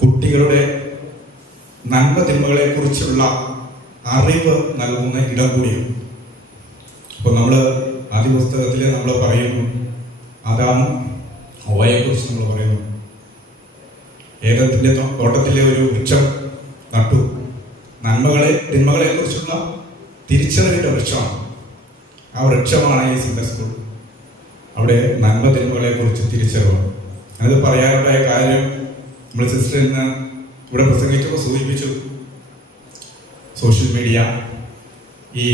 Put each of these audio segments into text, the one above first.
കുട്ടികളുടെ നന്മ തിന്മകളെ കുറിച്ചുള്ള അറിവ് നൽകുന്ന ഇടം കൂടിയാണ്. അപ്പോൾ നമ്മൾ ആദ്യ പുസ്തകത്തിൽ നമ്മൾ പറയുന്നു, ആദാം ഹവ്വയെ കുറിച്ച് നമ്മൾ പറയുന്നു. ഏദത്തിന്റെ തോട്ടത്തിലെ ഒരു വൃക്ഷം നട്ടു. തിന്മകളെ കുറിച്ചുള്ള തിരിച്ചറിവിന്റെ വൃക്ഷമാണ്. ആ വൃക്ഷമാണ് ഈ സൺഡേ സ്കൂൾ. അവിടെ നന്മ തിന്മകളെ കുറിച്ച് തിരിച്ചറിവാണ്. അത് പറയാനുണ്ടായ കാര്യം നമ്മൾ സിസ്റ്റർ ഇന്ന് ഇവിടെ പ്രസംഗിച്ചപ്പോൾ സൂചിപ്പിച്ചു. സോഷ്യൽ മീഡിയ, ഈ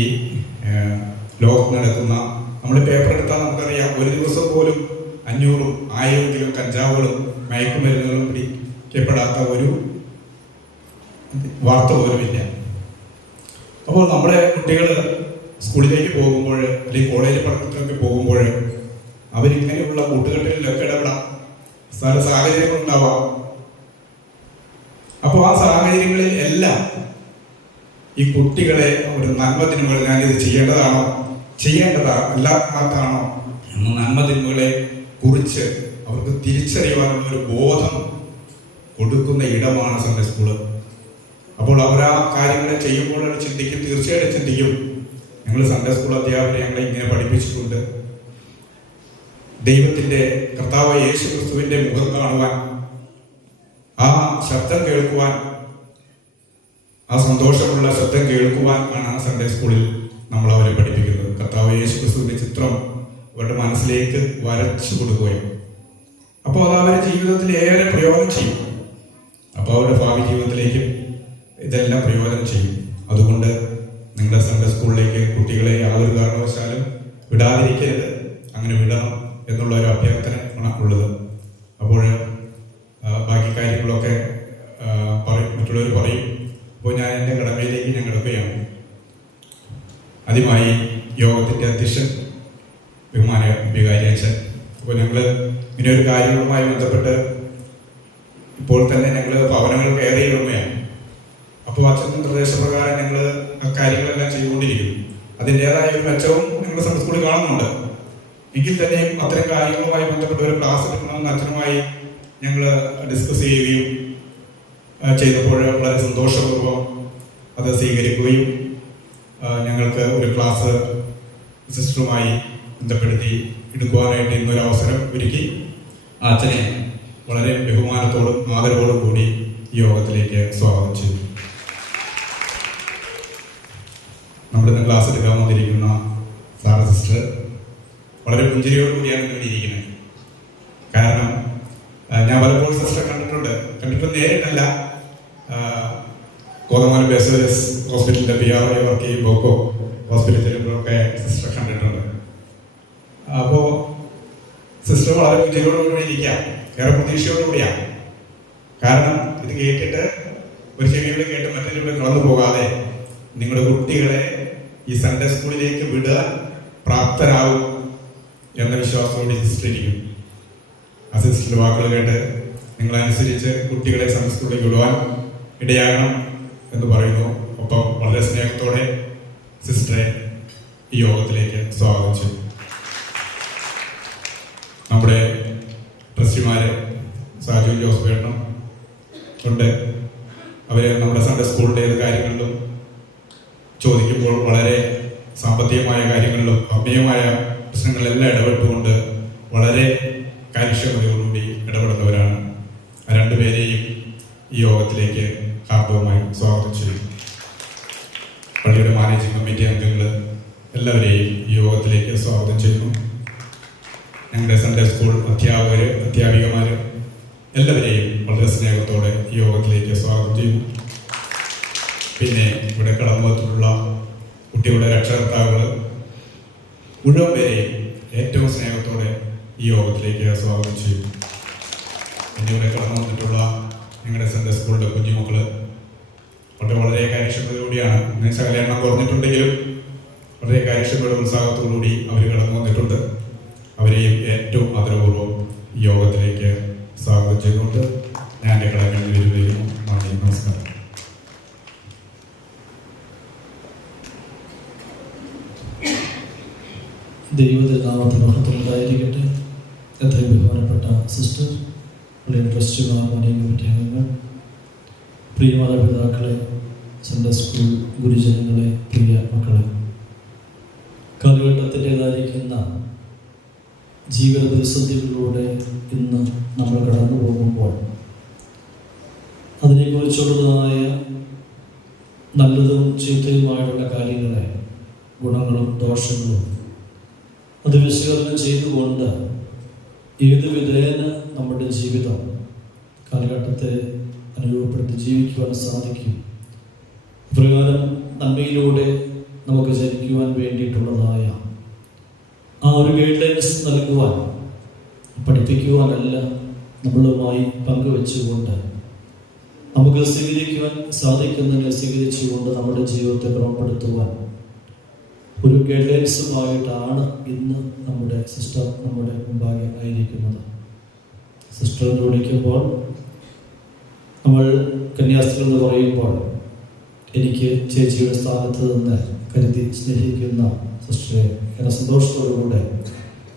ലോകത്ത് നടക്കുന്ന, നമ്മൾ പേപ്പർ എടുത്താൽ നമുക്കറിയാം, ഒരു ദിവസം പോലും 500-1000 കിലോ കഞ്ചാവുകളും മയക്കുമരുന്നുകളും പിടിക്കപ്പെടാത്ത ഒരു വാർത്ത പോലുമില്ല. അപ്പോൾ നമ്മുടെ കുട്ടികൾ സ്കൂളിലേക്ക് പോകുമ്പോൾ അല്ലെങ്കിൽ കോളേജ് പഠനത്തിലൊക്കെ പോകുമ്പോൾ അവരിങ്ങനെയുള്ള കൂട്ടുകെട്ടിലൊക്കെ ഇടപെടാം. സാഹചര്യങ്ങളുണ്ടാവാം. അപ്പോൾ ആ സാഹചര്യങ്ങളിൽ എല്ലാം ഈ കുട്ടികളെ ഒരു നന്മ തിന്മകൾ, ഞാനിത് ചെയ്യേണ്ടതാണോ എന്ന നന്മ തിന്മകളെ കുറിച്ച് അവർക്ക് തിരിച്ചറിയാനുള്ള ഒരു ബോധം കൊടുക്കുന്ന ഇടമാണ് സൺഡേ സ്കൂള്. അപ്പോൾ അവർ ആ കാര്യങ്ങളെ ചെയ്യുമ്പോൾ ചിന്തിക്കും, തീർച്ചയായിട്ടും ചിന്തിക്കും, ഞങ്ങൾ സൺഡേ സ്കൂൾ അധ്യാപകരെ ഞങ്ങളെ ഇങ്ങനെ പഠിപ്പിച്ചിട്ടുണ്ട്. ദൈവത്തിന്റെ കർത്താവ് യേശു ക്രിസ്തുവിന്റെ മുഖം കാണുവാൻ, ആ ശബ്ദം കേൾക്കുവാൻ, ആ സന്തോഷമുള്ള ശബ്ദം കേൾക്കുവാൻ ആണ് സൺഡേ സ്കൂളിൽ നമ്മൾ അവരെ പഠിപ്പിക്കുന്നത്. കർത്താവ് യേശു ക്രിസ്തുവിന്റെ ചിത്രം അവരുടെ മനസ്സിലേക്ക് വരച്ചു കൊടുക്കുകയും അപ്പോൾ അത് അവരുടെ ജീവിതത്തിൽ ഏറെ പ്രയോജനം ചെയ്യും. അപ്പോൾ അവരുടെ ഭാവി ജീവിതത്തിലേക്കും ഇതെല്ലാം പ്രയോജനം ചെയ്യും. അതുകൊണ്ട് നിങ്ങളുടെ സൺഡേ സ്കൂളിലേക്ക് കുട്ടികളെ യാതൊരു കാരണവശാലും വിടാതിരിക്കരുത്. അങ്ങനെ വിടണം എന്നുള്ള ഒരു അഭ്യർത്ഥന ഉള്ളത്. അപ്പോൾ ബാക്കി കാര്യങ്ങളൊക്കെ മറ്റുള്ളവർ പറയും. അപ്പോൾ ഞാൻ എൻ്റെ കടമയിലേക്ക് ഞാൻ കിടക്കുകയാണ്. ആദ്യമായി യോഗത്തിൻ്റെ അധ്യക്ഷൻ ബഹുമാന വികാരി അച്ഛൻ. അപ്പോൾ ഞങ്ങൾ ഇങ്ങനെ ഒരു കാര്യങ്ങളുമായി ബന്ധപ്പെട്ട് ഇപ്പോൾ തന്നെ ഞങ്ങൾ ഭവനങ്ങൾ കയറി ഇടുകയാണ്. അപ്പോൾ അച്ഛൻ്റെ നിർദ്ദേശപ്രകാരം ഞങ്ങൾ ആ കാര്യങ്ങളെല്ലാം ചെയ്തുകൊണ്ടിരിക്കുന്നു. അതിൻ്റെതായ ഒരു മെച്ചവും ഞങ്ങൾ സൺഡേ സ്കൂളിൽ കാണുന്നുണ്ട്. എങ്കിൽ തന്നെയും അത്തരം കാര്യങ്ങളുമായി ബന്ധപ്പെട്ട ഒരു ക്ലാസ് എടുക്കണമെന്ന് അച്ഛനുമായി ഞങ്ങൾ ഡിസ്കസ് ചെയ്യുകയും ചെയ്തപ്പോൾ വളരെ സന്തോഷപൂർവ്വം അത് സ്വീകരിക്കുകയും ഞങ്ങൾക്ക് ഒരു ക്ലാസ് സിസ്റ്ററുമായി ബന്ധപ്പെടുത്തി എടുക്കുവാനായിട്ട് ഇന്നൊരു അവസരം ഒരുക്കി അച്ഛനെ വളരെ ബഹുമാനത്തോടും ആദരവോടും കൂടി ഈ യോഗത്തിലേക്ക് സ്വാഗതം ചെയ്തു. നമ്മളിന്ന് ക്ലാസ് എടുക്കാൻ വന്നിരിക്കുന്ന സാറ സിസ്റ്റർ വളരെ പുഞ്ചിരിയോടുകൂടിയാണ് ഇവിടെ ഇരിക്കുന്നത്. കാരണം ഞാൻ പലപ്പോഴും സിസ്റ്റർ കണ്ടിട്ട് നേരിട്ടല്ല. കോതമംഗലം ബേസേഴ്സ് ഹോസ്പിറ്റലിന്റെ PRO വർക്ക് ചെയ്യുമ്പോഴൊക്കെ ഹോസ്പിറ്റലിൽ ചെല്ലുമ്പോഴൊക്കെ സിസ്റ്റർ കണ്ടിട്ടുണ്ട്. അപ്പോൾ സിസ്റ്റർ വളരെ പുഞ്ചിരിയോടുകൂടി ഇരിക്കാം, ഏറെ പ്രതീക്ഷയോടുകൂടിയാണ്. കാരണം ഇത് കേട്ടിട്ട് ഒരു ചെവിയുടെ കേട്ട് മറ്റൊരു കടന്നു പോകാതെ നിങ്ങളുടെ കുട്ടികളെ ഈ സൺഡേ സ്കൂളിലേക്ക് വിടാൻ പ്രാപ്തരാകും എന്ന വിശ്വാസത്തോടെ സിസ്റ്റർ ഇരിക്കും. ആ സിസ്റ്ററിന്റെ വാക്കുകൾ കേട്ട് നിങ്ങളനുസരിച്ച് കുട്ടികളെ സൺഡേ സ്കൂളിലേക്ക് വിടുവാൻ ഇടയാകണം എന്ന് പറയുന്നു. ഒപ്പം വളരെ സ്നേഹത്തോടെ സിസ്റ്ററെ ഈ യോഗത്തിലേക്ക് സ്വാഗതം ചെയ്തു. നമ്മുടെ ട്രസ്റ്റിമാര് സാജു ജോസഫ് ഏട്ടനും ഉണ്ട്. അവര് നമ്മുടെ സൺഡേ സ്കൂളിന്റെ ഏത് കാര്യങ്ങളിലും ചോദിക്കുമ്പോൾ വളരെ സാമ്പത്തികമായ കാര്യങ്ങളിലും അഭ്യമായ പ്രശ്നങ്ങളിലെല്ലാം ഇടപെട്ടുകൊണ്ട് വളരെ കാര്യക്ഷമതയോടുകൂടി ഇടപെടുന്നവരാണ്. ആ രണ്ടുപേരെയും ഈ യോഗത്തിലേക്ക് ഹാർദവമായി സ്വാഗതം ചെയ്യും. പള്ളിയുടെ മാനേജിംഗ് കമ്മിറ്റി അംഗങ്ങൾ എല്ലാവരെയും ഈ യോഗത്തിലേക്ക് സ്വാഗതം ചെയ്യുന്നു. ഞങ്ങളുടെ സൺഡേ സ്കൂൾ അധ്യാപികമാർ എല്ലാവരെയും വളരെ സ്നേഹത്തോടെ ഈ യോഗത്തിലേക്ക് സ്വാഗതം ചെയ്യുന്നു. പിന്നെ ഇവിടെ കടന്നു വന്നിട്ടുള്ള കുട്ടികളുടെ രക്ഷകർത്താക്കൾ മുഴുവൻ പേരെയും ഏറ്റവും സ്നേഹത്തോടെ ഈ യോഗത്തിലേക്ക് സ്വാഗതം ചെയ്യും. പിന്നെ ഇവിടെ കടന്നു വന്നിട്ടുള്ള നിങ്ങളുടെ സൺഡേ സ്കൂളിന്റെ കുഞ്ഞുമക്കള് വളരെ കാര്യക്ഷമതയോടെയാണ്. ശകല എണ്ണം കുറഞ്ഞിട്ടുണ്ടെങ്കിലും വളരെ കാര്യക്ഷമതയുടെ ഉത്സാഹത്തോടുകൂടി അവർ കടന്നു വന്നിട്ടുണ്ട്. അവരെയും ഏറ്റവും ആദരപൂർവ്വം ഈ യോഗത്തിലേക്ക് സ്വാഗതം ചെയ്തുകൊണ്ട് ഞാൻ എൻ്റെ കടമയിൽ വരുകയും നന്ദി, നമസ്കാരം. ദൈവത്തിൻ്റെ നാമത്തിൽ മഹത്വം ഉണ്ടായിരിക്കട്ടെ. എത്രയും ബഹുമാനപ്പെട്ട സിസ്റ്റർ, ട്രസ്റ്റുമാർ, കമ്മിറ്റി അംഗങ്ങൾ, പ്രിയ മാതാപിതാക്കളെ, സൺഡേ സ്കൂൾ ഗുരുജനങ്ങളെ, പ്രിയ മക്കളെ, കാലഘട്ടത്തിൻ്റെതായിരിക്കുന്ന ജീവിത പ്രതിസന്ധികളിലൂടെ ഇന്ന് നമ്മൾ കടന്നു പോകുമ്പോൾ അതിനെക്കുറിച്ചുള്ളതായ നല്ലതും ചീത്തയുമായിട്ടുള്ള കാര്യങ്ങളെ, ഗുണങ്ങളും ദോഷങ്ങളും അത് വിശകലനം ചെയ്തുകൊണ്ട് ഏത് വിധേന നമ്മുടെ ജീവിതം കാലഘട്ടത്തെ അനുഭവപ്പെടുത്തി ജീവിക്കുവാൻ സാധിക്കും, പ്രകാരം നന്മയിലൂടെ നമുക്ക് ജനിക്കുവാൻ വേണ്ടിയിട്ടുള്ളതായ ആ ഒരു ഗൈഡ് ലൈൻസ് നൽകുവാൻ, പഠിപ്പിക്കുവാനല്ല, നമ്മളുമായി പങ്കുവെച്ചുകൊണ്ട് നമുക്ക് സ്വീകരിക്കുവാൻ സാധിക്കുന്നതിനെ സ്വീകരിച്ചുകൊണ്ട് നമ്മുടെ ജീവിതത്തെ ക്രമപ്പെടുത്തുവാൻ ഒരു ഗൈഡ് ലൈൻസുമായിട്ടാണ് ഇന്ന് നമ്മുടെ സിസ്റ്റർ നമ്മുടെ മുമ്പാകെ ആയിരിക്കുന്നത്. സിസ്റ്റർ എന്ന് വിളിക്കുമ്പോൾ, നമ്മൾ കന്യാസ്ത്രീ എന്ന് പറയുമ്പോൾ എനിക്ക് ചേച്ചിയുടെ സ്ഥാനത്ത് നിന്ന് കരുതി സ്നേഹിക്കുന്ന സിസ്റ്ററെ ഏറെ സന്തോഷത്തോടുകൂടെ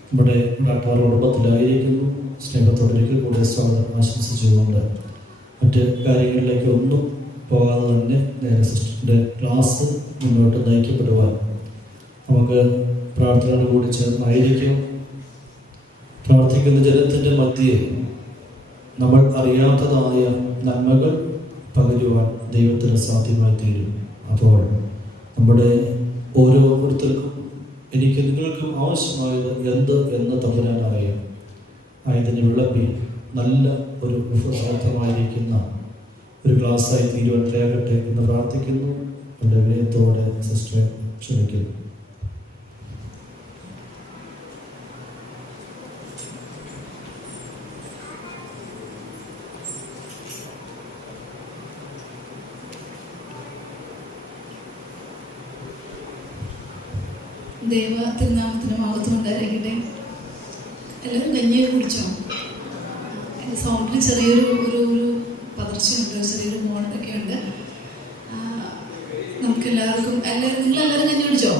നമ്മുടെ ഡാക്ടർ കുടുംബത്തിലായിരിക്കുന്നു. സ്നേഹത്തോടൊരിക്കൽ കൂടെ സ്വാഗതം ആശംസിച്ചുകൊണ്ട് മറ്റ് കാര്യങ്ങളിലേക്ക് ഒന്നും പോകാതെ തന്നെ നേരെ സിസ്റ്ററിൻ്റെ ക്ലാസ് മുന്നോട്ട് നയിക്കപ്പെടുവാൻ നമുക്ക് പ്രാർത്ഥനയോട് കൂടി ചേർന്നായിരിക്കും. പ്രാർത്ഥിക്കുന്ന ജനത്തിൻ്റെ മധ്യേ നമ്മൾ അറിയാത്തതായ നന്മകൾ പകരുവാൻ ദൈവത്തിന് സാധ്യമായി തീരും. അപ്പോൾ നമ്മുടെ ഓരോരുത്തർക്കും എനിക്ക് നിങ്ങൾക്കും ആവശ്യമായത് എന്ത് എന്ന് തമ്പുരാൻ അറിയാം. ആയതിന് വിളമ്പി നല്ല ഒരു വിഫലമായിരിക്കുന്ന ഒരു ക്ലാസ്സായി തീരുവാനിടയാകട്ടെ എന്ന് പ്രാർത്ഥിക്കുന്നു. എൻ്റെ വിനയത്തോടെ സിസ്റ്ററെ ക്ഷണിക്കുന്നു. ദൈവ തിരുനാമത്തിന് മഹത്വം ഉണ്ടായിരിക്കട്ടെ. എല്ലാവരും കഞ്ഞിയൊക്കെ കുടിച്ചോ? എൻ്റെ സൗണ്ടിൽ ചെറിയൊരു ഒരു പതർച്ചയുണ്ട്, ചെറിയൊരു മോണ്ടൊക്കെ ഉണ്ട്. നമുക്കെല്ലാവർക്കും നിങ്ങളെല്ലാവരും കഞ്ഞി കുടിച്ചോ?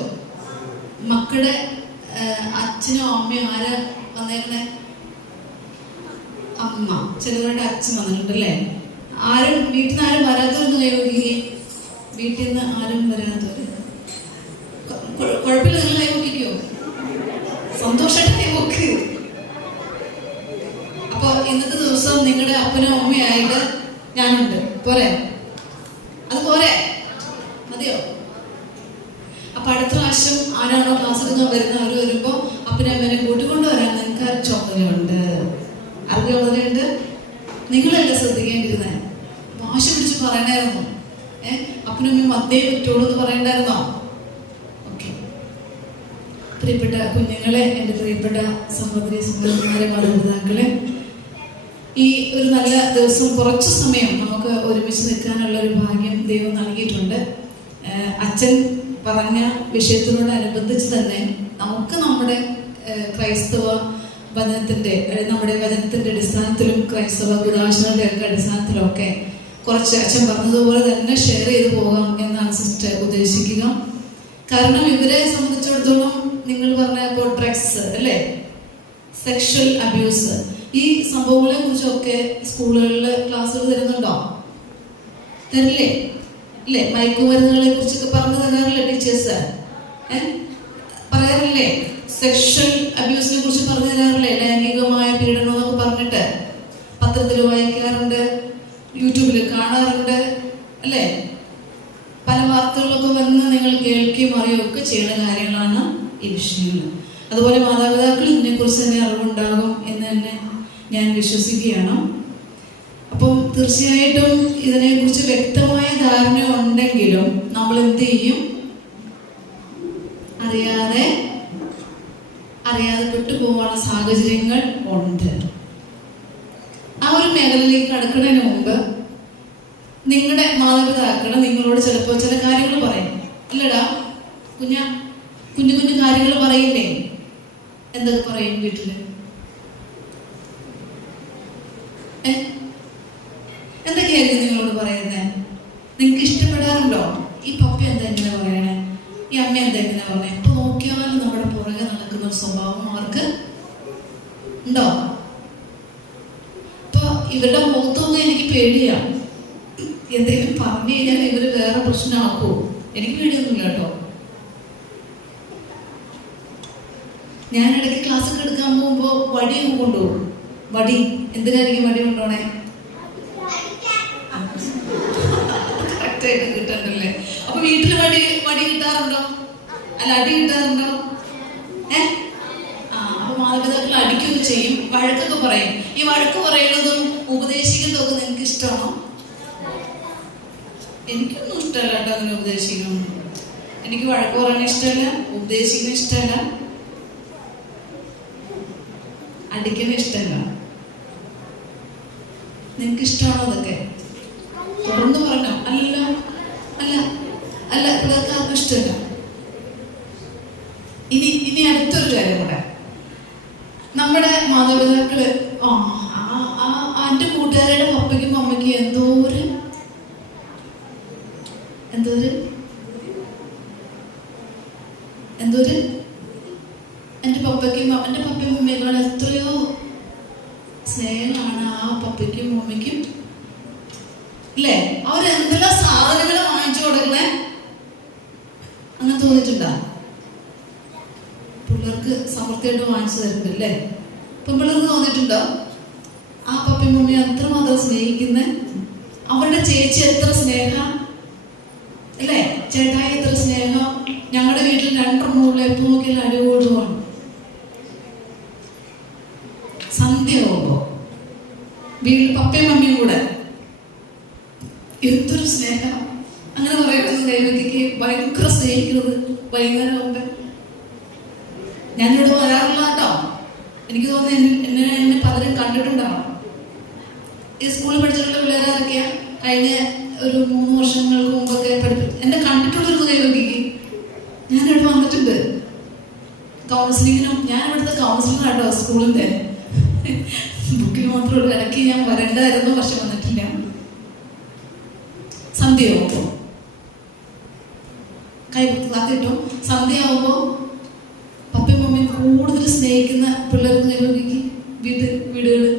മക്കളുടെ അച്ഛനോ അമ്മയോ ആരാ വന്നേക്കണേ? അമ്മ. ചിലവരുടെ അച്ഛൻ വന്നിട്ടുണ്ടല്ലേ? ആരും വീട്ടിൽ നിന്ന് ആരും വരാത്തവരൊന്നും കൈവക്കിക്കേ. വീട്ടിൽ നിന്ന് ആരും വരാത്തവർ കുഴപ്പമില്ല, നിങ്ങൾ കൈവക്കിക്കോ, സന്തോഷമായിട്ട് കൈവക്ക്. അപ്പൊ ഇന്നത്തെ ദിവസം നിങ്ങളുടെ അപ്പനും അമ്മയായിട്ട് ഞാനുണ്ട്. പോരെ? അത് പോരെ? മതിയോ? അപ്പൊ അടുത്ത പ്രാവശ്യം ആരാണോ ക്ലാസ് എടുക്കാൻ വരുന്നത് അവർ വരുമ്പോ അപ്പനും അമ്മേനെ കൂട്ടിക്കൊണ്ട് വരാൻ നിങ്ങൾക്ക് ചുമതലയുണ്ട്. ആർക്ക് ചുമതലയുണ്ട്? നിങ്ങളല്ലേ ശ്രദ്ധിക്കേണ്ടിരുന്നേ? വാശി പിടിച്ച് പറയണ്ടായിരുന്നോ? അപ്പനും അമ്മയും മദ്യേ പറ്റുള്ളൂ എന്ന് പറയണ്ടായിരുന്നോ? പ്രിയപ്പെട്ട കുഞ്ഞുങ്ങളെ, എൻ്റെ പ്രിയപ്പെട്ട സഹോദരി സഹോദരന്മാരെ, മാതാപിതാക്കളെ, ഈ ഒരു നല്ല ദിവസം കുറച്ച് സമയം നമുക്ക് ഒരുമിച്ച് നിൽക്കാനുള്ള ഒരു ഭാഗ്യം ദൈവം നൽകിയിട്ടുണ്ട്. അച്ഛൻ പറഞ്ഞ വിഷയത്തിനോടനുബന്ധിച്ച് തന്നെ നമുക്ക് നമ്മുടെ ക്രൈസ്തവ വചനത്തിൻ്റെ അടിസ്ഥാനത്തിലും ക്രൈസ്തവ ഉദാശകളുടെ ഒക്കെ അടിസ്ഥാനത്തിലൊക്കെ കുറച്ച് അച്ഛൻ പറഞ്ഞതുപോലെ തന്നെ ഷെയർ ചെയ്തു പോകാം എന്നാണ് സിസ്റ്റർ ഉദ്ദേശിക്കുക. കാരണം ഇവരെ സംബന്ധിച്ചിടത്തോളം നിങ്ങൾ പറഞ്ഞ ഇപ്പോൾ ഡ്രഗ്സ് അല്ലേ, സെക്ഷൽ അബ്യൂസ്, ഈ സംഭവങ്ങളെ കുറിച്ചൊക്കെ സ്കൂളുകളിൽ ക്ലാസ്സുകൾ തരുന്നുണ്ടോ? തരില്ലേ? ഇല്ലേ? മയക്കുമരുന്നുകളെ കുറിച്ചൊക്കെ പറഞ്ഞു തരാറില്ലേ ടീച്ചേഴ്സ്? പറയാറില്ലേ? സെക്ഷൽ അബ്യൂസിനെ കുറിച്ച് പറഞ്ഞു തരാറില്ലേ? ലൈംഗികമായ പീഡനം എന്നൊക്കെ പറഞ്ഞിട്ട് പത്രത്തിൽ വായിക്കാറുണ്ട്, യൂട്യൂബിൽ കാണാറുണ്ട് അല്ലേ? പല വാർത്തകളൊക്കെ വന്ന് നിങ്ങൾ കേൾക്കുകയും അറിയുകയൊക്കെ ചെയ്യുന്ന കാര്യങ്ങളാണ് ഈ വിഷയങ്ങൾ. അതുപോലെ മാതാപിതാക്കൾ ഇതിനെക്കുറിച്ച് തന്നെ അറിവുണ്ടാകും എന്ന് തന്നെ ഞാൻ വിശ്വസിക്കുകയാണ്. അപ്പം തീർച്ചയായിട്ടും ഇതിനെക്കുറിച്ച് വ്യക്തമായ ധാരണ ഉണ്ടെങ്കിലും നമ്മൾ എന്ത് ചെയ്യും? അറിയാതെ പെട്ടുപോകാനുള്ള സാഹചര്യങ്ങൾ ഉണ്ട്. ആ ഒരു മേഖലയിലേക്ക് കടക്കുന്നതിന് മുമ്പ് നിങ്ങളുടെ മാതാപിതാക്കൾ നിങ്ങളോട് ചിലപ്പോൾ ചില കാര്യങ്ങൾ പറയും. അല്ലടാ കുഞ്ഞു കുഞ്ഞു കാര്യങ്ങൾ പറയില്ലേ? എന്തൊക്കെ പറയും വീട്ടില്? എന്തൊക്കെയായിരിക്കും നിങ്ങളോട് പറയുന്നത്? നിങ്ങൾക്ക് ഇഷ്ടപ്പെടാറുണ്ടോ? ഈ പപ്പ എന്താ ഇങ്ങനെ പറയണേ, ഈ അമ്മ എന്താ ഇങ്ങനെ പറഞ്ഞേ? ഇപ്പൊ നോക്കിയാലും നമ്മുടെ പുറകെ നടക്കുന്ന ഒരു സ്വഭാവം അവർക്ക് ഉണ്ടോ? അപ്പൊ ഇവരുടെ മുഖത്തൊന്നും എനിക്ക് പേടിയാ. എന്തെങ്കിലും പറഞ്ഞു കഴിഞ്ഞാൽ ഇവര് വേറെ പ്രശ്നമാക്കുമോ? എനിക്ക് പേടിയൊന്നുമില്ല കേട്ടോ. ഞാൻ ഇടയ്ക്ക് ക്ലാസ്സൊക്കെ എടുക്കാൻ പോകുമ്പോ വടിയൊക്കെ കൊണ്ടുപോകും. വടി എന്തിനായിരിക്കും വടി കൊണ്ടുപോണേ? കറക്റ്റായിട്ട് കിട്ടണ്ടല്ലേ. അപ്പൊ വീട്ടില് വടി കിട്ടാറുണ്ടോ? അല്ല, അടി കിട്ടാറുണ്ടോ? അപ്പൊ മാതാപിതാക്കൾ അടിക്കുകയൊക്കെ ചെയ്യും, വഴക്കൊക്കെ പറയും. ഈ വഴക്ക് പറയുന്നതും ഉപദേശിക്കുന്നതും ഒക്കെ നിങ്ങൾക്ക് ഇഷ്ടമാണോ? എനിക്കൊന്നും ഇഷ്ടമല്ല കേട്ടോ അങ്ങനെ ഉപദേശിക്കണം. എനിക്ക് വഴക്ക് പറയാൻ ഇഷ്ടമല്ല, ഉപദേശിക്കുന്ന ഇഷ്ടമല്ല, അടിക്കുന്ന ഇഷ്ടമല്ല. നിനക്ക് ഇഷ്ടമാണോ അതൊക്കെ? തുറന്നു പറഞ്ഞോ? അല്ല അല്ല അല്ല, പിള്ളേർക്ക് ആർക്കും ഇഷ്ടമല്ല. ഇനി അടുത്തൊരു കാര്യം കൂടെ. നമ്മുടെ മാതാപിതാക്കള് എൻ്റെ കൂട്ടുകാരുടെ പപ്പയ്ക്കും അമ്മയ്ക്കും എന്തോര് എൻ്റെ പപ്പയ്ക്കും അമ്മയേക്കാൾ എത്രയോ സ്നേഹമാണ് ആ പപ്പയ്ക്കും അമ്മയ്ക്കും, ഇല്ലേ? അവരെന്തെല്ലാം സാധനങ്ങൾ വാങ്ങിച്ചു കൊടുക്കണേ, അങ്ങനെ തോന്നിയിട്ടുണ്ടോ? പിള്ളേർക്ക് സമൃദ്ധിയായിട്ട് വാങ്ങിച്ചു തരുന്നുണ്ട് അല്ലേ? പെൺപിള്ളേർക്ക് തോന്നിയിട്ടുണ്ടോ ആ പപ്പയും മമ്മിയും അത്രമാത്രം സ്നേഹിക്കുന്ന? അവരുടെ ചേച്ചി എത്ര സ്നേഹം അല്ലേ? ചേട്ടായി എത്ര സ്നേഹം? ഞങ്ങളുടെ വീട്ടിൽ 2 മൂല എപ്പോൾ നോക്കിയാലും അടിയോടുമാണ്. സന്ധ്യയാവുമ്പോ വീട്ടിൽ പപ്പയും മമ്മിയും കൂടെ എന്തൊരു സ്നേഹം. അങ്ങനെ പറയുന്നത് കൈവയ്ക്ക് ഭയങ്കര സ്നേഹിക്കുന്നത് വൈകുന്നേരം ആവുമ്പോ. ഞാനിവിടെ വരാറില്ല കേട്ടോ. എനിക്ക് തോന്നുന്നു എന്നെ പലരും കണ്ടിട്ടുണ്ടാവും. ഈ സ്കൂളിൽ പഠിച്ചിട്ടുള്ള പിള്ളേരൊക്കെയാ കഴിഞ്ഞ ഒരു 3 വർഷങ്ങൾക്ക് മുമ്പൊക്കെ എന്നെ കണ്ടിട്ടുള്ളൊരു കൈവയ്ക്ക്. ഞാനിവിടെ വന്നിട്ടുണ്ട് കൗൺസിലിങ്ങിനും. ഞാൻ ഇവിടുത്തെ കൗൺസിലിംഗ് ആട്ടോ സ്കൂളിന്റെ. ബുക്കിൽ മാത്രമുള്ള ഇടയ്ക്ക് ഞാൻ വരേണ്ടായിരുന്നു, പക്ഷെ വന്നിട്ടില്ല. സന്ധ്യയാവുമ്പോ കാത്തിട്ടോ. സന്ധ്യയാവുമ്പോ പപ്പയും മമ്മിയും കൂടുതൽ സ്നേഹിക്കുന്ന പിള്ളേർക്ക് കൈവയ്ക്ക് വീടുകള്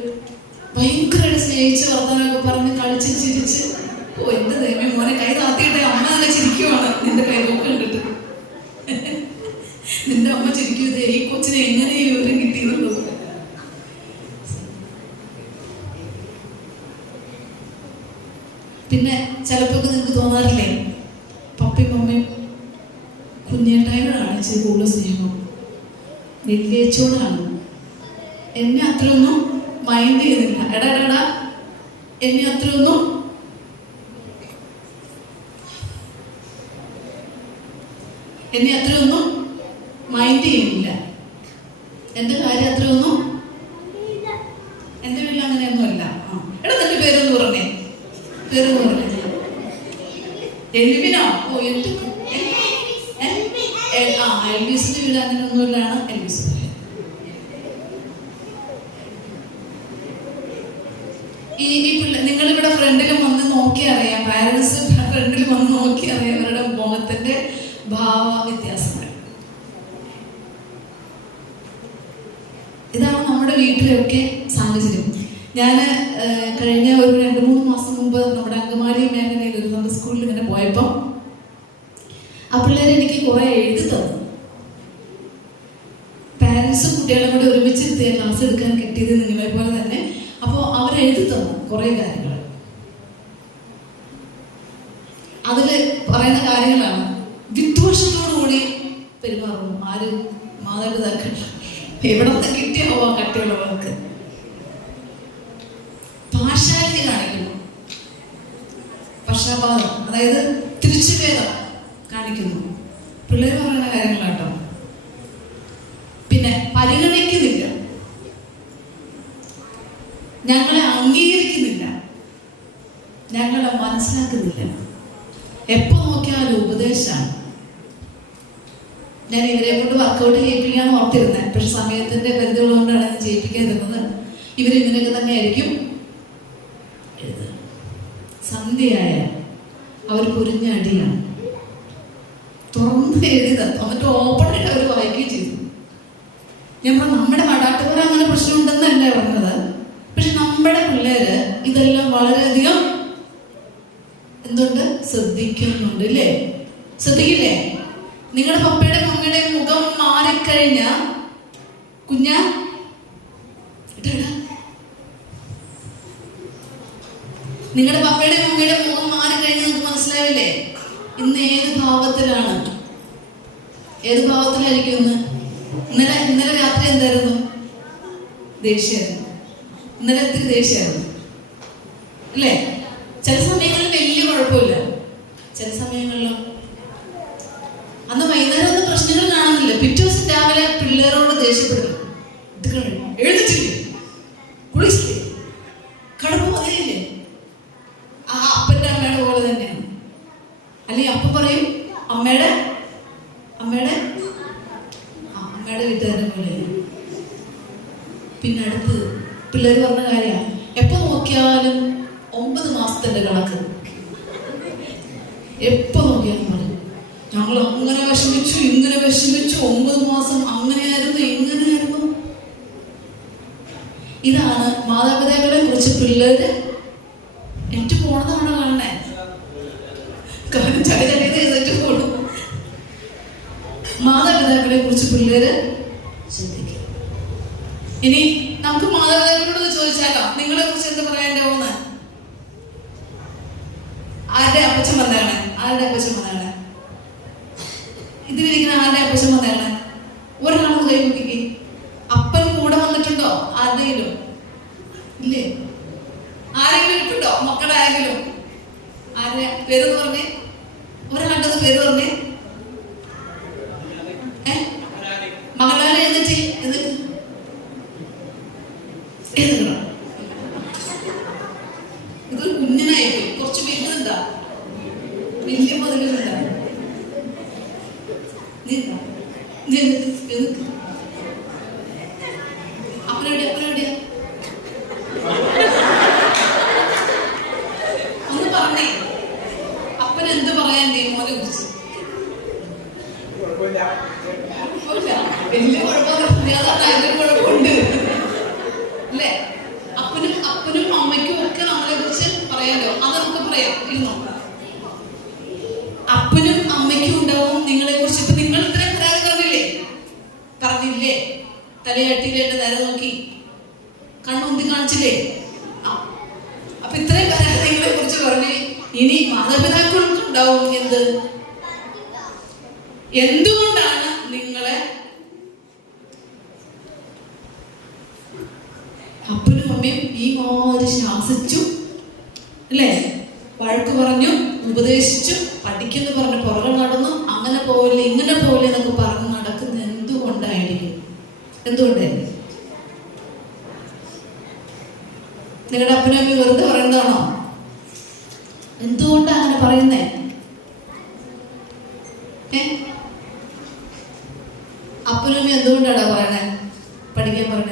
ഭയങ്കരമായിട്ട് സ്നേഹിച്ച് വർത്തമാനമൊക്കെ പറഞ്ഞ് കളിച്ച് ചിരിച്ച്. എന്റെ ദൈവമേ, മോനെ കൈ താത്തിയിട്ടെ, അമ്മ തന്നെ ചിരിക്കുവാണ് നിന്റെ കൈവൊക്കെ കണ്ടിട്ട്. നിന്റെ അമ്മ ചിരിക്കുന്നത് ഈ കൊച്ചിനെ എങ്ങനെ ഈ വിവരം കിട്ടിയെന്നുള്ളത്. പിന്നെ ചിലപ്പോ നിങ്ങൾക്ക് തോന്നാറില്ലേ, പപ്പയും മമ്മിയും കുഞ്ഞേട്ടായോടാണ് ഇച്ചിരി കൂടുതൽ സ്നേഹം, വലിയേച്ചോടാണ്. എന്നെ അത്രയൊന്നും മൈൻഡ് ചെയ്യുന്നില്ല. എടാ എന്നെ അത്രയൊന്നും മൈൻഡ് ചെയ്യുന്നില്ല. എന്റെ കാര്യം അത്രയൊന്നും. എന്റെ വീട്ടിൽ അങ്ങനെയൊന്നും അല്ല. എടാ നിന്റെ പേരൊന്ന് പറഞ്ഞേ. പേരൊന്ന് പറഞ്ഞേ. എൽവിനോ? എൽവിസിന്റെ വീട് അങ്ങനെയൊന്നുമില്ലാണ്. എൽവിസ് ഈ പിള്ളേർ നിങ്ങളിവിടെ ഫ്രണ്ടിലും വന്ന് നോക്കി അറിയാം. പാരൻസ് ഫ്രണ്ടിൽ വന്ന് നോക്കി അറിയാം അവരുടെ മുഖത്തിന്റെ ഭാവ വ്യത്യാസങ്ങൾ. ഇതാണ് നമ്മുടെ വീട്ടിലൊക്കെ സാഹചര്യം. ഞാൻ കഴിഞ്ഞ ഒരു 2-3 മാസം മുമ്പ് നമ്മുടെ അങ്കമാലി മേഖലയിൽ ഒരു നമ്മുടെ സ്കൂളിൽ ഇങ്ങനെ പോയപ്പോൾ ആ പിള്ളേരെ എനിക്ക് കുറെ എഴുതി തന്നു. പാരൻസും കുട്ടികളും കൂടി ഒരുമിച്ച് ക്ലാസ് എടുക്കാൻ കിട്ടിയത് നിങ്ങളെ പോലെ തന്നെ. അപ്പോൾ അവരെഴുതി തന്നു കുറെ കാര്യങ്ങൾ. അതില് പറയുന്ന കാര്യങ്ങളാണ് വിദ്വേഷത്തോടുകൂടി പെരുമാറുന്നു. ആര്? മാതാപിതാക്കൾ. എവിടെ നിന്ന് കിട്ടിയാവോ കട്ടിയുള്ളവർക്ക്? പാശാലി കാണിക്കുന്നു, പക്ഷപാതം, അതായത് തിരിച്ചുഭേദം കാണിക്കുന്നു. പിള്ളേർ പറയുന്ന കാര്യങ്ങളാട്ടോ. പിന്നെ പരിഗണിക്കുന്നില്ല, ഞങ്ങളെ അംഗീകരിക്കുന്നില്ല, ഞങ്ങളെ മനസ്സിലാക്കുന്നില്ല. എപ്പോ നോക്കിയാലും ഉപദേശമാണ്. ഞാൻ ഇവരെ കൊണ്ട് വർക്കൗട്ട് ചെയ്യിപ്പിക്കാൻ ഓർത്തിരുന്നത്, പക്ഷെ സമയത്തിന്റെ പരിധികൾ കൊണ്ടാണ് ഞാൻ ചെയ്യിപ്പിക്കാതിരുന്നത്. ഇവരിങ്ങനെയൊക്കെ തന്നെ ആയിരിക്കും എഴുതുക. സന്ധ്യയായ അവർ പൊരിഞ്ഞ അടിയാണ്. തുറന്ന് എഴുതി തന്നു, എന്നിട്ട് ഓപ്പണായിട്ട് അവർ വായിക്കുകയും ചെയ്തു. ഞാൻ നമ്മുടെ മടാട്ടുപുര അങ്ങനെ പ്രശ്നമുണ്ടെന്നല്ല പറഞ്ഞത്, പക്ഷെ നമ്മുടെ പിള്ളേര് ഇതെല്ലാം വളരെയധികം എന്തുണ്ട് ശ്രദ്ധിക്കുന്നുണ്ട് ഇല്ലേ? ശ്രദ്ധിക്കില്ലേ? നിങ്ങളുടെ പപ്പയുടെ മമ്മിയുടെ മുഖം മാറിക്കഴിഞ്ഞ കുഞ്ഞ നിങ്ങളുടെ പപ്പയുടെ മമ്മിയുടെ മുഖം മാറിക്കഴിഞ്ഞ നിങ്ങൾക്ക് മനസ്സിലാവില്ലേ ഇന്ന് ഏത് ഭാവത്തിലാണ്? ഏത് ഭാവത്തിലായിരിക്കും ഇന്നലെ രാത്രി എന്തായിരുന്നു? ദേഷ്യമായിരുന്നു. ഇന്നലെ ഇത്തിരി ദേഷ്യമായിരുന്നു അല്ലേ? ചില സമയങ്ങളിൽ വലിയ കുഴപ്പമില്ല, ചില സമയങ്ങളിലോ അന്ന് വൈകുന്നേരം ഒന്നും പ്രശ്നങ്ങൾ കാണുന്നില്ല. പിറ്റേ ദിവസം രാവിലെ പിള്ളേരോട് ദേഷ്യപ്പെടുന്നു. എഴുതിച്ചില്ലേ, കുളിച്ചില്ലേ, കടപ്പ് മതിയില്ലേ? ആ അപ്പന്റെ അമ്മയുടെ പോലെ തന്നെയാണ്. അല്ലെങ്കിൽ അപ്പ പറയും അമ്മയുടെ വീട്ടുകാരുടെ പോലെ. പിന്നെ അടുത്ത് പിള്ളേർ പറഞ്ഞ കാര്യമാണ്, എപ്പോ നോക്കിയാലും 9 മാസത്തിന്റെ കണക്ക്. എപ്പോ നോക്കിയാലും പറയും ഞങ്ങൾ അങ്ങനെ വിഷമിച്ചു, ഇങ്ങനെ വിഷമിച്ചു, 9 മാസം അങ്ങനെയായിരുന്നു, ഇങ്ങനെയായിരുന്നു. ഇതാണ് മാതാപിതാക്കളെ കുറിച്ച് പിള്ളേര് എനിക്ക് പോണതാണോ കാണണേ? കാരണം ചകചകേറ്റ് പോണു. മാതാപിതാക്കളെ കുറിച്ച് പിള്ളേര് ശ്രദ്ധിക്കുക. ഇനി നമുക്ക് മാതാപിതാക്കളോട് ചോദിച്ചാലോ, നിങ്ങളെ കുറിച്ച് എന്ത് പറയാണ്ടാവുന്ന? ആരുടെ അപ്പച്ചൻ വന്നതാണ്? ആരുടെ അപ്പച്ചൻ വന്നതാണ്? ഇതിലിരിക്കുന്ന ആരുടെ അപ്പച്ചൻ വന്നതാണ്? ഒരാളൊന്ന് കൈ നോക്കിക്കേ. അപ്പൻ കൂടെ വന്നിട്ടുണ്ടോ ആരുടെയിലും? ഇല്ലേ? ആരെങ്കിലും ഇട്ടുണ്ടോ? മക്കളുടെ ആരെങ്കിലും? ആരുടെ പേരെന്ന് പറഞ്ഞേ? ഒരാളുടെ പേര് പറഞ്ഞേ. മകളാരെ എന്നിട്ട് ഇതൊരു കുഞ്ഞിനായിപ്പോയി. കുറച്ച് വലുതുണ്ടാ, വലിയ മതിലുണ്ടാ. അപ്പനെവിടെയാ ഒന്ന് പറഞ്ഞേ. അപ്പൻ എന്ത് പറയാൻ മോനെ കുറിച്ച്? വലിയ കുഴപ്പമുണ്ട് അല്ലേ? അപ്പനും അമ്മയ്ക്കും ഒക്കെ നമ്മളെ കുറിച്ച് പറയാലോ. അത് നമുക്ക് പറയാം. ഇരുന്നോ? അപ്പനും അമ്മയ്ക്കും ഉണ്ടാവും നിങ്ങളെ കുറിച്ച്. ഇപ്പൊ നിങ്ങൾ ഇത്രയും പരാതി പറഞ്ഞില്ലേ? തലയാട്ടിയിലെ നേരെ നോക്കി കണ്ണുന്തി കാണിച്ചില്ലേ? അപ്പൊ ഇത്രയും പരാതി നിങ്ങളെ കുറിച്ച് പറഞ്ഞ് ഇനി മാതാപിതാക്കൾക്ക് ഉണ്ടാവും എന്തുകൊണ്ടാണ് നിങ്ങളെ അപ്പനും അമ്മയും ഈ മാതിരി ശാസിച്ചു അല്ലേ? വഴക്ക് പറഞ്ഞു, ഉപദേശിച്ചു, പഠിക്കുന്നു പറഞ്ഞ് പുറകെ നടന്നു, അങ്ങനെ പോവില്ല ഇങ്ങനെ പോവില്ല എന്നൊക്കെ പറഞ്ഞ് നടക്കുന്നത് എന്തുകൊണ്ടായിരിക്കും? എന്തുകൊണ്ടായിരിക്കും? നിങ്ങളുടെ അപ്പനും അമ്മയും വെറുതെ പറയുന്നതാണോ? എന്തുകൊണ്ടാണ് അങ്ങനെ പറയുന്നേ? അപ്പനും അമ്മയും എന്തുകൊണ്ടാണ് പറയണേ? പഠിക്കാൻ പറയണേ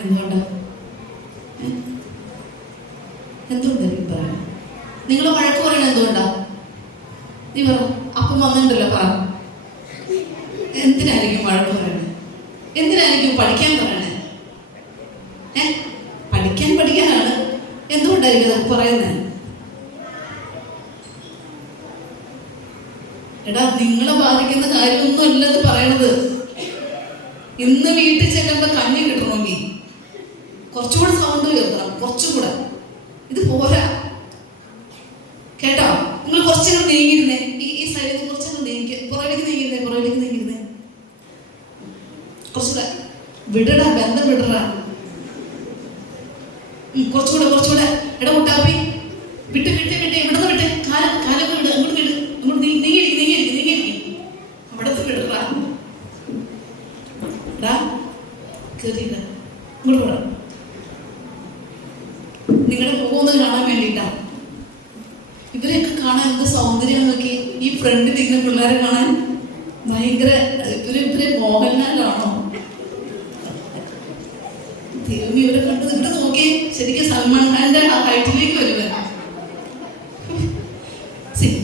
എന്തുകൊണ്ടായിരിക്കും പറയണേ? നിങ്ങൾ വഴക്ക് പറയണത് എന്തുകൊണ്ടാ? നീ പറ. അപ്പം വന്നിട്ടുണ്ടല്ലോ, പറ. എന്തിനായിരിക്കും വഴക്ക് പറയണേ? എന്തിനായിരിക്കും പഠിക്കാൻ പറയണേ? പഠിക്കാനാണ്. എന്തുകൊണ്ടായിരിക്കും അത് പറയുന്നത്? എടാ, നിങ്ങളെ ബാധിക്കുന്ന കാര്യമൊന്നും അല്ലത് പറയണത്. ഇന്ന് വീട്ടിൽ ചെല്ലുമ്പോ കഞ്ഞി കിട്ടണമെങ്കിൽ കുറച്ചുകൂടെ സൗണ്ട് കേൾക്കണം, കുറച്ചുകൂടെ. ഇത് പോരാ കേട്ടോ. നിങ്ങൾ കുറച്ചുകൂടെ നീങ്ങിയിരുന്നേ. ഈ സൈഡിൽ നിന്ന് കുറച്ചുകൂടെ നീങ്ങി, പുറകിലേക്ക് നീങ്ങിയിരുന്നേ. കുറച്ചുകൂടെ വിടടാ, ബന്ധം വിടറാ. കുറച്ചുകൂടെ. എടാ മുട്ടാപ്പി, വിട്ട് ഇവിടുന്ന് വിട്ടെ. കാലൊക്കെ വിട്, അങ്ങോട്ട് വിട്, അങ്ങോട്ട് നീങ്ങിയിരിക്കും. അവിടത്ത് വിടറാ. കേറിയില്ല, ഇങ്ങോട്ട് വിടാം. നിങ്ങളുടെ മുഖമൊന്ന് കാണാൻ വേണ്ടിട്ടാ. ഇവരെയൊക്കെ കാണാൻ എന്ത് സൗന്ദര്യം നോക്കി. ഈ ഫ്രണ്ടിൽ ഇങ്ങനെ പിള്ളേരെ കാണാൻ ഭയങ്കര. ഇവരെ മോഹൻലാലാണോ? ദൈവമേ, ഇവരെ കണ്ടത് ഇവിടെ നോക്കിയേ. ശരിക്കും സൽമാൻ ഖാന്റെ ആ ഹൈറ്റിലേക്ക് വരുവേ.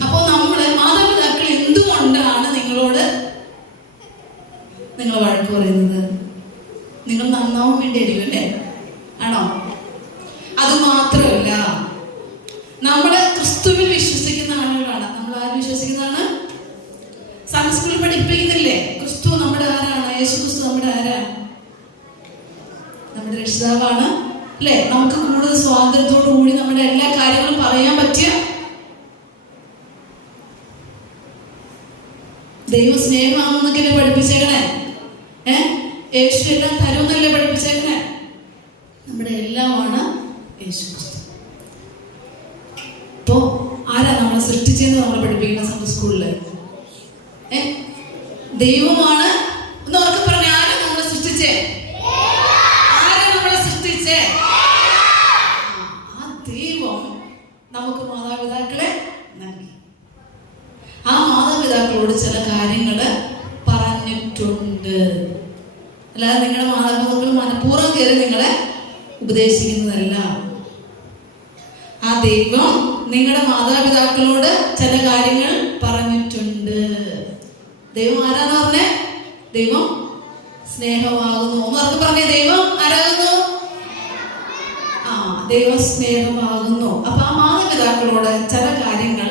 അപ്പൊ നമ്മളെ മാതാപിതാക്കൾ എന്തുകൊണ്ടാണ് നിങ്ങളോട് നിങ്ങൾ വഴക്ക് പറയുന്നത്? നിങ്ങൾ നന്നാവാൻ വേണ്ടിയായിരിക്കും അല്ലേ? ആണോ? അത് മാത്രമല്ല, ക്രിസ്തുവിൽ വിശ്വസിക്കുന്ന ആളുകളാണ്. നമ്മൾ ആര് വിശ്വസിക്കുന്നതാണ്? സൺഡേ സ്കൂളിൽ പഠിപ്പിക്കുന്നില്ലേ? ക്രിസ്തു നമ്മുടെ ആരാണ്? യേശു ക്രിസ്തു നമ്മുടെ ആരാണ്? നമ്മുടെ രക്ഷിതാവാണ് അല്ലെ? നമുക്ക് കൂടുതൽ സ്വാതന്ത്ര്യത്തോടു കൂടി നമ്മുടെ എല്ലാ കാര്യങ്ങളും പറയാൻ പറ്റിയ ദൈവ സ്നേഹമാണെന്നൊക്കെ പഠിപ്പിച്ചേക്കണേ. യേശു എല്ലാം തരുമെന്നല്ലേ പഠിപ്പിച്ചേക്കണേ? നമ്മുടെ എല്ലാമാണ് യേശു ക്രിസ്തു. ഇപ്പോ ആരാ നമ്മളെ സൃഷ്ടിച്ചെന്ന് നമ്മൾ പഠിപ്പിക്കുന്ന സൺഡേ സ്കൂളില്? ദൈവമാണ് എന്ന് ഉറക്കെ പറഞ്ഞ. ആരാ നമ്മളെ സൃഷ്ടിച്ചേ? ആരാ നമ്മളെ സൃഷ്ടിച്ചേ? ആ ദൈവം നമുക്ക് മാതാപിതാക്കളെ നൽകി. ആ മാതാപിതാക്കളോട് ചില കാര്യങ്ങള് പറഞ്ഞിട്ടുണ്ട്. അല്ലാതെ നിങ്ങളുടെ മാതാപിതാക്കൾ മനഃപൂർവ്വം കയറി നിങ്ങളെ ഉപദേശിക്കുന്നതല്ല. ആ ദൈവം നിങ്ങളുടെ മാതാപിതാക്കളോട് ചില കാര്യങ്ങൾ പറഞ്ഞിട്ടുണ്ട്. ദൈവം ആരാന്ന് പറഞ്ഞേ? ദൈവം സ്നേഹമാകുന്നു. എന്നൊക്കെ പറഞ്ഞേ. ദൈവം ആരാകുന്നു? ദൈവം സ്നേഹമാകുന്നു. അപ്പൊ ആ മാതാപിതാക്കളോട് ചില കാര്യങ്ങൾ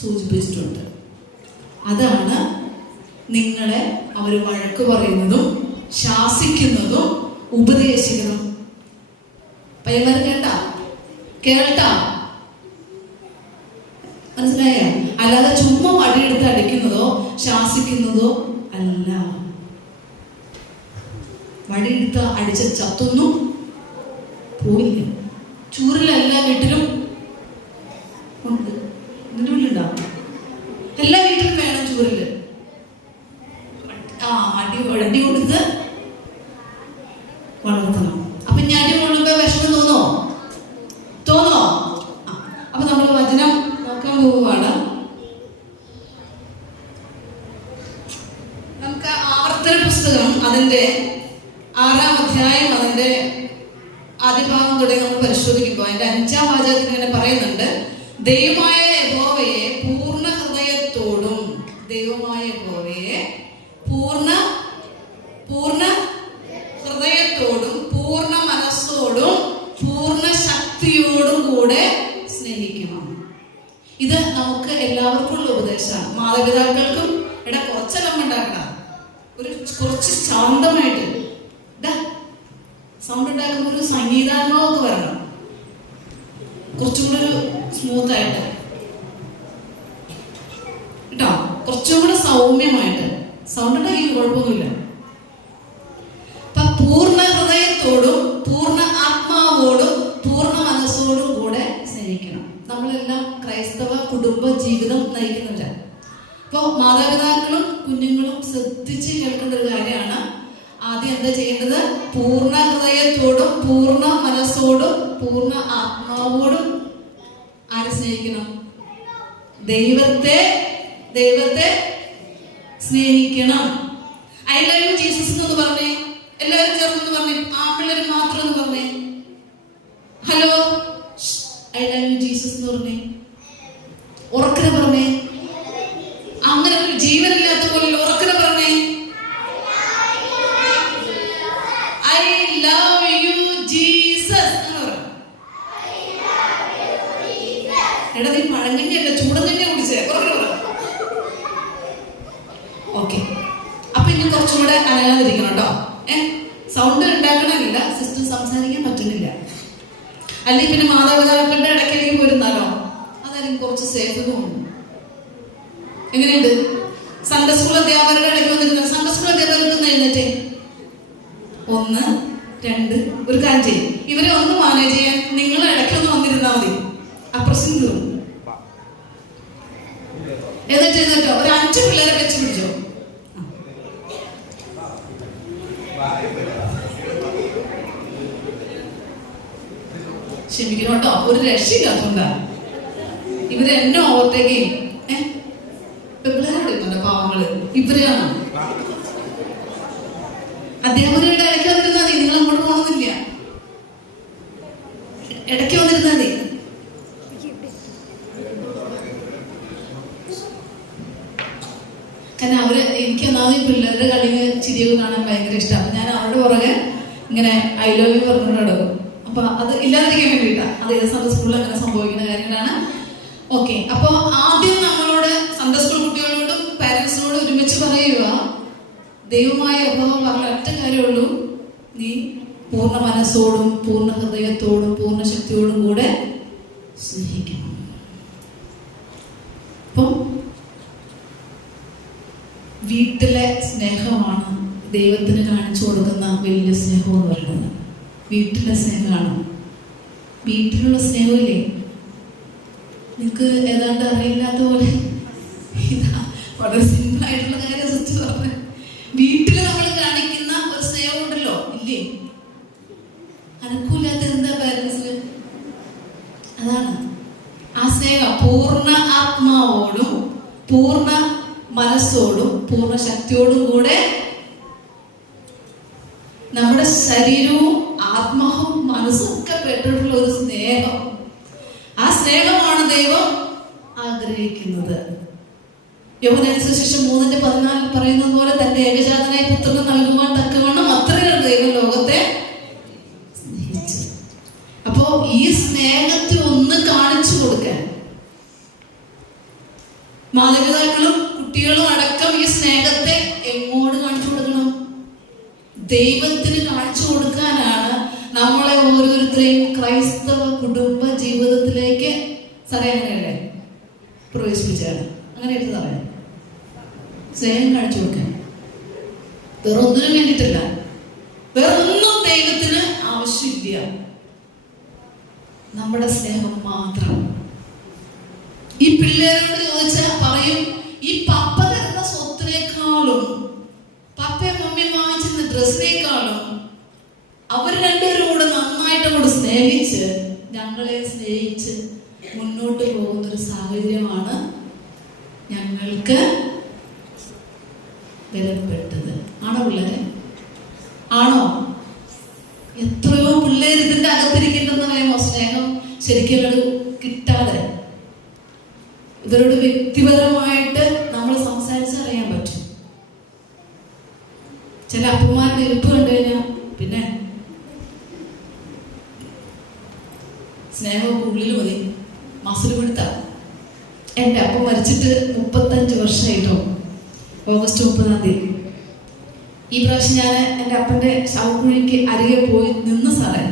സൂചിപ്പിച്ചിട്ടുണ്ട്. അതാണ് നിങ്ങളെ അവർ വഴക്ക് പറയുന്നതും ശാസിക്കുന്നതും ഉപദേശിക്കുന്നതും. പയ്യന്മാർ കേട്ടാ മനസ്സിലായ? അല്ലാതെ ചുമ്മാ വടിയെടുത്ത് അടിക്കുന്നതോ ശാസിക്കുന്നതോ അല്ല. വടിയെടുത്ത് അടിച്ച ചത്തൊന്നും പോയില്ല. ചൂരിൽ എല്ലാ വീട്ടിലും ഉണ്ട്. നിന്റെ വീട്ടിലുണ്ടാവും. എല്ലാ വീട്ടിലും വേണം ചൂരില്. അടി കൊടുത്ത് വളർത്തണം. അപ്പൊ ഞാൻ അടി കൊള്ളുമ്പോ വിഷമം തോന്നോ? അപ്പൊ നമ്മൾ വചനം നോക്കാൻ പോവുകയാണ്. നമുക്ക് ആവർത്തന പുസ്തകം അതിന്റെ 6-ാം അധ്യായം അതിന്റെ ആദ്യ ഭാഗം തുടങ്ങി നമ്മൾ പരിശോധിക്കുമ്പോൾ അതിന്റെ 5-ാം വാചകത്തിൽ ഇങ്ങനെ പറയുന്നുണ്ട്: ദൈവമായ യഹോവയെ പൂർണ്ണ ഹൃദയത്തോടും, ദൈവമായ യഹോവയെ പൂർണ്ണ ഹൃദയത്തോടും പൂർണ്ണ മനസ്സോടും പൂർണ്ണ ശക്തിയോടും കൂടെ സ്നേഹിക്കണം. ഇത് നമുക്ക് എല്ലാവർക്കും ഉള്ള ഉപദേശമാണ്. മാതാപിതാക്കൾക്കും കുറച്ചെല്ലാം ഉണ്ടാക്കണം. കുറച്ച് ശാന്തമായിട്ട് സൗണ്ട് ഉണ്ടാക്കുമ്പോൾ ഒരു സംഗീതാത്മാവൊക്കെ വരണം. കുറച്ചും കൂടെ ഒരു സ്മൂത്ത് ആയിട്ട് കേട്ടോ, കുറച്ചും കൂടെ സൗമ്യമായിട്ട് സൗണ്ട് ഉണ്ടാക്കി കുഴപ്പമൊന്നുമില്ല. അപ്പൊ പൂർണ്ണ ഹൃദയത്തോടും പൂർണ്ണ ആത്മാവോടും പൂർണ്ണ മനസ്സോടും കൂടെ സ്നേഹിക്കണം. നമ്മളെല്ലാം ക്രൈസ്തവ കുടുംബ ജീവിതം നയിക്കുന്നില്ല. അപ്പോൾ മാതാപിതാക്കളും കുഞ്ഞുങ്ങളും ശ്രദ്ധിച്ച് കേൾക്കേണ്ട ഒരു കാര്യമാണ്. ആദ്യം എന്താ ചെയ്യേണ്ടത്? പൂർണ്ണ ഹൃദയത്തോടും പൂർണ്ണ മനസ്സോടും പൂർണ്ണ ആത്മാവോടും ആരെ സ്നേഹിക്കണം? ദൈവത്തെ സ്നേഹിക്കണം. ഐ ലവ് യു ജീസസ് എന്ന് പറഞ്ഞേ. എല്ലാവരും ചേർന്ന് പറഞ്ഞേ. ആമ്പിള്ളേർ മാത്രം എന്ന് പറഞ്ഞേ. Hello, I love you Jesus എന്ന് പറഞ്ഞേ. ഉറക്കനെ പറഞ്ഞേ. അങ്ങനെ ഒരു ജീവനില്ലാത്ത പോലെ ഉറക്കനെ പറഞ്ഞേ. ഐ ലവ് യു ജീസസ് എന്ന് പറഞ്ഞു. എടാ നീ പഴങ്കഞ്ഞല്ല ചൂടങ്കഞ്ഞ കുടിച്ചേ. ഉറക്കനെ പറ. ഓക്കെ, അപ്പൊ ഇനി കുറച്ചും കൂടെ അനങ്ങാതിരിക്കണം കേട്ടോ. സൗണ്ട് ഉണ്ടാക്കണമെന്നില്ല, സിസ്റ്റർ സംസാരിക്കാൻ പറ്റുന്നില്ല. അല്ലെങ്കിൽ പിന്നെ മാതാപിതാക്കളുടെ ഇടയ്ക്കിലേക്ക് പോയിരുന്നാലോ, അതായിരിക്കും കുറച്ച് സേഫ് തോന്നുന്നു. എങ്ങനെയുണ്ട്? സൺഡേ സ്കൂൾ അധ്യാപകരുടെ ഇടയ്ക്ക് വന്നിരുന്നത്. സൺഡേ സ്കൂൾ അധ്യാപകർക്ക് എഴുന്നേറ്റേ 1, 2 ഒരു കാര്യം ചെയ്യും. ഇവരെ ഒന്ന് മാനേജ് ചെയ്യാൻ നിങ്ങൾ ഇടയ്ക്കൊന്ന് വന്നിരുന്നാൽ മതി. അപ്രസം തീർന്നു. എഴുന്നേറ്റോ ഒരു 5 പിള്ളേരെ വെച്ച് പിടിച്ചോ. ക്ഷമിക്കണം കേട്ടോ, ഒരു രക്ഷയില്ലാത്തോണ്ടാ ഇവര് എന്നെ ഓവർടേക്ക് ചെയ്യും. പിള്ളേരുടെ പാവങ്ങള് ഇവരെയാണ്. അധ്യാപകരുടെ ഇടയ്ക്ക് വന്നിരുന്നാ മതി. നിങ്ങൾ അങ്ങോട്ട് പോകണമെന്നില്ല. ഇടയ്ക്ക് വന്നിരുന്നാ മതി. കാരണം എനിക്ക് ഒന്നാമത് പിള്ളേരുടെ കളിന് ചിരിയൊക്കെ കാണാൻ ഭയങ്കര ഇഷ്ടമാണ്. ഞാൻ അവരുടെ പുറകെ ഇങ്ങനെ ഐ ലവ് യു പറഞ്ഞുകൊണ്ട് നടക്കും. അപ്പൊ അത് ഇല്ലാതിരിക്കാൻ വേണ്ടിയിട്ടാണ്. അത് ഏത് സൺഡേ സ്കൂളിൽ അങ്ങനെ സംഭവിക്കുന്ന കാര്യങ്ങളാണ്. ഓക്കെ, അപ്പൊ ആദ്യം നമ്മളോട് സൺഡേ സ്കൂൾ കുട്ടികളോടും പാരന്റ്സിനോടും ഒരുമിച്ച് പറയുക, ദൈവമായ യഹോവ പറഞ്ഞ ഒറ്റ കാര്യമുള്ളൂ, നീ പൂർണ്ണ മനസ്സോടും പൂർണ്ണ ഹൃദയത്തോടും പൂർണ്ണ ശക്തിയോടും കൂടെ സ്നേഹിക്കണം. അപ്പം വീട്ടിലെ സ്നേഹമാണ് ദൈവത്തിന് കാണിച്ചു കൊടുക്കുന്ന വലിയ സ്നേഹം എന്ന് പറയുന്നത്. വീട്ടിലെ സ്നേഹമാണ്. വീട്ടിലുള്ള സ്നേഹമില്ലേ, നിങ്ങൾക്ക് ഏതാണ്ട് അറിയില്ലാത്ത പോലെ ഇതാ വളരെ സിമ്പിൾ ആയിട്ടുള്ള കാര്യം സിസ്റ്റർ പറഞ്ഞു. വീട്ടിൽ നമ്മൾ കാണിക്കുന്ന ഒരു സ്നേഹം ഉണ്ടല്ലോ, ഇല്ലേ? അനക്കൂല്ലാത്ത എന്താ പാരന്റ്സിന്? അതാണ് ആ സ്നേഹം. പൂർണ്ണ ആത്മാവോടും പൂർണ്ണ മനസ്സോടും പൂർണ്ണ ശക്തിയോടും കൂടെ നമ്മുടെ ശരീരവും ആത്മാവും മനസ്സും ഒക്കെ പെട്ടിട്ടുള്ള ഒരു സ്നേഹം. ആ സ്നേഹമാണ് ദൈവം ആഗ്രഹിക്കുന്നത്. യോഹന്നാൻ സുവിശേഷം 3:14 പറയുന്നത് പോലെ തന്റെ ഏകജാതനായ പുത്രനെ നൽകുവാൻ തക്കവണ്ണം അത്രയും ദൈവം ലോകത്തെ സ്നേഹിച്ചു. അപ്പോ ഈ സ്നേഹത്തെ ഒന്ന് കാണിച്ചു കൊടുക്കാൻ മാതാപിതാക്കളും കുട്ടികളും അടക്കം ഈ സ്നേഹത്തെ എങ്ങോട്ട് കാണിച്ചു കൊടുക്കണം? ദൈവത്തിന് കാണിച്ചു കൊടുക്കാനാണ് നമ്മളെ ഓരോരുത്തരെയും ക്രൈസ്തവ കുടുംബ ജീവിതത്തിലേക്ക് സാറേ അങ്ങനെയല്ലേ പ്രവേശിപ്പിച്ചാണ്. അങ്ങനെ എടുത്ത് പറയാം, സ്നേഹം കാണിച്ചു കൊടുക്കാൻ. വേറെ ഒന്നിനും വേണ്ടിയിട്ടല്ല, വേറെ ഒന്നും ദൈവത്തിന് ആവശ്യമില്ല, നമ്മുടെ സ്നേഹം മാത്രം. ഈ പിള്ളേരോട് ചോദിച്ചാൽ പറയും, ഈ പപ്പ തരുന്ന സ്വത്തിനേക്കാളും പപ്പയും മമ്മിയും വാങ്ങിച്ചിരുന്ന ഡ്രസ്സിനേക്കാളും അവർ രണ്ടുപേരും കൂടെ നന്നായിട്ട് കൂടെ സ്നേഹിച്ച് ഞങ്ങളെ സ്നേഹിച്ച് മുന്നോട്ട് പോകുന്നൊരു സാഹചര്യമാണ് ഞങ്ങൾക്ക് വിലപ്പെട്ടത്. ആണോ പിള്ളേരെ? ആണോ? എത്രയോ പിള്ളേർ ഇതിന്റെ അകത്തിരിക്കുന്നെന്ന് പറയുമോ? സ്നേഹം ശരിക്കും കിട്ടാതെ ഇവരോട് വ്യക്തിപരമായിട്ട് നമ്മൾ സംസാരിച്ചറിയാൻ പറ്റും. ചില അപ്പന്മാരുടെ ഇരിപ്പ് കണ്ടു കഴിഞ്ഞാൽ പിന്നെ സ്നേഹമൊക്കെ ഉള്ളിൽ മതി, മസിൽ പിടുത്ത. എൻ്റെ അപ്പം മരിച്ചിട്ട് 35 വർഷമായിട്ടോ. ഓഗസ്റ്റ് 30 ഈ പ്രാവശ്യം ഞാൻ എൻ്റെ അപ്പൻ്റെ ശവക്കുഴിക്ക് അരികെ പോയി നിന്ന് സാറേ.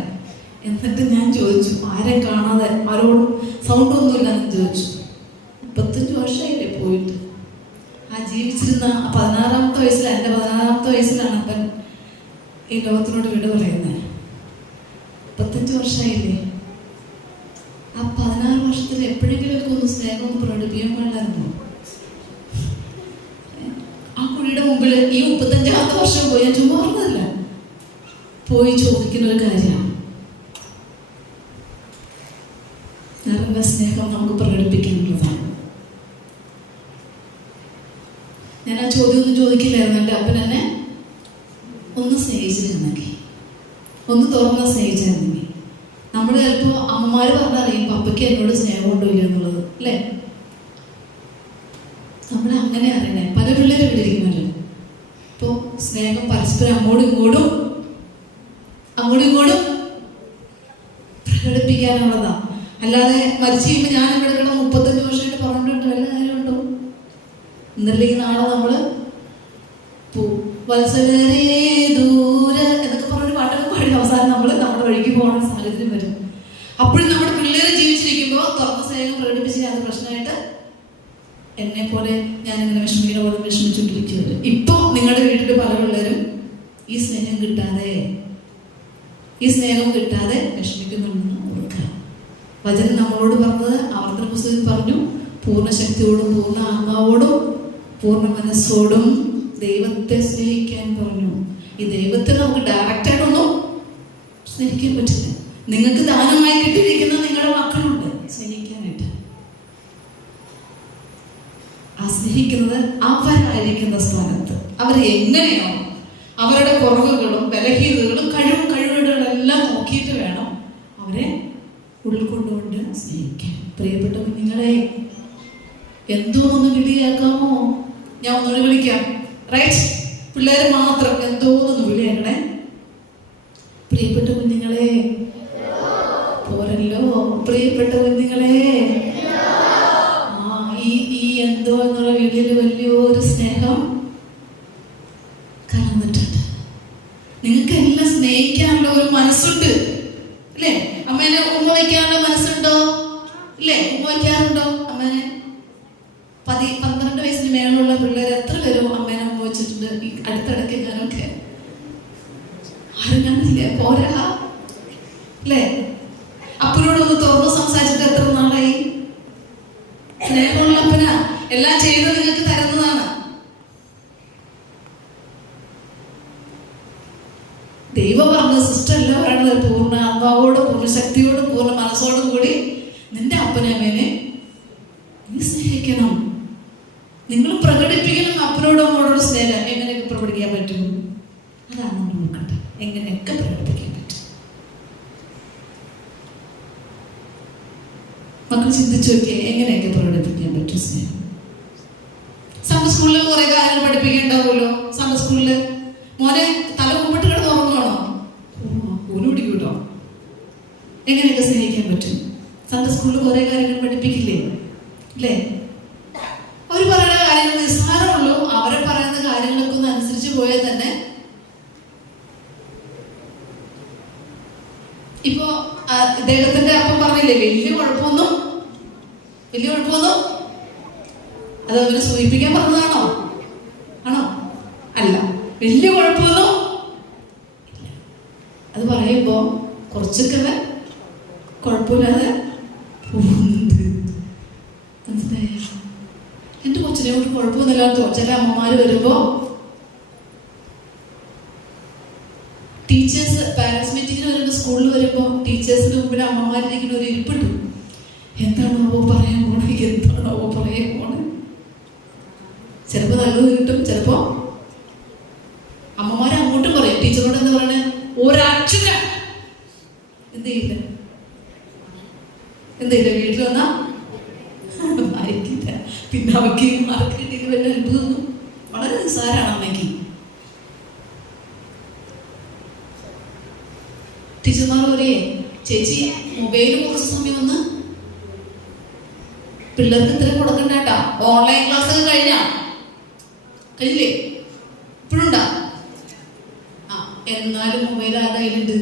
എന്നിട്ട് ഞാൻ ചോദിച്ചു, ആരെ കാണാതെ ആരോടും സൗണ്ടൊന്നുമില്ല എന്ന് ചോദിച്ചു. 35 വർഷമായില്ലേ പോയിട്ട്. ആ ജീവിച്ചിരുന്ന 16-ാമത്തെ വയസ്സിലാണ്, എൻ്റെ 16-ാമത്തെ വയസ്സിലാണ് അപ്പൻ ഈ ലോകത്തിനോട് വിട പറയുന്നത്. 35 വർഷമായില്ലേ? ആ 16 വർഷത്തിൽ എപ്പോഴെങ്കിലും ഒന്ന് സ്നേഹം ഒന്ന് പ്രകടിപ്പിക്കാൻ പാടില്ലായിരുന്നു? ആ കുഴിയുടെ മുമ്പിൽ ഈ 35-ാമത്തെ വർഷം പോയി, ഞാൻ ചുമ്മാ പറഞ്ഞതല്ല, പോയി ചോദിക്കുന്ന ഒരു കാര്യമാണ്. നിറഞ്ഞ സ്നേഹം നമുക്ക് പ്രകടിപ്പിക്കാനുള്ളതാണ്. ഞാൻ ആ ചോദ്യം ഒന്നും ചോദിക്കില്ലായിരുന്നു. എൻ്റെ അപ്പൻ എന്നെ ഒന്ന് സ്നേഹിച്ചിരുന്നെങ്കിൽ, ഒന്ന് തുറന്ന് സ്നേഹിച്ചിരുന്നെങ്കിൽ. നമ്മൾ ചിലപ്പോൾ അമ്മമാര് പറഞ്ഞറിയും പപ്പയ്ക്ക് എന്നോട് സ്നേഹം കൊണ്ടില്ല എന്നുള്ളത്, അല്ലേ? നമ്മളെ അങ്ങനെ അറിയണേ. പല പിള്ളേരും ഇവിടെ ഇരിക്കുമല്ലോ. ഇപ്പോൾ സ്നേഹം പരസ്പരം അങ്ങോട്ടും ഇങ്ങോട്ടും പ്രകടിപ്പിക്കാനുള്ളതാ. അല്ലാതെ മരിച്ചു കഴിയുമ്പോൾ ഞാൻ ഇവിടെ 35 വർഷമായിട്ട് പറഞ്ഞിട്ടുണ്ട് വല്ല കാര്യമുണ്ടോ? എന്നല്ലെങ്കിൽ നാളെ നമ്മള് വത്സരേ ദൂര എന്നൊക്കെ പറഞ്ഞൊരു പാട്ടൊക്കെ പാടി അവസാനം നമ്മുടെ വഴിക്ക് പോകുന്ന സാഹചര്യം വരും. അപ്പോഴും നമ്മുടെ പിള്ളേർ ജീവിച്ചിരിക്കുമ്പോൾ തുറന്ന സ്നേഹം പ്രകടിപ്പിച്ച് അത് പ്രശ്നമായിട്ട് എന്നെ പോലെ ഞാനിങ്ങനെ വിഷമിക്കുന്ന പോലെ വിഷമിച്ചുകൊണ്ടിരിക്കുന്നത്. ഇപ്പൊ നിങ്ങളുടെ വീട്ടിൽ പല പിള്ളേരും ഈ സ്നേഹം കിട്ടാതെ വിഷമിക്കുന്നുണ്ടെന്ന് ഓർക്കുക. വചനം നമ്മളോട് പറഞ്ഞത്, ആവർത്തന പുസ്തകത്തിൽ പറഞ്ഞു, പൂർണ്ണ ശക്തിയോടും പൂർണ്ണ ആത്മാവോടും പൂർണ്ണ മനസ്സോടും ദൈവത്തെ സ്നേഹിക്കാൻ പറഞ്ഞു. ഈ ദൈവത്തെ നമുക്ക് ഡയറക്റ്റായിട്ടൊന്നും സ്നേഹിക്കാൻ പറ്റില്ല. നിങ്ങൾക്ക് ദാനമായി കിട്ടിയിരിക്കുന്ന നിങ്ങളുടെ മക്കളുണ്ട് സ്നേഹിക്കാനായിട്ട്. ആ സ്നേഹിക്കുന്നത് അവരായിരിക്കുന്ന സ്ഥാനത്ത് അവരെ എങ്ങനെയോ അവരുടെ കുറവുകളും ബലഹീനതകളും കഴിവുകളെല്ലാം നോക്കിയിട്ട് വേണം അവരെ ഉൾക്കൊണ്ടുകൊണ്ട് സ്നേഹിക്കാൻ. പ്രിയപ്പെട്ട കുഞ്ഞുങ്ങളെ, എന്തോ ഒന്ന് വിളിയാക്കാമോ? ഞാൻ ഒന്നുകൂടി വിളിക്കാം. റൈറ്റ്, പിള്ളേര് മാത്രം എന്തോ ഒന്ന് വിളിയാക്കണേ. പ്രിയപ്പെട്ട കുഞ്ഞുങ്ങളെ, പോരല്ലോ. പ്രിയപ്പെട്ട കുഞ്ഞുങ്ങളെ, ഇല്ലേ? ഉമ്മ വയ്ക്കാറുണ്ടോ അമ്മേനെ? 12 വയസ്സിന് മേലുള്ള പിള്ളേർ എത്ര പേരും അമ്മേനെ ഉമ്മ വെച്ചിട്ടുണ്ട് ഈ അടുത്തിടയ്ക്ക്? ഞാനൊക്കെ ആരും കാണില്ലേ? പോരാ അല്ലേ? അപ്പനോടൊന്ന് തുറന്ന് സംസാരിച്ചിട്ട് എത്ര നാളായി? സ്നേഹമുള്ള അപ്പന എല്ലാം ചെയ്ത് നിങ്ങൾക്ക് തരുന്നതാണ്. ദൈവം പറഞ്ഞ സിസ്റ്റർ എല്ലാം പറയുന്നത് പൂർണ്ണ ആത്മാവോടും പൂർണ്ണ ശക്തിയോടും പൂർണ്ണ മനസ്സോടും കൂടി നിന്റെ അപ്പനെ അമ്മേനെ നീ സ്നേഹിക്കണം. നിങ്ങൾ പ്രകടിപ്പിക്കണം അപ്പനോടും അമ്മയോടും സ്നേഹം. എങ്ങനെയൊക്കെ പ്രകടിപ്പിക്കാൻ പറ്റും? അതാണ് നമ്മൾ നോക്കട്ടെ. എങ്ങനെയൊക്കെ പ്രകടിപ്പിക്കാൻ പറ്റും? മക്കൾ ചിന്തിച്ചു നോക്കിയേ, എങ്ങനെയൊക്കെ പ്രകടിപ്പിക്കാൻ പറ്റും സ്നേഹം? സൺഡേ സ്കൂളിൽ കുറെ കാര്യങ്ങൾ പഠിപ്പിക്കേണ്ടാവുമല്ലോ. സൺഡേ സ്കൂളില് മോനെ തല കുമ്പിട്ട് കിടന്ന് ഉറങ്ങുവാണോ? ഊന് പിടിക്കൂട്ടോ. എങ്ങനെയൊക്കെ സ്നേഹിക്കാൻ പറ്റും? സൺഡേ സ്കൂളിൽ കുറെ കാര്യങ്ങൾ പഠിപ്പിക്കില്ലേ? അല്ലേ? അവർ പറയുന്ന കാര്യങ്ങൾ നിസ്സാരമുള്ളൂ. അവരെ പറയുന്ന കാര്യങ്ങളൊക്കെ ഒന്ന് അനുസരിച്ച് പോയാൽ തന്നെ ഇപ്പോ ഇദ്ദേഹത്തിന്റെ അപ്പം പറഞ്ഞില്ലേ, വലിയ കുഴപ്പമൊന്നും അത് അവരെ സൂചിപ്പിക്കാൻ പറഞ്ഞതാണോ? ആണോ? അല്ല, വലിയ കുഴപ്പമൊന്നും. അത് പറയുമ്പോ കുറച്ചൊക്കെ കുഴപ്പമില്ലാതെ മനസ്സിലായോ? എന്റെ കൊച്ചിനെ കൊണ്ട് കുഴപ്പമൊന്നുമില്ലാത്തോ? ചില അമ്മമാര് വരുമ്പോ ടീച്ചേഴ്സ് പാരന്റ്സ് മീറ്റിങ്ങിന് വരുമ്പോ സ്കൂളിൽ വരുമ്പോ ടീച്ചേഴ്സിന് മുമ്പിൽ അമ്മമാരിരിക്കുന്ന ഒരു ഇരിപ്പിട്ടു. എന്താണോ പറയാൻ പോണേ? ചിലപ്പോ നല്ലത് കിട്ടും, ചിലപ്പോ അമ്മമാരെ അങ്ങോട്ടും പറയും. ടീച്ചറോട് എന്താ പറയണേ? ഒരാക്ഷര എന്ത് ചെയ്യില്ല വീട്ടിൽ വന്നാ വായിക്കില്ല. പിന്നെ അവയ്ക്ക് മാർക്ക് കിട്ടിയത് വല്ല അത്ഭുതമൊന്നും വളരെ നിസ്സാരാണ് അമ്മയ്ക്ക്. ടീച്ചർമാർ പറയേ, ചേച്ചി മൊബൈലിൽ കുറച്ച് സമയം ഒന്ന് പിള്ളേർക്ക് ഇത്ര കൊടുക്കണ്ടാട്ടാ. ഓൺലൈൻ ക്ലാസ് ഒക്കെ കഴിഞ്ഞില്ലേ? ഇപ്പോഴുണ്ടാ? എന്നാലും മൊബൈൽ ആരുടെ കയ്യിലുണ്ട്?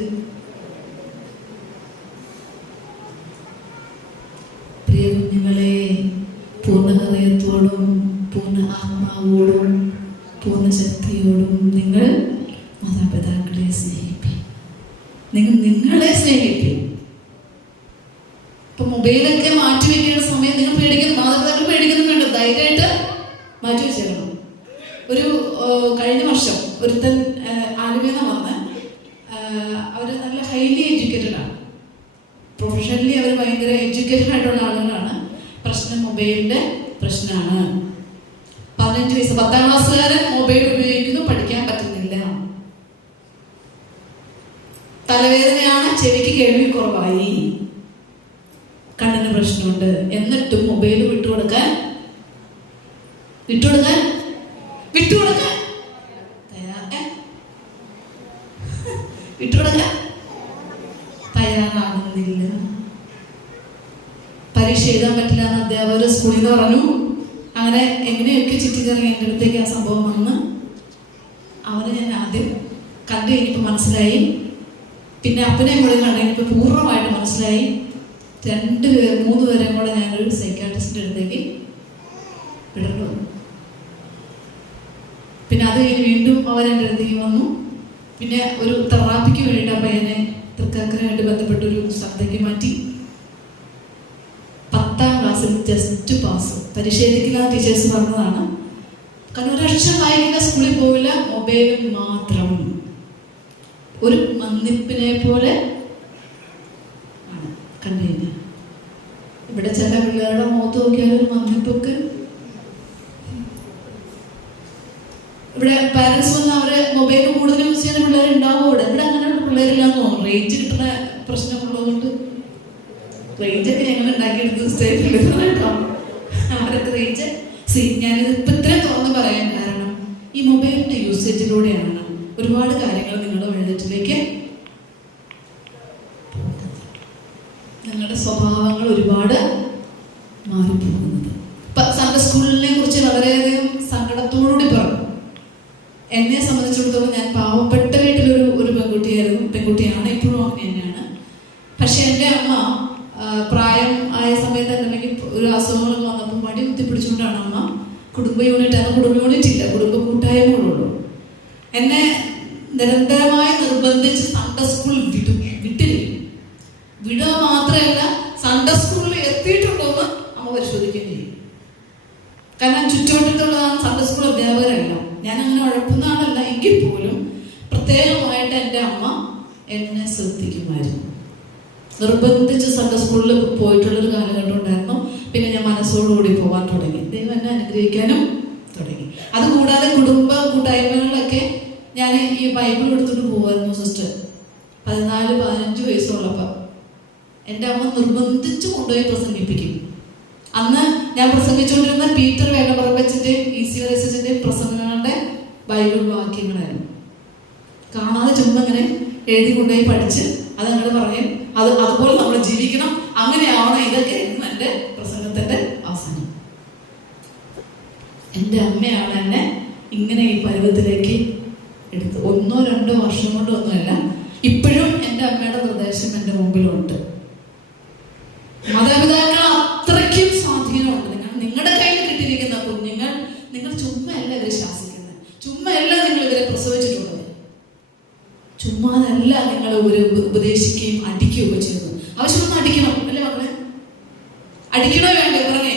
പ്രിയ കുഞ്ഞുങ്ങളെ, പൂർണ്ണ ഹൃദയത്തോടും പൂർണ്ണ ആത്മാവോടും പൂർണ്ണ ശക്തിയോടും നിങ്ങൾ മാതാപിതാക്കളെ സ്നേഹിക്കും. നിങ്ങളെ സ്നേഹിക്കും. ഇപ്പൊ മൊബൈലൊക്കെ മാറ്റി വെക്കേണ്ട സമയം നിങ്ങൾ പേടിക്കണം. മാതാപിതാക്കൾ പേടിക്കുന്നുണ്ട്. ധൈര്യമായിട്ട് മാറ്റി വെച്ചേക്കണം. ഒരു കഴിഞ്ഞ വർഷം ഒരുത്തൻ ആലുവേന വന്ന് അവര് നല്ല ഹൈലി എഡ്യൂക്കേറ്റഡ് ആണ്. പ്രൊഫഷണലി അവർ ഭയങ്കര എഡ്യൂക്കേറ്റഡ് ആയിട്ടുള്ള ആളുകളാണ്. പ്രശ്നം മൊബൈലിന്റെ പ്രശ്നമാണ്. 15 വയസ്സ് 10ാം ക്ലാസ്സുകാരൻ മൊബൈൽ ഉപയോഗിക്കുന്നു, പഠിക്കാൻ പറ്റുന്നില്ല. തലവേദനയാണ്, ചെവിക്ക് കേൾവി കുറവായി, കണ്ണിന് പ്രശ്നമുണ്ട്. എന്നിട്ടും മൊബൈൽ വിട്ടുകൊടുക്കാൻ തയ്യാറാകുന്നില്ല. പരീക്ഷ എഴുതാൻ പറ്റില്ല എന്ന് അധ്യാപകർ സ്കൂളിൽ നിന്ന് പറഞ്ഞു. അങ്ങനെ എങ്ങനെയൊക്കെ ചുറ്റിക്കറങ്ങി എൻ്റെ അടുത്തേക്ക് ആ സംഭവം വന്ന് അവനെ ഞാൻ ആദ്യം കണ്ടു കഴിഞ്ഞപ്പോൾ മനസ്സിലായി. പിന്നെ അപ്പനെയും കൂടെ കണ്ടു കഴിഞ്ഞപ്പോൾ പൂർണ്ണമായിട്ട് മനസ്സിലായി. 3 പേരെയും കൂടെ ഞാനൊരു സൈക്കാട്രിസ്റ്റിൻ്റെ അടുത്തേക്ക് വിടേണ്ടി വന്നു. പിന്നെ അത് കഴിഞ്ഞ് വീണ്ടും അവരെൻ്റെ അടുത്തേക്ക് വന്നു. പിന്നെ ഒരു തെറാപ്പിക്ക് വേണ്ടിയിട്ട് ആ പയ്യനെ തൃക്കാക്കരയായിട്ട് ബന്ധപ്പെട്ടൊരു സ്ഥലത്തേക്ക് മാറ്റി. 10ാം ക്ലാസ്സിൽ ജസ്റ്റ് പാസ്. പരീക്ഷ എഴുതിക്കുന്ന ടീച്ചേഴ്സ് പറഞ്ഞതാണ്. കാരണം ഒരക്ഷരം വായിക്കുന്ന സ്കൂളിൽ പോവില്ല, മൊബൈലിൽ മാത്രം. ഒരു മന്ദിപ്പിനെ പോലെ ആണ് കണ്ടുകഴിഞ്ഞ. ഇവിടെ ചില പിള്ളേരുടെ മുഖത്ത് നോക്കിയാൽ ഒരു മന്ദിപ്പൊക്കെ. ഇവിടെ പാരന്റ്സ് വന്ന് അവരെ മൊബൈൽ കൂടുതൽ യൂസ് ചെയ്യുന്ന പിള്ളേരുണ്ടാവും. ഇവിടെ അങ്ങനെയുള്ള പിള്ളേരില്ലാന്ന് തോന്നുന്നു. റേഞ്ച് കിട്ടുന്ന പ്രശ്നമുള്ളതുകൊണ്ട് റേഞ്ചൊക്കെ ഞങ്ങൾ ഉണ്ടാക്കിയെടുത്ത് അവരൊക്കെ റേഞ്ച് ഞാനിത് ഇപ്പം ഇത്രയും തുറന്ന് പറയാൻ കാരണം ഈ മൊബൈലിന്റെ യൂസേജിലൂടെയാണ് ഒരുപാട് കാര്യങ്ങൾ നിങ്ങളുടെ എഴുത്തിലേക്ക്, നിങ്ങളുടെ സ്വഭാവങ്ങൾ ഒരുപാട് മാറിപ്പോകുന്നത്. സൺഡേ സ്കൂളിനെ കുറിച്ച് വളരെയധികം സങ്കടത്തോടുകൂടി പറഞ്ഞു. എന്നെ സംബന്ധിച്ചിടത്തോളം ഞാൻ പാവപ്പെട്ട വീട്ടിലൊരു പെൺകുട്ടിയാണ്. ഇപ്പോഴും അങ്ങനെ തന്നെയാണ്. പക്ഷെ എൻ്റെ അമ്മ പ്രായം ആയ സമയത്ത് ഒരു അസുഖങ്ങൾ വന്നപ്പോൾ മടി കുത്തിപ്പിടിച്ചുകൊണ്ടാണ് അമ്മ കുടുംബ യൂണിറ്റ്, അത് കുടുംബ യൂണിറ്റ് ഇല്ല, കുടുംബ കൂട്ടായ്മകളുള്ളൂ, എന്നെ നിരന്തരമായി നിർബന്ധിച്ച് സൺഡേ സ്കൂൾ വിട്ടിരിക്കും. വിടുക മാത്രമല്ല, സൺഡേ സ്കൂളിൽ എത്തിയിട്ടുണ്ടോ എന്ന് അമ്മ പരിശോധിക്കുകയും ചെയ്യും. കാരണം ചുറ്റുവട്ടത്തുള്ള സൺഡേ സ്കൂൾ അധ്യാപകരല്ല, ഞാൻ അങ്ങനെ ഉഴപ്പുന്ന ആളല്ല, എങ്കിൽ പോലും പ്രത്യേകമായിട്ട് എൻ്റെ അമ്മ എന്നെ ശ്രദ്ധിക്കുമായിരുന്നു. നിർബന്ധിച്ച് സൺഡേ സ്കൂളിൽ പോയിട്ടുള്ളൊരു കാലഘട്ടം ഉണ്ടായിരുന്നു. പിന്നെ ഞാൻ മനസ്സോടുകൂടി പോകാൻ തുടങ്ങി. ദൈവം എന്നെ അനുഗ്രഹിക്കാനും തുടങ്ങി. അതുകൂടാതെ കുടുംബ കൂട്ടായ്മകളിലൊക്കെ ഞാൻ ഈ ബൈബിൾ എടുത്തിട്ട് പോകുമായിരുന്നു സിസ്റ്റർ. 14-15 വയസ്സുള്ളപ്പോൾ എൻ്റെ അമ്മ നിർബന്ധിച്ച് കൊണ്ടുപോയി പ്രസംഗിപ്പിക്കും. അന്ന് ഞാൻ പ്രസംഗിച്ചുകൊണ്ടിരുന്ന പീറ്റർ വേഗപ്പറമ്പച്ചിൻ്റെയും ECRSന്റെ പ്രസംഗങ്ങളുടെ ബൈബിൾ വാക്യങ്ങളായിരുന്നു. കാണാതെ ചുമ്മാ ഇങ്ങനെ എഴുതി കൊണ്ടുപോയി പഠിച്ച് അതങ്ങോട്ട് പറയും, അതുപോലെ നമ്മൾ ജീവിക്കണം, അങ്ങനെയാവണം, ഇതൊക്കെ ആയിരുന്നു എൻ്റെ പ്രസംഗത്തിന്റെ അവസാനം. എൻ്റെ അമ്മയാണ് എന്നെ ഇങ്ങനെ ഈ പരുവത്തിലേക്ക് എടുത്ത്. 1-2 വർഷം കൊണ്ടൊന്നുമല്ല, ഇപ്പോഴും എൻ്റെ അമ്മയുടെ നിർദ്ദേശം എൻ്റെ മുമ്പിലുണ്ട്. മാതാപിതാക്കൾ അത്രയ്ക്കും സ്വാധീനമുണ്ട്. നിങ്ങളുടെ കയ്യിൽ കിട്ടിയിരിക്കുന്ന കുഞ്ഞുങ്ങൾ, നിങ്ങൾ ചുമ്മയല്ല ഇവരെ ശാസിക്കുന്നത്, ചുമ്മയല്ല നിങ്ങൾ ഇവരെ പ്രസവിച്ചിട്ടുള്ളത്, ചുമ്മാതല്ല നിങ്ങൾ ഉപദേശിക്കുകയും അടിക്കുകയൊക്കെ ചെയ്യുന്നത്. ആവശ്യമൊന്നും അടിക്കണം അല്ലേ മക്കളെ? അടിക്കണോ വേണ്ടേ? പറഞ്ഞേ,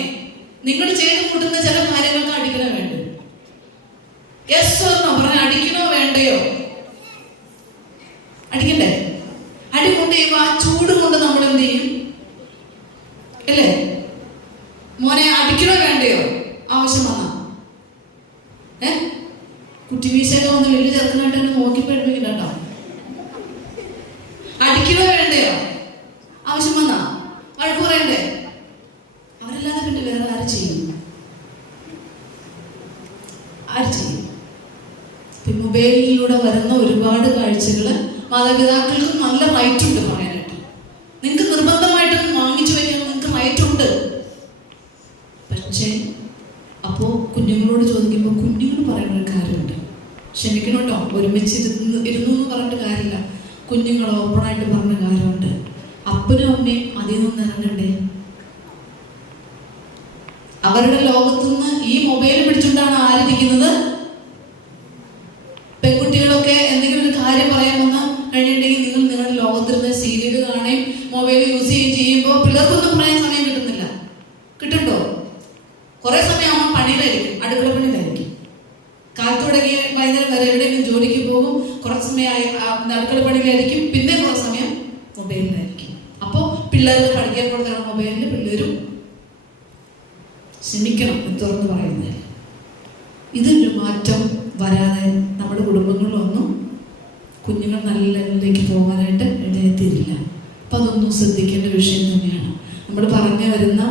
നിങ്ങൾ ചെയ്ത് കൂട്ടുന്ന ചില കാര്യങ്ങൾക്ക് അടിക്കണോ വേണ്ടേ? യെസ് എന്നോ പറഞ്ഞ അടിക്കണോ വേണ്ടയോ? അടിക്കണ്ടേ? അടി കൊണ്ട് ചെയ്യുമ്പോ ആ ചൂട് കൊണ്ട് നമ്മൾ എന്ത് ചെയ്യും അല്ലേ? മോനെ അടിക്കണോ വേണ്ടയോ? ആവശ്യം വന്നാ കുട്ടി വീശയൊക്കെ വന്ന് വലിയ ചെറുക്കനായിട്ട് തന്നെ നോക്കി പഠിപ്പിക്കണ്ട കേട്ടോ. അടിക്കണോ വേണ്ടയോ? ആവശ്യം വന്നാ വഴക്ക് പറയണ്ടേ? അവരല്ലാതെ പിന്നെ വേറെ ആര് ചെയ്യും? മൊബൈലിലൂടെ വരുന്ന ഒരുപാട് കാഴ്ചകള് മാതാപിതാക്കൾക്ക് നല്ല റൈറ്റ് ഉണ്ട് പറയാനായിട്ട്. നിങ്ങൾക്ക് നിർബന്ധമായിട്ടൊന്നും വാങ്ങിച്ചു വയ്ക്കാൻ നിങ്ങൾക്ക് റൈറ്റ് ഉണ്ട്. പക്ഷേ അപ്പോ കുഞ്ഞുങ്ങളോട് ചോദിക്കുമ്പോൾ കുഞ്ഞുങ്ങൾ പറയുന്ന ഒരു കാര്യമുണ്ട്. ക്ഷമിക്കണോട്ടോ, ഒരുമിച്ച് ഇരുന്നു എന്ന് പറഞ്ഞിട്ട് കാര്യമില്ല. കുഞ്ഞുങ്ങൾ ഓപ്പണായിട്ട് പറഞ്ഞ കാര്യമുണ്ട്. അപ്പനും അമ്മയും അതിൽ നിന്ന് ഇറങ്ങണ്ടേ? അവരുടെ ലോകത്തുനിന്ന് ഈ മൊബൈൽ പിടിച്ചുകൊണ്ടാണ് ആയിരിക്കുന്നത്. പെൺകുട്ടികളൊക്കെ എന്തെങ്കിലും ഒരു കാര്യം പറയാൻ വന്ന് കഴിഞ്ഞിട്ടുണ്ടെങ്കിൽ നിങ്ങൾ നിങ്ങളുടെ ലോകത്തിരുന്ന് സീരിയൽ കാണുകയും മൊബൈൽ യൂസ് ചെയ്യുമ്പോൾ പിള്ളേർക്കൊന്നും പറയാൻ സമയം കിട്ടുന്നില്ല. കിട്ടുന്നുണ്ടോ? കുറെ സമയം അമ്മ പണിയിലായിരിക്കും, അടുക്കള പണിയിലായിരിക്കും. കാലത്ത് തുടങ്ങി വൈകുന്നേരം വരെ എവിടെയെങ്കിലും ജോലിക്ക് പോകും, കുറച്ച് സമയം അടുക്കള പണിയിലായിരിക്കും, പിന്നെ കുറച്ച് സമയം മൊബൈലിലായിരിക്കും. അപ്പോൾ പിള്ളേർക്ക് പഠിക്കാൻ കൊടുക്കുന്ന മൊബൈലിൽ പിള്ളേരും ശ്രമിക്കണം തുറന്ന് പറയുന്നത്. ഇതൊരു മാറ്റം വരാതെ നമ്മുടെ കുടുംബങ്ങളിലൊന്നും കുഞ്ഞുങ്ങൾ നല്ല ലെവലിലേക്ക് പോകാനായിട്ട് ഇടയെത്തിയില്ല. അപ്പം അതൊന്നും ശ്രദ്ധിക്കേണ്ട വിഷയം തന്നെയാണ്. നമ്മൾ പറഞ്ഞു വരുന്ന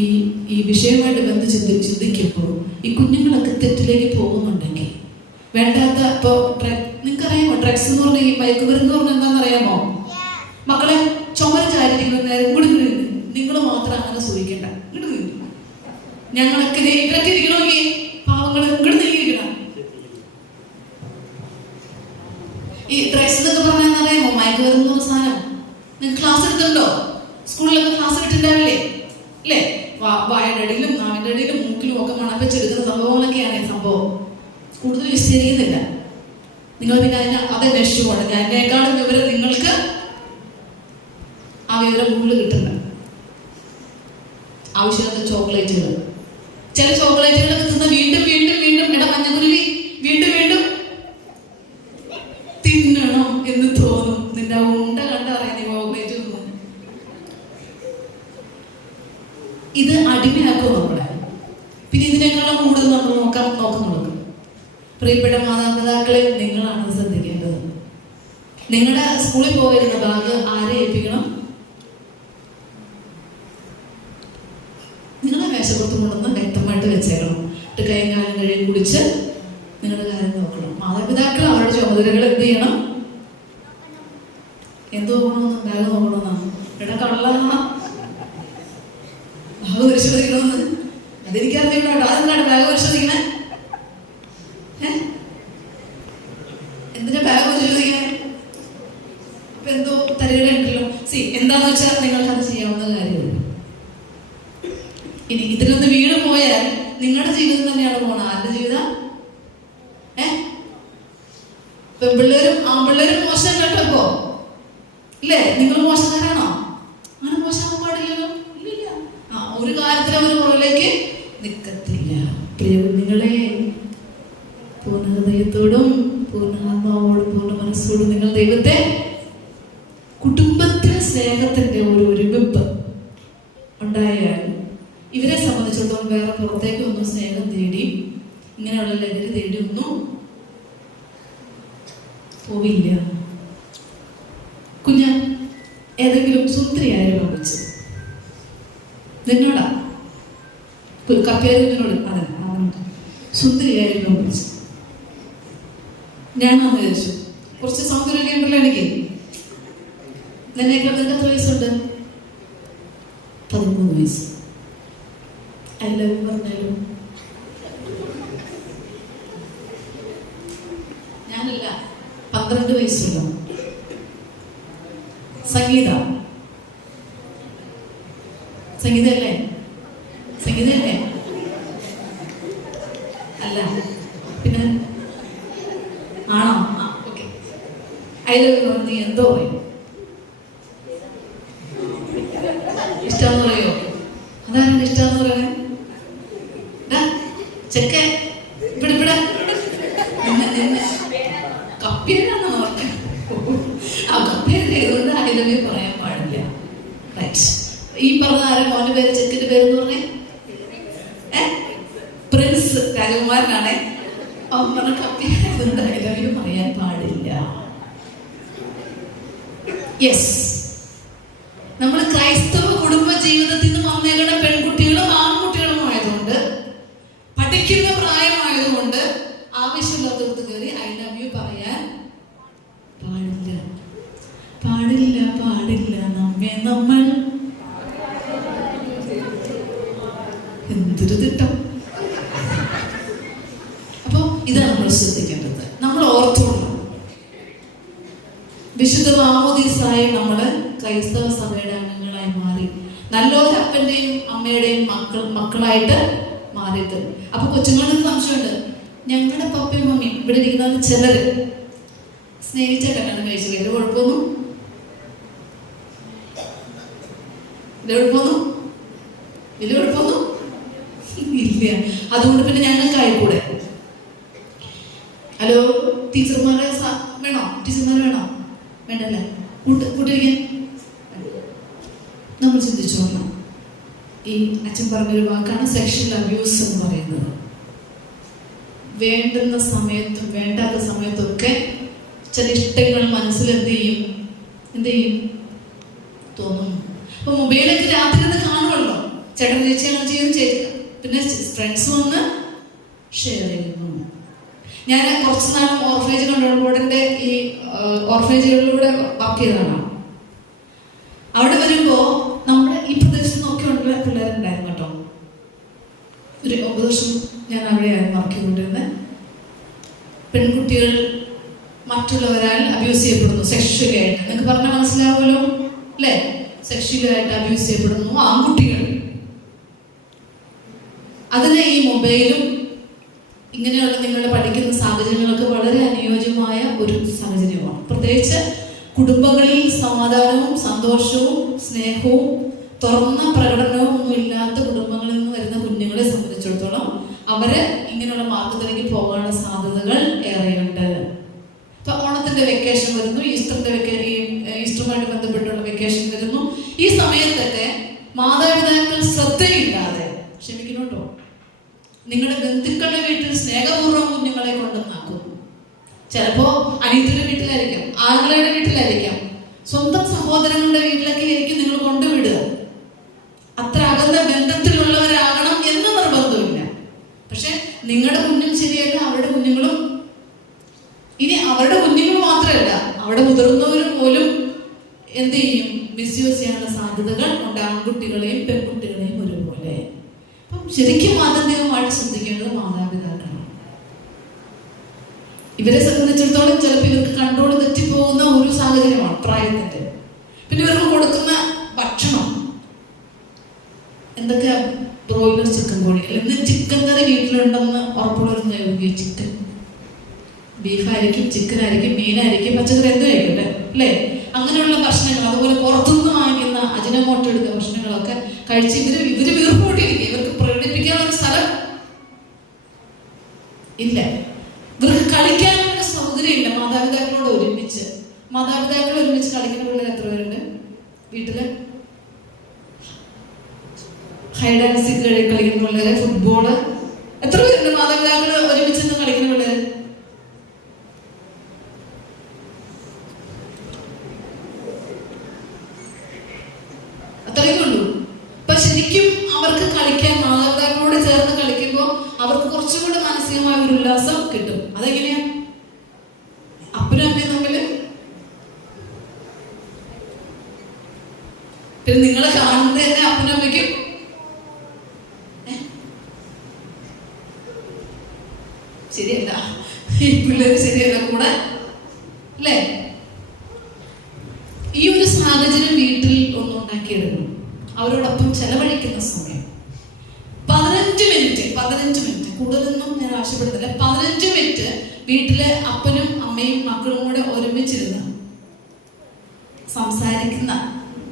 ഈ വിഷയമായിട്ട് ബന്ധം ചിന്തിക്കുമ്പോൾ ഈ കുഞ്ഞുങ്ങളൊക്കെ തെറ്റിലേക്ക് പോകുന്നുണ്ടെങ്കിൽ വേണ്ടാത്ത ഇപ്പോൾ നിങ്ങൾക്കറിയാമോ ഡ്രഗ്സ് എന്ന് പറഞ്ഞാൽ ഈ മയക്കുമരുന്ന് പറഞ്ഞാൽ എന്താണെന്നറിയാമോ? മക്കളെ ചുമര ചാരിയിരിക്കുന്ന നേരം ഇങ്ങോട്ട് നിങ്ങൾ മാത്രം അങ്ങനെ സൂഹിക്കണ്ട, ഇങ്ങോട്ട് ഞങ്ങളൊക്കെ ഇവരൊക്കെ ഇരിക്കണമെങ്കിൽ പാവങ്ങൾ ഇങ്ങോട്ട് നീങ്ങിയിരിക്കണം. ഈ ഡ്രഗ്സ് എന്നൊക്കെ പറഞ്ഞാൽ അറിയാമോ? മയക്കുമരുന്ന് പറഞ്ഞ സാധനം നിങ്ങൾക്ക് ക്ലാസ് എടുത്തിട്ടുണ്ടോ? സ്കൂളിലൊക്കെ ക്ലാസ് കിട്ടുന്നുണ്ടാവില്ലേ അല്ലേ? വായുടെ അടിയിലും നാവിൻ്റെ അടിയിലും മൂക്കിലും ഒക്കെ മണപ്പിച്ചെടുക്കുന്ന സംഭവങ്ങളൊക്കെയാണ് ഈ സംഭവം. കൂടുതൽ വിശദീകരിക്കുന്നില്ല. നിങ്ങൾ പിന്നെ അതന്വേഷിച്ചു പോകണം. അതിനേക്കാളും വിവരം നിങ്ങൾക്ക് ആ വിവരം കൂടുതൽ കിട്ടുന്നുണ്ട്. ആവശ്യമില്ലാത്ത ചോക്ലേറ്റുകൾ, ചില ചോക്ലേറ്റുകളൊക്കെ തിന്ന് വീണ്ടും വീണ്ടും വീണ്ടും മഞ്ഞക്കുരുവി വീണ്ടും വീണ്ടും തിന്നണം എന്ന് തോന്നും. നിന്റെ ഉണ്ട കണ്ടറിയാം നീ ചോക്ലേറ്റ് തിന്നു. ഇത് അടിമയാക്കും നമ്മളെ. പിന്നെ ഇതിനേക്കാളും കൂടുതൽ നമ്മൾ നോക്കുന്നുള്ളൂ. പ്രിയപ്പെട്ട മാതാപിതാക്കളെ, നിങ്ങളാണ് ശ്രദ്ധിക്കേണ്ടത്. നിങ്ങളുടെ സ്കൂളിൽ പോയിരുന്ന ബാഗ് ആരെ ഏൽപ്പിക്കണം? നിങ്ങളെ മേശപ്പുറത്ത് കൊണ്ടുവന്ന് വ്യക്തമായിട്ട് വെച്ചേക്കണം. കൈയും കാലം കഴിയും കുടിച്ച് നിങ്ങളുടെ കാര്യം നോക്കണം. മാതാപിതാക്കൾ അവരുടെ ചുമതലകൾ എന്ത് ചെയ്യണം? എന്ത് നോക്കണമെന്ന്? ബാഗ് നോക്കണമെന്നാണ്. ഇവിടെ കള്ളാണ് ബാഗ് പരിശോധിക്കണമെന്ന് അതെനിക്കറിഞ്ഞിട്ടോ. അതെന്താണ് ബാഗ് പരിശോധിക്കണേ? എന്തിനാ ബാഗ് പരിശോധിക്കണേ? അപ്പൊ എന്തോ തരികട ഉണ്ടല്ലോ. എന്താന്ന് വെച്ചാൽ നിങ്ങൾക്ക് അത് ചെയ്യാവുന്ന കാര്യമുള്ളൂ. ഇനി ഇതിലൊന്ന് വീണ് പോയാൽ നിങ്ങളുടെ ജീവിതം തന്നെയാണ് പോണത്. ആരുടെ ജീവിതം? പെൺപിള്ളേരും ആൺപിള്ളേരും മോശം കേട്ടപ്പോ ഇല്ലേ? നിങ്ങൾ മോശക്കാരാണോ? അങ്ങനെ മോശമാകാൻ പാടില്ലല്ലോ. ഇല്ലില്ല. ഒരു കാര്യത്തിൽ അവർ പുറകിലേക്ക് നിൽക്കത്തില്ല. പ്രിയ കുഞ്ഞുങ്ങളെ, പൂർണ്ണ ഹൃദയത്തോടും പൂർണ്ണ ആത്മാവോടും പൂർണ്ണ മനസ്സോടും നിങ്ങൾ ദൈവത്തെ കുടുംബത്തിൽ സ്നേഹത്തിന്റെ ഒരു ഒരുമിപ്പ് ഉണ്ടായാൽ ഇവരെ സംബന്ധിച്ചിടത്തോളം വേറെ പുറത്തേക്ക് ഒന്നും സ്നേഹം തേടി ഇങ്ങനെയുള്ള ലഹരി തേടി ഒന്നും പോവില്ല. കുഞ്ഞ ഏതെങ്കിലും സുന്ദരിയായിരുന്നു വിളിച്ചു നിന്നോടാ, കപ്പേരിനോട്, അതെ അവനോട് സുന്ദരിയായിരുന്നു വിളിച്ചു. ഞാൻ വന്ന് ചോദിച്ചു, കുറച്ച് സൗന്ദര്യമൊക്കെ ഉണ്ടല്ലോ എനിക്ക്. നിന്നേക്കാൾ നിനക്ക് എത്ര വയസ്സുണ്ട്? 13 വയസ്സ്. ഐ ലവ് യു പറഞ്ഞാലും ഞാനല്ല, 12 വയസ്സുള്ള സംഗീതല്ലേ? സംഗീതല്ലേ? അല്ല പിന്നെ ആണോ? ഓക്കെ. ഐ ലവ് യു പറഞ്ഞ് നീ എന്തോ പറയും? ഇഷ്ടമെന്ന് പറയോ? അതാണ് ഇഷ്ടമെന്ന് പറയണേ. ചെക്ക ഇവിടെ ഇവിടെ കപ്പേരാണോ പറഞ്ഞത്? ആ കപ്പേര് ഏതുകൊണ്ട് ഐ ലവ് യു പറയാൻ പാടില്ല. റൈറ്റ്. ഈ പറഞ്ഞ ആരെ മോന്റെ പേര്, ചെക്കിന്റെ പേരെന്ന് പറഞ്ഞേ? പ്രിൻസ് രാജകുമാരനാണേ. അവൻ പറഞ്ഞ കപ്പേരായതുകൊണ്ട് ഐ ലവ് യു പറയാൻ പാടില്ല. യെസ്, നമ്മൾ ക്രൈസ്തവ കുടുംബ ജീവിതത്തിൽ നിന്ന് വന്നേക്കുന്ന പെൺകുട്ടികളും ആൺകുട്ടികളും ആയതുകൊണ്ട്, പഠിക്കുന്ന പ്രായമായതുകൊണ്ട് ആവശ്യമില്ലാത്തടത്ത് കയറി ഐ ലവ് യു പറയാൻ പാടില്ല. പാടില്ല, പാടില്ല. നമ്മെ നമ്മൾ എന്തൊരു തിട്ടം. അപ്പൊ ഇതാണ് നമ്മൾ ശ്രദ്ധിക്കേണ്ടത്. നമ്മൾ ഓർത്തോളണം, വിശുദ്ധ മാമോദീസായി നമ്മള് ക്രൈസ്തവ സഭയുടെ അംഗങ്ങളായി മാറി നല്ലൊരു അപ്പന്റെയും അമ്മയുടെയും മക്കളായിട്ട് മാറിയത്. അപ്പൊ കൊച്ചുങ്ങളുടെ സംശയമുണ്ട്, ഞങ്ങളുടെ പപ്പയും മമ്മിയും ഇവിടെ ഇരിക്കുന്ന ചിലര് സ്നേഹിച്ച കല്യാണം കഴിച്ചു. വലിയ കുഴപ്പമൊന്നും ഇല്ല. അതുകൊണ്ട് പിന്നെ ഞങ്ങൾക്കായിക്കൂടെ? ഹലോ, ടീച്ചർമാരെ വേണോ? ടീച്ചർമാരെ വേണോ? വേണ്ടല്ലേ? കൂട്ടിരിക്കാൻ നമ്മൾ ചിന്തിച്ചോളണം. ഈ അച്ഛൻ പറഞ്ഞൊരു വാക്കാണ് സെക്ഷൽ അബ്യൂസ് എന്ന് പറയുന്നത്. വേണ്ടുന്ന സമയത്തും വേണ്ടാത്ത സമയത്തൊക്കെ ചില ഇഷ്ടങ്ങൾ മനസ്സിൽ എന്ത് ചെയ്യും തോന്നും. അപ്പൊ മൊബൈലൊക്കെ രാത്രി നിന്ന് കാണുമല്ലോ, ചേട്ടൻ ചേച്ചി അങ്ങനെ ചെയ്ത് പിന്നെ ഫ്രണ്ട്സ് വന്ന് ഷെയർ ചെയ്യുന്നു. ഞാൻ കുറച്ച് നാൾ ഓർഫനേജ് കൺട്രോൾ ബോർഡിന്റെ ഈ ഓർഫനേജുകളിലൂടെ വർക്ക് ചെയ്തതാണ്. അവിടെ വരുമ്പോ നമ്മുടെ ഈ പ്രദേശത്ത് നിന്നൊക്കെ ഉള്ള പിള്ളേരുണ്ടായിരുന്നു കേട്ടോ. ഒരു 9 വർഷം ഞാൻ അവിടെയായിരുന്നു വർക്ക് ചെയ്തുകൊണ്ടിരുന്നത്. പെൺകുട്ടികൾ മറ്റുള്ളവരാൽ അബ്യൂസ് ചെയ്യപ്പെടുന്നു സെക്ഷുവലായിട്ട്. നിങ്ങൾക്ക് പറഞ്ഞാൽ മനസ്സിലാവുമല്ലോ അല്ലേ? സെക്ഷുവലായിട്ട് അബ്യൂസ് ചെയ്യപ്പെടുന്നു ആൺകുട്ടികൾ. അതിന് ഈ മൊബൈലും ഇങ്ങനെയുള്ള നിങ്ങളുടെ പഠിക്കുന്ന സാഹചര്യങ്ങൾക്ക് വളരെ അനുയോജ്യമായ ഒരു സാഹചര്യമാണ്. പ്രത്യേകിച്ച് കുടുംബങ്ങളിൽ സമാധാനവും സന്തോഷവും സ്നേഹവും തുറന്ന പ്രകടനവും ഒന്നും ഇല്ലാത്ത കുടുംബങ്ങളിൽ നിന്ന് വരുന്ന കുഞ്ഞുങ്ങളെ സംബന്ധിച്ചിടത്തോളം അവര് ഇങ്ങനെയുള്ള മാർഗത്തിലേക്ക് പോകാനുള്ള സാധ്യതകൾ ഏറെയുണ്ട്. ഇപ്പൊ ഓണത്തിന്റെ വെക്കേഷൻ വരുന്നു, ഈസ്റ്ററുമായിട്ട് ബന്ധപ്പെട്ടുള്ള വെക്കേഷൻ വരുന്നു. ഈ സമയത്തൊക്കെ മാതാപിതാക്കൾ ശ്രദ്ധയില്ലാതെ, ക്ഷമിക്കണോട്ടോ, നിങ്ങളുടെ ബന്ധുക്കളുടെ വീട്ടിൽ സ്നേഹപൂർവ്വം കുഞ്ഞുങ്ങളെ കൊണ്ടുവന്നാക്കുന്നു. ചിലപ്പോ അനിയത്തിയുടെ വീട്ടിലായിരിക്കാം, ആളുകളുടെ വീട്ടിലായിരിക്കാം, സ്വന്തം സഹോദരങ്ങളുടെ വീട്ടിലൊക്കെ ആയിരിക്കും നിങ്ങൾ കൊണ്ടുവിടുക. അത്ര അകന്ന ബന്ധത്തിലുള്ളവരാകണം എന്ന് നിർബന്ധമില്ല. പക്ഷെ നിങ്ങളുടെ കുഞ്ഞും ശരിയല്ല, അവരുടെ കുഞ്ഞുങ്ങളും. ഇനി അവരുടെ കുഞ്ഞുങ്ങൾ മാത്രമല്ല, അവിടെ മുതിർന്നവരും പോലും എന്ത് ചെയ്യും? മിസ്യൂസ് ചെയ്യാനുള്ള സാധ്യതകൾ ഉണ്ട്, ആൺകുട്ടികളെയും പെൺകുട്ടികളെയും ഒരുപോലെ. അപ്പം ശരിക്കും ആത്യന്തികമായിട്ട് ശ്രദ്ധിക്കേണ്ടത് മാതാപിതാക്കളാണ്. ഇവരെ സംബന്ധിച്ചിടത്തോളം ചിലപ്പോൾ ഇവർക്ക് കൺട്രോൾ തെറ്റിപ്പോകുന്ന ഒരു സാഹചര്യമാണ് പ്രായത്തിന്റെ. പിന്നെ ഇവർക്ക് കൊടുക്കുന്ന ഭക്ഷണം എന്തൊക്കെ ബ്രോയിലർ ചിക്കൻ പൊടി, ഇന്ന് ചിക്കൻ കറി വീട്ടിലുണ്ടെന്ന് ഉറപ്പുള്ളവരുന്ന് ചിക്കൻ, ബീഫായിരിക്കും, ചിക്കൻ ആയിരിക്കും, മീനായിരിക്കും, പച്ചക്കറി എന്തും ആയിരിക്കും അല്ലേ? അങ്ങനെയുള്ള ഭക്ഷണങ്ങൾ, അതുപോലെ പുറത്തുനിന്ന് വാങ്ങിക്കുന്ന അജിനോമോട്ടോ എടുക്കുന്ന ഭക്ഷണങ്ങളൊക്കെ കഴിച്ച് ഇവര് വീർപ്പോട്ടിരിക്കും. ഇവർക്ക് പ്രകടിപ്പിക്കാനുള്ള സ്ഥലം ഇല്ല, ഇവർക്ക് കളിക്കാനുള്ള സൗകര്യം ഇല്ല. മാതാപിതാക്കളോട് ഒരുമിച്ച് കളിക്കുന്ന പിള്ളേർ എത്ര പേരുണ്ട് വീട്ടില്? ഹൈഡ് ആൻഡ് സീക്ക് കളിക്കുന്ന പിള്ളേര്, ഫുട്ബോള് എത്ര പേരുണ്ട്? മാതാപിതാക്കൾ ഒരുമിച്ച് കളിക്കുന്ന പിള്ളേര് അത്രയൊക്കെ ഉള്ളൂ. അപ്പൊ ശരിക്കും അവർക്ക് കളിക്കാൻ, മാതാപിതാക്കളോട് ചേർന്ന് കളിക്കുമ്പോൾ അവർക്ക് കുറച്ചും കൂടെ മാനസികമായ ഒരു ഉല്ലാസം കിട്ടും. അതെങ്ങനെയാ? അപ്പനും അമ്മയും തമ്മില്, പിന്നെ നിങ്ങളെ കാണുന്നത് തന്നെ അപ്പനും അമ്മയ്ക്കും ശരിയല്ല, ഈ പിള്ളേര് ശരിയല്ല കൂടെ അല്ലേ? ഈ ഒരു സാഹചര്യം വീട്ടിൽ ഒന്ന് ഉണ്ടാക്കിയെടുക്കണം. അവരോടൊപ്പം ചെലവഴിക്കുന്ന സമയം 15 മിനിറ്റ്, കൂടുതലൊന്നും ഞാൻ ആവശ്യപ്പെടുന്നില്ല. 15 മിനിറ്റ് വീട്ടിലെ അപ്പനും അമ്മയും മക്കളും കൂടെ ഒരുമിച്ചിരുന്ന് സംസാരിക്കുന്ന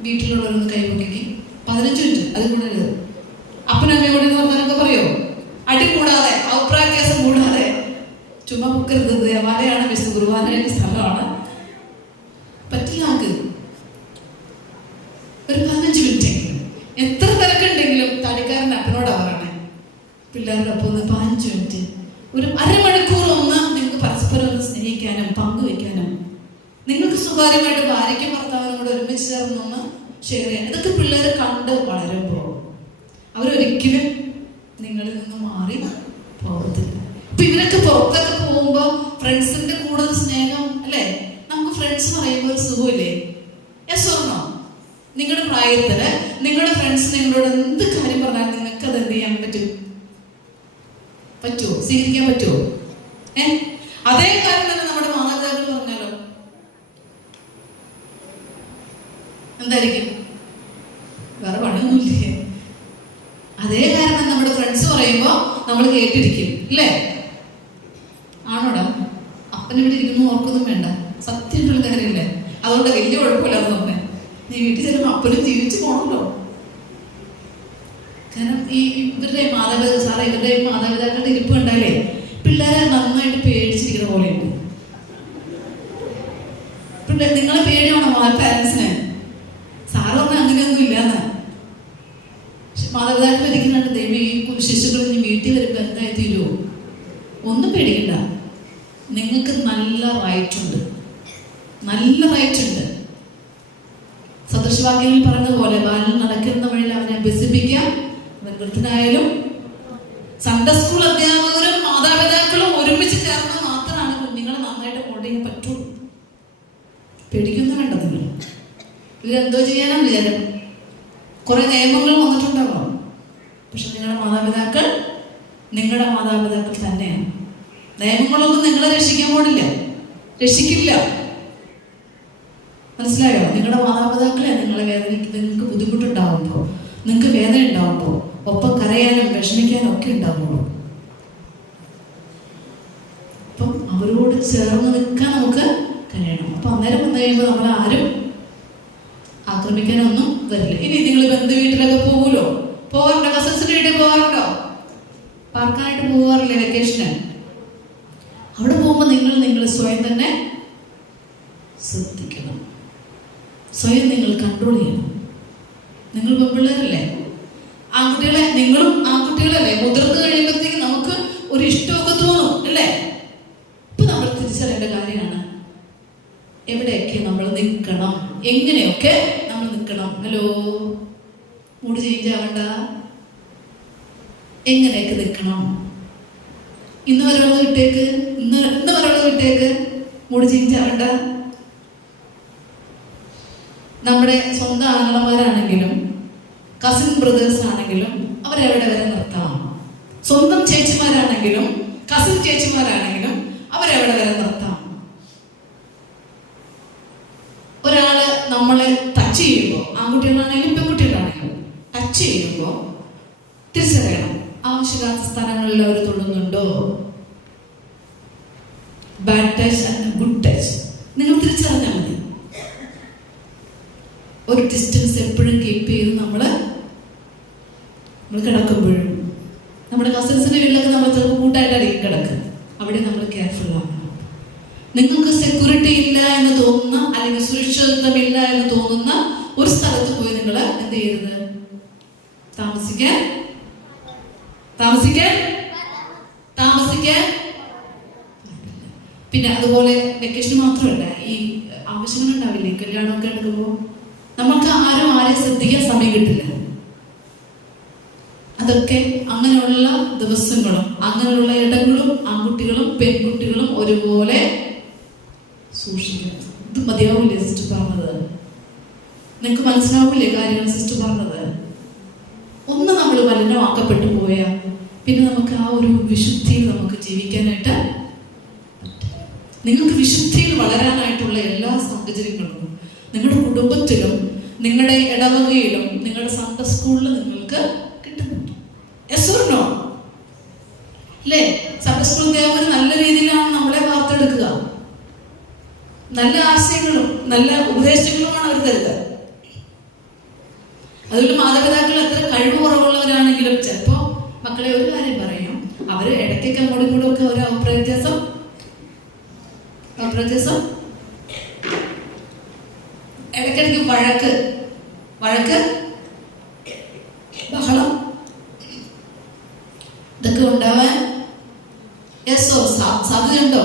വീട്ടിലുള്ളവരൊന്ന് കൈവക്കി 15 മിനിറ്റ്. അതിൽ കൂടെ അപ്പനും അമ്മയും കൂടെ എന്ന് പറഞ്ഞാലൊക്കെ പറയോ? അടി കൂടാതെ, അഭിപ്രായ വ്യത്യാസം കൂടാതെ, ചുമ്മാ ബുക്കരുത്, ദേവാലയമാണ്, വിശുദ്ധ കുർബാനയുടെ സ്ഥലമാണ്, പറ്റില്ല. ആക്ക് ഒരു 15 മിനിറ്റ്, എത്ര തിരക്കുണ്ടെങ്കിലും തടിക്കാരൻ അപ്പനോടാ പറയണേ, പിള്ളേരുടെ ഒപ്പം ഒന്ന് 15 മിനിറ്റ്, ഒരു അരമണിക്കൂർ ഒന്ന് നിങ്ങൾക്ക് പരസ്പരം ഒന്ന് സ്നേഹിക്കാനും പങ്കുവെക്കാനും, നിങ്ങൾക്ക് സ്വകാര്യമായിട്ട് ഭാര്യയ്ക്കും ഭർത്താവിനും കൂടെ ഒരുമിച്ച് ചേർന്നൊന്ന് ഷെയർ ചെയ്യാൻ. ഇതൊക്കെ പിള്ളേർ കണ്ട് വളരുമ്പോൾ അവരൊരിക്കലും നിങ്ങളിൽ നിന്ന് മാറി പോകത്തില്ല. ഇപ്പൊ ഇവരൊക്കെ പുറത്തൊക്കെ പോകുമ്പോ ഫ്രണ്ട്സിന്റെ കൂടുതൽ സ്നേഹം അല്ലേ? നമുക്ക് ഫ്രണ്ട്സ് പറയുമ്പോൾ ഒരു സുഖമില്ലേ? യെസ്, നിങ്ങളുടെ പ്രായത്തില് നിങ്ങളുടെ ഫ്രണ്ട്സ് നിങ്ങളോട് എന്ത് കാര്യം പറഞ്ഞാലും നിങ്ങൾക്ക് അത് എന്ത് ചെയ്യാൻ പറ്റുമോ? സ്വീകരിക്കാൻ പറ്റുമോ? അതേ കാര്യം തന്നെ നമ്മുടെ മാതാപിതാക്കൾ പറഞ്ഞാലോ എന്തായിരിക്കും? വേറെ പണിയൊന്നുമില്ലേ? അതേ കാരണം നമ്മുടെ ഫ്രണ്ട്സ് പറയുമ്പോ നമ്മൾ കേട്ടിരിക്കും അല്ലേ? ആണോടാ? അപ്പനിവിടെ ഇരിക്കുന്നു ഓർക്കൊന്നും വേണ്ട, സത്യമായിട്ടുള്ള കാര്യമില്ലേ? അതുകൊണ്ട് വലിയ കുഴപ്പമില്ലാന്ന് പറഞ്ഞേ. നീ വീട്ടിൽ ചെല്ലുമ്പോൾ അപ്പനും ജീവിച്ചു പോകണല്ലോ. കാരണം ഈ ഇവരുടെ മാതാപിതാക്കളുടെ ഇരിപ്പ് കണ്ടാലേ പിള്ളേരെ നന്നായിട്ട് പേടിച്ചിരിക്കുന്ന പോലെയുണ്ട്. നിങ്ങളെ പേടിയാണോ പാരൻസിന്? സാറ് പറഞ്ഞാൽ അങ്ങനെയൊന്നും ഇല്ലാന്ന്. മാതാപിതാക്കൾ ഇരിക്കുന്നുണ്ട്, ദൈവം ഈ ശിശുക്കൾ ഇനി വീട്ടിൽ വരുമ്പോൾ എന്തായി തീരുമോ? ഒന്നും പേടിക്കണ്ട, നിങ്ങൾക്ക് നല്ല റൈറ്റ് ഉണ്ട്. സദൃശവാക്യങ്ങളിൽ പറഞ്ഞതുപോലെ ബാലൻ നടക്കുന്ന വഴിയിൽ അവനെ അഭ്യസിപ്പിക്കാം. വൃദ്ധനായാലും സൺഡേ സ്കൂൾ അധ്യാപകരും മാതാപിതാക്കളും ഒരുമിച്ച് ചേർന്നാൽ മാത്രമാണ് കുഞ്ഞുങ്ങളെ നന്നായിട്ട് മോൾഡ് ചെയ്യാൻ പറ്റുള്ളൂ. പേടിക്കൊന്നും വേണ്ട. നിങ്ങൾ ഇതെന്തോ ചെയ്യാനാണ് വിചാരം? കുറെ നിയമങ്ങൾ വന്നിട്ടുണ്ടാവാം, പക്ഷെ നിങ്ങളുടെ മാതാപിതാക്കൾ തന്നെയാണ്. നിയമങ്ങളൊന്നും നിങ്ങളെ രക്ഷിക്കാൻ പോണില്ല, രക്ഷിക്കില്ല. മനസ്സിലായോ? നിങ്ങളുടെ മാതാപിതാക്കളെ നിങ്ങളെ നിങ്ങൾക്ക് ബുദ്ധിമുട്ടുണ്ടാവുമ്പോൾ, നിങ്ങൾക്ക് വേദന ഉണ്ടാവുമ്പോൾ ഒപ്പം കരയാനും വിഷമിക്കാനും ഒക്കെ ഉണ്ടാവുള്ളൂ. അപ്പം അവരോട് ചേർന്ന് നിൽക്കാൻ നമുക്ക് കഴിയണം. അപ്പൊ അന്നേരം വന്നു കഴിയുമ്പോൾ നമ്മളെ ആരും ആക്രമിക്കാനൊന്നും വരില്ല. ഇനി നിങ്ങൾ ബന്ധു വീട്ടിലൊക്കെ പോകുമല്ലോ, പോകാറുണ്ടോ? കസിൻസിന്റെ വീട്ടിൽ പോകാറുണ്ടോ? പാർക്കാനായിട്ട് പോകാറില്ലേ വെക്കേഷന്? അവിടെ പോകുമ്പോൾ നിങ്ങൾ സ്വയം തന്നെ ശ്രദ്ധിക്കണം, സ്വയം നിങ്ങൾ കൺട്രോൾ ചെയ്യണം. നിങ്ങൾ പെൺപിള്ളേരല്ലേ, ആൺകുട്ടികളെ, നിങ്ങളും ആൺകുട്ടികളല്ലേ? മുതിർന്നു കഴിയുമ്പോഴത്തേക്ക് നമുക്ക് ഒരു ഇഷ്ടമൊക്കെ തോന്നും അല്ലേ? ഇപ്പൊ നമ്മൾ തിരിച്ചറിയേണ്ട കാര്യമാണ് എവിടെയൊക്കെ നമ്മൾ നിൽക്കണം, എങ്ങനെയൊക്കെ നമ്മൾ നിൽക്കണം. ഹലോ, മൂഡ് ചേഞ്ച് ആവണ്ട, എങ്ങനെയൊക്കെ നിൽക്കണം. ഇന്ന് വരെയുള്ളത് വിട്ടേക്ക്, ഇന്ന് വരെയുള്ളത് വിട്ടേക്ക്, മൂഡ് ചേഞ്ച് ആവണ്ട. നമ്മുടെ സ്വന്തം ആങ്ങളമാരാണെങ്കിലും കസിൻ ബ്രദേഴ്സ് ആണെങ്കിലും അവരെവിടെ വരെ നിർത്താം. സ്വന്തം ചേച്ചിമാരാണെങ്കിലും കസിൻ ചേച്ചിമാരാണെങ്കിലും അവരെവിടെ വരെ നിർത്താം. ഒരാള് നമ്മളെ ടച്ച് ചെയ്യുമ്പോൾ, ആൺകുട്ടികളാണെങ്കിലും പെൺകുട്ടികളാണെങ്കിലും ടച്ച് ചെയ്യുമ്പോൾ തിരിച്ചറിയണം. ആവശ്യമില്ലാത്ത സ്ഥലങ്ങളിൽ അവർ തൊടുന്നുണ്ടോ? Bad touch and good touch നിങ്ങൾ തിരിച്ചറിഞ്ഞാൽ മതി. ഒരു ഡിസ്റ്റൻസ് എപ്പോഴും കീപ്പ് ചെയ്ത് നമ്മൾ കിടക്കുമ്പോഴും, നമ്മുടെ കസിൻസിന്റെ വീട്ടിലൊക്കെ നമ്മൾ ചിലപ്പോൾ കൂട്ടായിട്ടായിരിക്കും കിടക്കുന്നത്, അവിടെ നമ്മൾ കെയർഫുൾ ആവണം. നിങ്ങൾക്ക് സെക്യൂരിറ്റി ഇല്ല എന്ന് തോന്നുന്ന അല്ലെങ്കിൽ സുരക്ഷിതത്വമില്ല എന്ന് തോന്നുന്ന ഒരു സ്ഥലത്ത് പോയി നിങ്ങൾ എന്ത് ചെയ്യരുത്? താമസിക്കാൻ പിന്നെ അതുപോലെ വെക്കേഷൻ മാത്രമല്ല, ഈ ആവശ്യങ്ങൾ ഉണ്ടാവില്ലേ, കല്യാണമൊക്കെ എടുക്കുമ്പോൾ നമുക്ക് ആരും ആരെ ശ്രദ്ധിക്കാൻ സമയം കിട്ടില്ല. അതൊക്കെ അങ്ങനെയുള്ള ദിവസങ്ങളും അങ്ങനെയുള്ള ഇടങ്ങളും ആൺകുട്ടികളും പെൺകുട്ടികളും ഒരുപോലെ സൂക്ഷിക്കണം. ഇത് മതിയാവില്ലേ സിസ്റ്റർ പറഞ്ഞത്? നിങ്ങൾക്ക് മനസ്സിലാവില്ലേ കാര്യങ്ങൾ സിസ്റ്റർ പറഞ്ഞത്? ഒന്ന് നമ്മൾ മലിനമാക്കപ്പെട്ടു പോയാൽ പിന്നെ നമുക്ക് ആ ഒരു വിശുദ്ധിയിൽ നമുക്ക് ജീവിക്കാനായിട്ട്, നിങ്ങൾക്ക് വിശുദ്ധിയിൽ വളരാനായിട്ടുള്ള എല്ലാ സാഹചര്യങ്ങളും നിങ്ങളുടെ കുടുംബത്തിലും നിങ്ങളുടെ ഇടവകയിലും നിങ്ങളുടെ സൺഡേ സ്കൂളിലും നിങ്ങൾക്ക് കിട്ടുന്നുണ്ട്. Yes or no? അല്ലേ? സൺഡേ സ്കൂൾ അധ്യാപകർ നല്ല രീതിയിലാണ് നമ്മളെ വാർത്തെടുക്കുക. നല്ല ആശയങ്ങളും നല്ല ഉപദേശങ്ങളുമാണ് അവർ തരുന്നത്. അതുകൊണ്ട് മാതാപിതാക്കൾ എത്ര കഴിവ് കുറവുള്ളവരാണെങ്കിലും ചിലപ്പോ മക്കളെ ഒരു കാര്യം പറയും, അവര് ഇടയ്ക്കൊക്കെ അങ്ങോട്ടും ഇങ്ങോട്ടും ഒക്കെ ഒരു അഭിപ്രായവ്യത്യാസം ഇടയ്ക്കിടയ്ക്ക് വഴക്ക് ബഹളം ഇതൊക്കെ ഉണ്ടാവാൻ സാധ്യതയുണ്ടോ?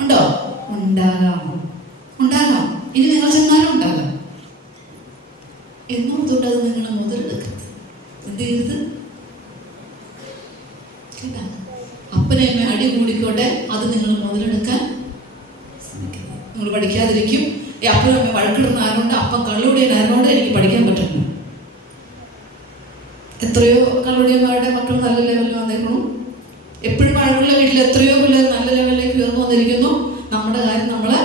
ഉണ്ടോ? ഉണ്ടാകാം. ഇനി നിങ്ങൾ ചെന്നാലും ഉണ്ടാകാം. എന്നോർത്തോട്ട് അത് നിങ്ങൾ മുതലെടുക്കരുത്. എന്ത് ചെയ്യരുത്? അപ്പനെ അമ്മ അടി കൂടിക്കോട്ടെ, അത് നിങ്ങൾ മുതലെടുക്കാൻ ശ്രമിക്കരുത്. നിങ്ങൾ പഠിക്കാതിരിക്കും. ഈ അപ്പനും അമ്മ വഴക്കിടുന്ന ആരോണ്ട്, അപ്പം കള്ളുകൂടിയനായതുകൊണ്ട് എനിക്ക് പഠിക്കാൻ പറ്റുന്നു. എത്രയോ കള്ളുകൂടിയന്മാരുടെ മക്കൾ നല്ല ലെവലിൽ വന്നിരിക്കുന്നു. എപ്പോഴും വഴക്കുള്ള വീട്ടിൽ എത്രയോ പിള്ളേർ നല്ല ലെവലിലേക്ക് ഉയർന്നു വന്നിരിക്കുന്നു. നമ്മുടെ കാര്യം നമ്മള്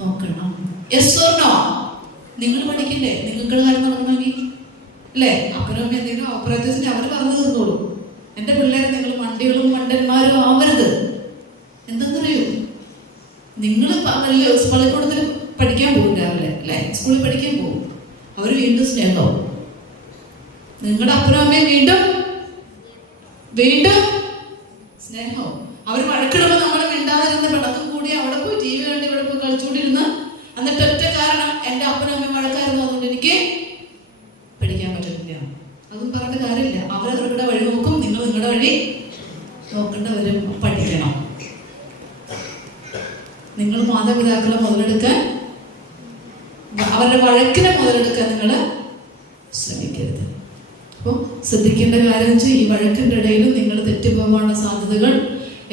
നോക്കണം. Yes or no? നിങ്ങൾ പഠിക്കണ്ടേ? നിങ്ങൾക്കുള്ള കാര്യം നടക്കണമെങ്കിൽ അല്ലേ? അപ്പനും അമ്മ എന്തെങ്കിലും അഭിപ്രായത്തിന് അവർ പറഞ്ഞു തന്നോളൂ. എന്റെ പിള്ളേരെ നിങ്ങൾ മണ്ടികളും മണ്ടന്മാരും ആവരുത്. എന്താണെന്നറിയോ? നിങ്ങൾ പള്ളിക്കൂടത്തിൽ പഠിക്കാൻ പോകും രാവിലെ അല്ലെ, സ്കൂളിൽ പഠിക്കാൻ പോകും. അവർ വീണ്ടും സ്നേഹവും, നിങ്ങളുടെ അപ്പനും അമ്മയും വീണ്ടും സ്നേഹവും. അവർ വഴക്കിടുമ്പോൾ നമ്മൾ മിണ്ടാതിരുന്ന് പിണക്കം കൂടി അവിടെ പോയി ടി വി കണ്ട് ഇവിടെ പോയി കളിച്ചുകൊണ്ടിരുന്ന്, എന്നിട്ട് ഒറ്റ കാരണം എന്റെ അപ്പനും അമ്മയും വഴക്കായിരുന്നു, അതുകൊണ്ട് എനിക്ക് പഠിക്കാൻ പറ്റുന്നില്ല. അതൊന്നും പറഞ്ഞിട്ട് കാര്യമില്ല. അവരവരുടെ വഴി നോക്കും, നിങ്ങൾ നിങ്ങളുടെ വഴി നോക്കേണ്ടവരും. പഠിക്കണം. നിങ്ങൾ മാതാപിതാക്കളെ മുതലെടുക്കാൻ, അവരുടെ വഴക്കിനെ മുതലെടുക്കാൻ നിങ്ങൾ ശ്രമിക്കരുത്. അപ്പോൾ ശ്രദ്ധിക്കേണ്ട കാര്യം വെച്ചാൽ ഈ വഴക്കിൻ്റെ ഇടയിലും നിങ്ങൾ തെറ്റുപോകാനുള്ള സാധ്യതകൾ,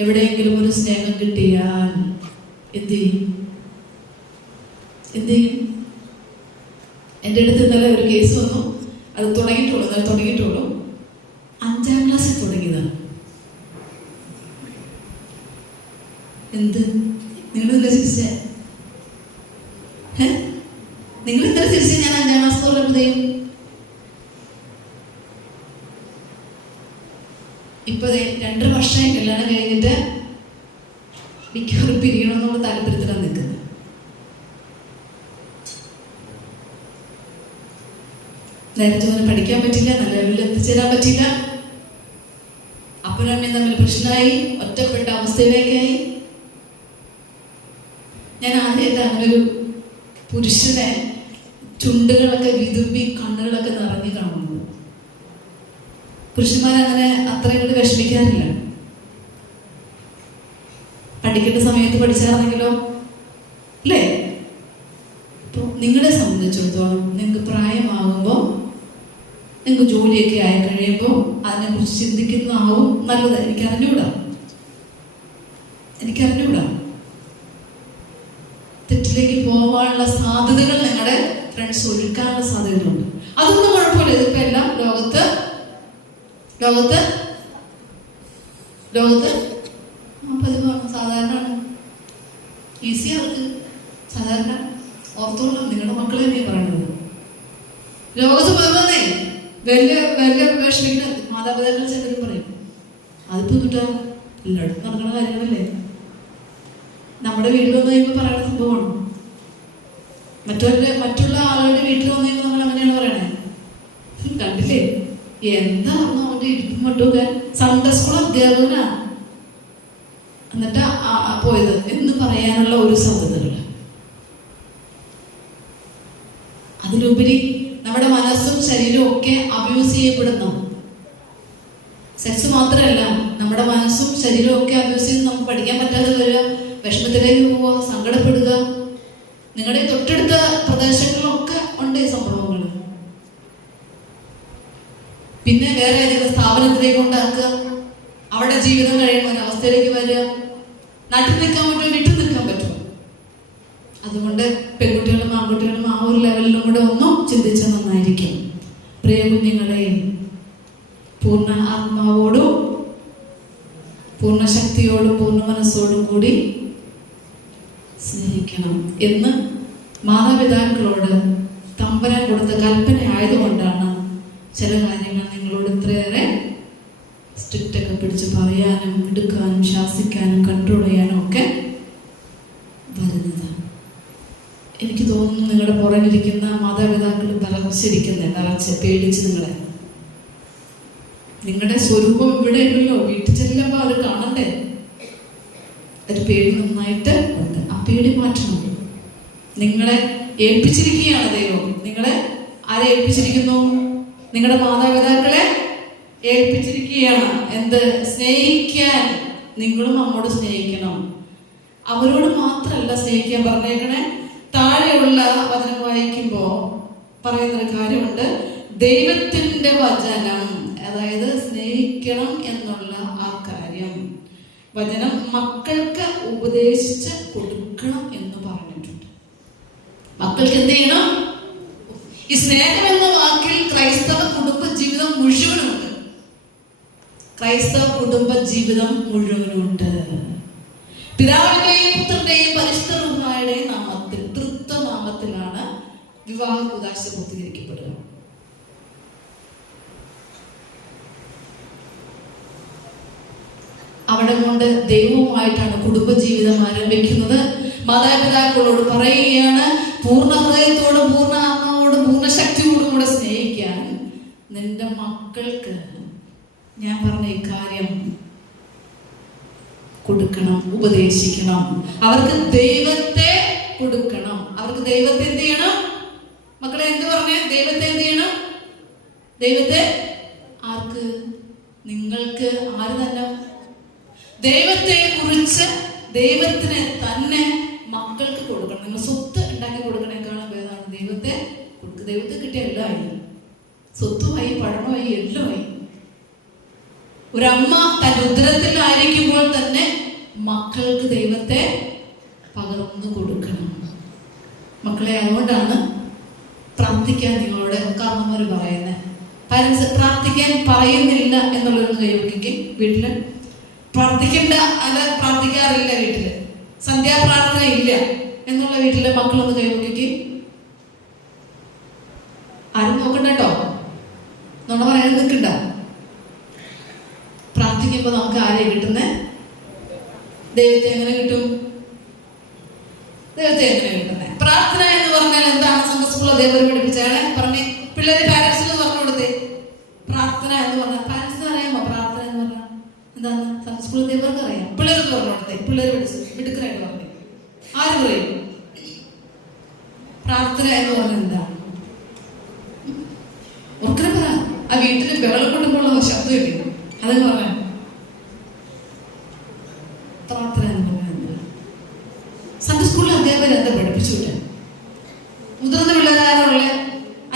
എവിടെയെങ്കിലും ഒരു സ്നേഹം കിട്ടിയാൽ എന്ത് ചെയ്യും? എൻ്റെ അടുത്ത് ഇന്നലെ ഒരു കേസ് വന്നു. അത് തുടങ്ങിയിട്ടുള്ളൂ. 5ാം ക്ലാസ്സിൽ തുടങ്ങിയതാണ്. എന്ത് നിങ്ങളെന്താ ചിരിച്ചേ? നിങ്ങൾ എത്ര ചിരിച്ച? ഞാൻ 5ാം ക്ലാസ് തുടങ്ങുന്നതേയും ഇപ്പൊ 2 വർഷമായി കല്യാണം കഴിഞ്ഞിട്ട് മിക്കവാറും പിരിയണമെന്നുള്ള താല്പര്യത്തിലാണ് നിൽക്കുന്നത്. നേരത്തെ ഒന്നും പഠിക്കാൻ പറ്റില്ല, നല്ല ലെവലിൽ എത്തിച്ചേരാൻ പറ്റില്ല. അപ്പനും അമ്മയും തമ്മിൽ പ്രശ്നമായി, ഒറ്റപ്പെട്ട അവസ്ഥയിലേക്കായി. ഞാൻ ആദ്യമായിട്ട് അങ്ങനൊരു പുരുഷനെ ചുണ്ടുകളൊക്കെ വിതുമ്പി കണ്ണുകളൊക്കെ നിറഞ്ഞു കാണുന്നത്. പുരുഷന്മാരങ്ങനെ അത്രയും കൂടി വിഷമിക്കാറില്ല. പഠിക്കേണ്ട സമയത്ത് പഠിച്ചായിരുന്നെങ്കിലോ അല്ലേ? ഇപ്പോൾ നിങ്ങളെ സംബന്ധിച്ചിടത്തോളം നിങ്ങൾക്ക് പ്രായമാകുമ്പോൾ, നിങ്ങൾക്ക് ജോലിയൊക്കെ ആയി കഴിയുമ്പോൾ അതിനെക്കുറിച്ച് ചിന്തിക്കുന്നതാവും നല്ലത്. എനിക്കറിഞ്ഞൂടാ. തെറ്റിലേക്ക് പോകാനുള്ള സാധ്യതകൾ നിങ്ങളുടെ ഫ്രണ്ട്സ് ഒഴുക്കാനുള്ള സാധ്യതകളുണ്ട്. അതൊന്നും കുഴപ്പമില്ല. ഇതിപ്പോ എല്ലാം ലോകത്ത് പതിവാണ്, സാധാരണയാണ്, ഈസി. അവർക്ക് സാധാരണ ഓർത്തോളം നിങ്ങളുടെ മക്കളെ തന്നെയാണ് പറയുന്നത്. ലോകത്ത് പോകുന്നേ വലിയ വലിയ വിഷമിക്കുന്ന മാതാപിതാക്കൾ ചിലരും പറയും അതിപ്പോ തൊട്ടാ എല്ലായിടത്തും നടക്കുന്ന കാര്യങ്ങളല്ലേ. നമ്മുടെ വീട്ടിൽ വന്നു കഴിയുമ്പോൾ പറയുന്ന സംഭവമാണ്. മറ്റുള്ള ആളുകളുടെ വീട്ടിൽ വന്നു കഴിയുമ്പോൾ നമ്മൾ അങ്ങനെയാണ് പറയണേ. കണ്ടില്ലേ എന്താണെന്ന് അവന്റെ ഇരിപ്പും മട്ടൊക്കെ സൺഡേ സ്കൂൾ അധ്യാപകനാ എന്നിട്ട് പോയത് എന്ന് പറയാനുള്ള ഒരു സാധ്യതകൾ. അതിലുപരി നമ്മുടെ മനസ്സും ശരീരവും ഒക്കെ അബ്യൂസ് ചെയ്യപ്പെടുന്നു. സെക്സ് മാത്രമല്ല, നമ്മുടെ മനസ്സും ശരീരവും ഒക്കെ അബ്യൂസ് ചെയ്ത് നമുക്ക് പഠിക്കാൻ പറ്റാതെ വരിക, വിഷമത്തിലേക്ക് പോവുക, സങ്കടപ്പെടുക. നിങ്ങളുടെ തൊട്ടടുത്ത പ്രദേശങ്ങളിലൊക്കെ ഉണ്ട് ഈ സംഭവങ്ങൾ. പിന്നെ വേറെ ഏതെങ്കിലും സ്ഥാപനത്തിലേക്ക് ഉണ്ടാക്കുക, അവിടെ ജീവിതം കഴിയുന്ന ഒരു അവസ്ഥയിലേക്ക് വരിക. നാട്ടിൽ നിൽക്കാൻ പറ്റുമോ, വീട്ടിൽ നിൽക്കാൻ പറ്റുമോ? അതുകൊണ്ട് പെൺകുട്ടികളും ആൺകുട്ടികളും ആ ഒരു ലെവലിലും കൂടെ ഒന്നും ചിന്തിച്ചാൽ നന്നായിരിക്കും. പ്രിയ കുഞ്ഞുങ്ങളെ, പൂർണ്ണ ആത്മാവോടും പൂർണ്ണ ശക്തിയോടും പൂർണ്ണ മനസ്സോടും കൂടി സ്നേഹിക്കണം എന്ന് മാതാപിതാക്കളോട് തമ്പുരാൻ കൊടുത്ത കൽപ്പന ആയതുകൊണ്ടാണ് ചില കാര്യങ്ങൾ നിങ്ങളോട് ഇത്രയേറെ സ്ട്രിക്റ്റ് ഒക്കെ പിടിച്ച് പറയാനും എടുക്കാനും ശാസിക്കാനും കൺട്രോൾ ചെയ്യാനും ഒക്കെ വരുന്നത്. എനിക്ക് തോന്നുന്നു നിങ്ങളുടെ പുറകിലിരിക്കുന്ന മാതാപിതാക്കൾ തറച്ച് പേടിച്ച് നിങ്ങളുടെ സ്വരൂപം ഇവിടെ ഉണ്ടല്ലോ. വീട്ടിൽ ചെല്ലുമ്പോൾ അവർ കാണണ്ടേ, ഒരു പേടി നന്നായിട്ട് ഉണ്ട്. ആ പേടി മാറ്റണം. നിങ്ങളെ ഏൽപ്പിച്ചിരിക്കുകയാണ് ദൈവം. നിങ്ങളെ ആരെ ഏൽപ്പിച്ചിരിക്കുന്നു? നിങ്ങളുടെ മാതാപിതാക്കളെ ഏൽപ്പിച്ചിരിക്കുകയാണ്. എന്ത്? സ്നേഹിക്കാൻ. നിങ്ങളും നമ്മോട് സ്നേഹിക്കണം. അവരോട് മാത്രമല്ല സ്നേഹിക്കാൻ പറഞ്ഞേക്കണേ. താഴെയുള്ള വചനം വായിക്കുമ്പോ പറയുന്നൊരു കാര്യമുണ്ട്. ദൈവത്തിന്റെ വചനം, അതായത് സ്നേഹിക്കണം എന്നുള്ള ആ കാര്യം വചനം മക്കൾക്ക് ഉപദേശിച്ച് കൊടുക്കണം എന്ന് പറഞ്ഞിട്ടുണ്ട്. മക്കൾക്ക് എന്ത് ചെയ്യണം? ഈ സ്നേഹം എന്ന വാക്കിൽ ക്രൈസ്തവ കുടുംബ ജീവിതം മുഴുവനുണ്ട്. ക്രൈസ്തവ കുടുംബ ജീവിതം മുഴുവനുണ്ട്. പിതാവിന്റെയും പുത്രന്റെയും പരിശുദ്ധ റൂഹായുടെയും നാമത്തിൽ, തൃത്വനാമത്തിലാണ് വിവാഹ കൂദാശ പൂർത്തീകരിക്കപ്പെടുക. അവിടെ കൊണ്ട് ദൈവവുമായിട്ടാണ് കുടുംബജീവിതം ആരംഭിക്കുന്നത്. മാതാപിതാക്കളോട് പറയുകയാണ്, പൂർണ്ണ ഹൃദയത്തോടും പൂർണ്ണ ആത്മാവോടും പൂർണ്ണ ശക്തിയോടും കൂടെ സ്നേഹിക്കാൻ നിന്റെ മക്കൾക്ക് ഞാൻ പറഞ്ഞ ഈ കാര്യം കൊടുക്കണം, ഉപദേശിക്കണം. അവർക്ക് ദൈവത്തെ കൊടുക്കണം. അവർക്ക് ദൈവത്തെ എന്ത് ചെയ്യണം? മക്കളെ എന്ത് പറഞ്ഞേ? ദൈവത്തെ എന്ത് ചെയ്യണം? ദൈവത്തെ ആർക്ക്? നിങ്ങൾക്ക്. ആര് തന്നെ? ദൈവത്തെ കുറിച്ച് ദൈവത്തിന് തന്നെ മക്കൾക്ക് കൊടുക്കണം. നിങ്ങൾ സ്വത്ത് ഉണ്ടാക്കി കൊടുക്കണേക്കാളും ഭേദമാണ് ദൈവത്തെ കൊടുക്കുക. ദൈവത്തെ കിട്ടിയ എല്ലാമായി, സ്വത്തുമായി, പഴമമായി, എല്ലാമായി. ഒരമ്മ തന്റെ ഉദരത്തിലായിരിക്കുമ്പോൾ തന്നെ മക്കൾക്ക് ദൈവത്തെ പകർന്നു കൊടുക്കണം. മക്കളെ, അതുകൊണ്ടാണ് പ്രാർത്ഥിക്കാൻ നിങ്ങളോട് കാരണവർ പറയുന്നത്. പാരൻസ് പ്രാർത്ഥിക്കാൻ പറയുന്നില്ല എന്നുള്ളൊരു കൈവയ്ക്ക് വീട്ടില് പ്രാർത്ഥിക്കണ്ട, അല്ല പ്രാർത്ഥിക്കാറില്ല വീട്ടില്, സന്ധ്യാപ്രാർത്ഥന ഇല്ല എന്നുള്ള വീട്ടിലെ മക്കളൊന്ന് കൈവയ്ക്ക്. ആരും നോക്കണ്ട കേട്ടോ, നുണ പറയാൻ നിൽക്കണ്ട. പ്രാർത്ഥിക്കുമ്പോ നമുക്ക് ആരെ കിട്ടുന്നേ? ദൈവത്തെ എങ്ങനെ കിട്ടും? ദൈവത്തെ എങ്ങനെ കിട്ടുന്നേ? പ്രാർത്ഥന എന്ന് പറഞ്ഞാൽ എന്താണ്? സൺഡേ സ്കൂൾ അതേപോലെ പഠിപ്പിച്ചാണ് പറഞ്ഞേ. പിള്ളേരെ പാരന്റ്സിന് പറഞ്ഞു കൊടുത്തേ. പ്രാർത്ഥന എന്ന് പറഞ്ഞാൽ പാരന്റ്സിന് അറിയാമോ? പ്രാർത്ഥന എന്ന് പറഞ്ഞാൽ എന്താണ്? സൺഡേ സ്കൂൾ അതേപോലെ അറിയാം. പിള്ളേർക്ക് പറഞ്ഞു കൊടുത്തേ. പിള്ളേർ പഠിച്ചു മിടുക്കനായിട്ട് പറഞ്ഞു. ആര് പറയും? പ്രാർത്ഥന എന്ന് പറഞ്ഞാൽ എന്താണ്? ഉറക്കനെ പറ. ആ വീട്ടില് ബഹളം കൊണ്ടുപോകുള്ള ശബ്ദമില്ലേ, അതെന്ന് പറയാം. പ്രാർത്ഥന എന്ന് പറഞ്ഞാൽ എന്താ? സൺഡേ സ്കൂളിൽ അധ്യാപകർ എന്താ പഠിപ്പിച്ചില്ല? മുതിർന്ന പിള്ളേരാരുള്ള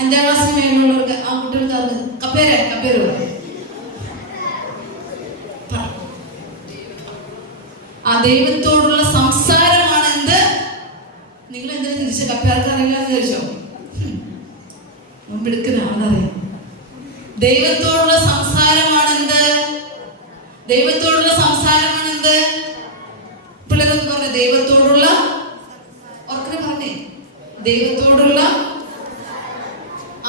5ാം ക്ലാസ്സിന് മേലുള്ളവർക്ക് ആ കുട്ടികൾക്ക് കപ്പേര് പറയും. ആ ദൈവത്തോടുള്ള സംസാരമാണ് എന്ത്? നിങ്ങൾ എന്തിനാ തിരിച്ച് കപ്പേർക്ക് അറിയില്ലാന്ന് ചോദിച്ചോ? മുമ്പെടുക്കുന്നറിയാം. ദൈവത്തോടുള്ള സംസാരമാണ് എന്ത്? ദൈവത്തോടുള്ള സംസാരമാണ് എന്ത്? പിള്ളേരൊക്കെ പറഞ്ഞ ദൈവത്തോടുള്ള, ഓർക്കനെ പറഞ്ഞേ, ദൈവത്തോടുള്ള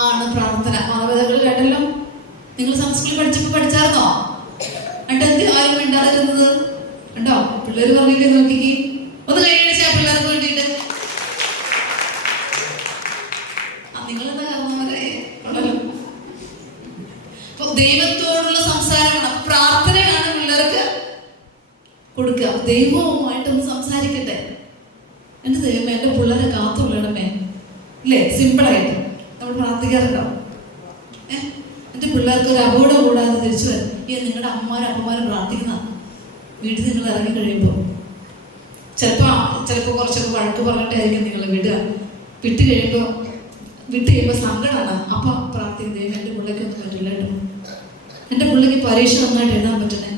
ആണ് പ്രാർത്ഥന. മാതാപിതാക്കൾ കേട്ടല്ലോ. നിങ്ങൾ സൺഡേ സ്കൂളിൽ പഠിച്ചായിരുന്നോ? എന്നിട്ട് എന്ത് ആരും മിണ്ടാതിരുന്നത് ഉണ്ടോ? പിള്ളേർ പറഞ്ഞില്ലേ, നോക്കിക്ക് ഒന്ന് കഴിയണിച്ചാ പിള്ളേർക്ക് വേണ്ടിയിട്ട്. നിങ്ങളെന്താ കാരണവരെ ഉള്ളല്ലോ. അപ്പൊ ദൈവത്തോടുള്ള സംസാരമാണ്, പ്രാർത്ഥനയാണ് പിള്ളേർക്ക് കൊടുക്കുക. ദൈവവുമായിട്ടൊന്ന് സംസാരിക്കട്ടെ. എന്റെ ദൈവം എന്റെ പിള്ളേരെ കാത്തുള്ളടമേ, ഇല്ലേ? സിമ്പിളായിട്ട് നമ്മൾ പ്രാർത്ഥിക്കാറുണ്ടോ? എന്റെ പിള്ളേർക്ക് ഒരു അപകടം കൂടാതെ തിരിച്ചു വരും. നിങ്ങളുടെ അമ്മമാരും പ്രാർത്ഥിക്കുന്ന വീട്ടിൽ നിങ്ങൾ ഇറങ്ങി കഴിയുമ്പോൾ ചിലപ്പോൾ കുറച്ചൊക്കെ വഴക്ക് പറഞ്ഞിട്ടായിരിക്കും നിങ്ങൾ വിട്ട് കഴിയുമ്പോൾ സങ്കടമാണ്. അപ്പൊ പ്രാർത്ഥിക്കും, ദൈവം എന്റെ പിള്ളേക്കൊന്നും പറ്റില്ല കേട്ടോ, എന്റെ പിള്ളേക്ക് പരീക്ഷ നന്നായിട്ട് എഴുതാൻ പറ്റണേ.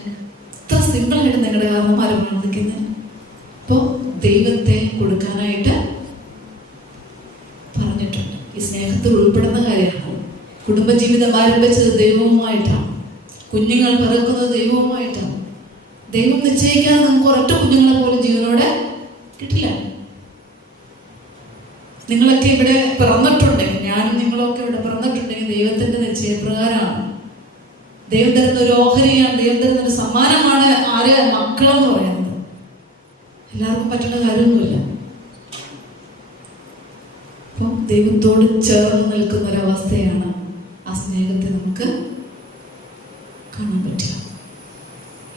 ഇത്ര സിമ്പിളായിട്ട് നിങ്ങളുടെ കാരണന്മാരെ പ്രാർത്ഥിക്കുന്നത്. അപ്പോൾ ദൈവത്തെ കൊടുക്കാനായിട്ട് പറഞ്ഞിട്ടുണ്ട്. ഈ സ്നേഹത്തിൽ ഉൾപ്പെടുന്ന കാര്യമാണ്. കുടുംബജീവിതം ആരംഭിച്ചത് ദൈവവുമായിട്ടാണ്. കുഞ്ഞുങ്ങൾ പിറക്കുന്നത് ദൈവവുമായിട്ടാണ്. ദൈവം നിശ്ചയിക്കാതെ നമുക്ക് ഒരൊറ്റ കുഞ്ഞുങ്ങളെ പോലും ജീവനോടെ കിട്ടില്ല. നിങ്ങളൊക്കെ ഇവിടെ പിറന്നിട്ടുണ്ടെങ്കിൽ, ഞാനും നിങ്ങളൊക്കെ ഇവിടെ പിറന്നിട്ടുണ്ടെങ്കിൽ ദൈവത്തിന്റെ നിശ്ചയപ്രകാരമാണ്. ദൈവം തരുന്ന ഒരു ഓഹരിയാണ്, ദൈവം തരുന്ന ഒരു സമ്മാനമാണ് മക്കളെന്ന് പറയുന്നത്. എല്ലാവർക്കും പറ്റുന്ന കാര്യമൊന്നുമില്ല. അപ്പം ദൈവത്തോട് ചേർന്ന് നിൽക്കുന്ന ഒരവസ്ഥയാണ് ആ സ്നേഹത്തെ നമുക്ക് കാണാൻ പറ്റുക.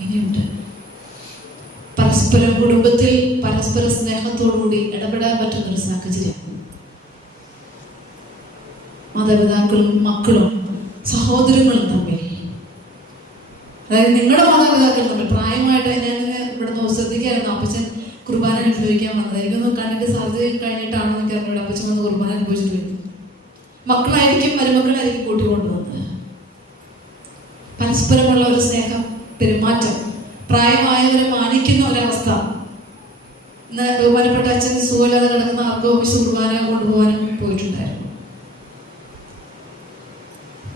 ഇനിയുണ്ട് പരസ്പരം കുടുംബത്തിൽ പരസ്പര സ്നേഹത്തോടുകൂടി ഇടപെടാൻ പറ്റുന്നൊരു സാഹചര്യം. മാതാപിതാക്കളും മക്കളും സഹോദരങ്ങളും തമ്മിൽ, അതായത് നിങ്ങളുടെ മാതാപിതാക്കൾ തമ്മിൽ പ്രായമായിട്ട് ഞാൻ ഇവിടെ ശ്രദ്ധിക്കായിരുന്നു. അപ്പച്ചൻ കുർബാന അനുഭവിക്കാൻ വന്നത് എനിക്കൊന്ന് കണ്ണിന്റെ സർജറി കഴിഞ്ഞിട്ടാണ് എനിക്ക് അറിഞ്ഞൂടെ. അപ്പച്ചൻ വന്ന് കുർബാന അനുഭവിച്ചിട്ട് വരും. മക്കളായിരിക്കും മരുമക്കളായിരിക്കും കൂട്ടിക്കൊണ്ടുവന്നത്. പരസ്പരമുള്ള ഒരു സ്നേഹം, പെരുമാറ്റം, പ്രായമായവരെ മാനിക്കുന്ന ഒരവസ്ഥ. ഇന്ന് ബഹുമാനപ്പെട്ട അച്ഛൻ സുഖമില്ലാതെ കിടക്കുന്ന ആർക്കോ കുർബാന കൊണ്ടുപോകാനും പോയിട്ടുണ്ടായിരുന്നു.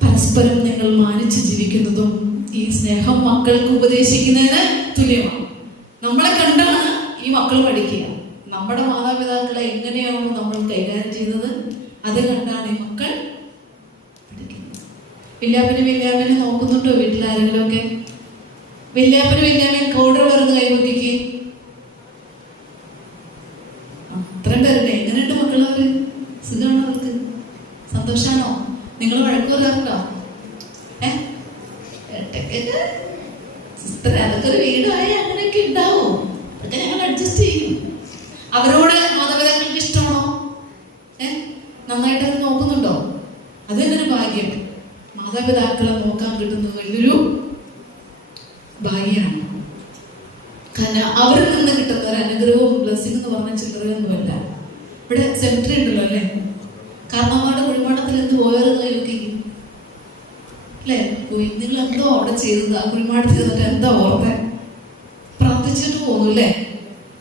പരസ്പരം നിങ്ങൾ മാനിച്ച് ജീവിക്കുന്നതും ഈ സ്നേഹം മക്കൾക്ക് ഉപദേശിക്കുന്നതിന് തുല്യമാണ്. നമ്മളെ കണ്ടാണ് ഈ മക്കൾ പഠിക്കുക. നമ്മുടെ മാതാപിതാക്കളെ എങ്ങനെയാണോ നമ്മൾ കൈകാര്യം ചെയ്യുന്നത്, അത് കണ്ടാണ് ഈ മക്കൾ പഠിക്കുന്നത്. വല്യാപ്പനെ നോക്കുന്നുണ്ടോ വീട്ടിൽ ആരെങ്കിലും ഒക്കെ? വല്യാപ്പൻ കോടർ വരുന്ന കൈവക്കിക്ക് അത്രയും പേരുടെ എങ്ങനെയുണ്ട് മക്കളവര്? സുഖമാണോ? അവർക്ക് സന്തോഷാണോ? നിങ്ങൾ വഴക്ക് പറയാറുണ്ടോ? സിസ്റ്റർ അതൊക്കെ ഒരു വീടായ അങ്ങനെയൊക്കെ ഉണ്ടാവും. അതൊക്കെ ഞങ്ങൾ അഡ്ജസ്റ്റ് ചെയ്യും. അവരോട് മാതാപിതാക്കൾക്ക് ഇഷ്ടമാണോ? നന്നായിട്ട് അത് നോക്കുന്നുണ്ടോ? അത് തന്നെ ഒരു ഭാഗ്യം. മാതാപിതാക്കളെ നോക്കാൻ കിട്ടുന്നത് വലിയൊരു ഭാഗ്യമാണ്. കാരണം അവരിൽ നിന്ന് കിട്ടുന്ന ഒരു അനുഗ്രഹവും ബ്ലെസ്സിംഗ് എന്ന് പറഞ്ഞ ചില്ലറയൊന്നുമല്ല. ഇവിടെ സെമിട്രി ഉണ്ടല്ലോ അല്ലേ? കാരണവന്മാരുടെ കുഴിമാടത്തിൽ എന്ത് പോയതെന്ന് ചോദിക്കും അല്ലേ? പോയി നിങ്ങൾ എന്തോ അവിടെ ചെയ്തത്, ആ കുഴിമാടത്തിൽ ചെന്നിട്ട് എന്താ ഓർമ്മ? പ്രാർത്ഥിച്ചിട്ട് പോകുന്നു അല്ലേ?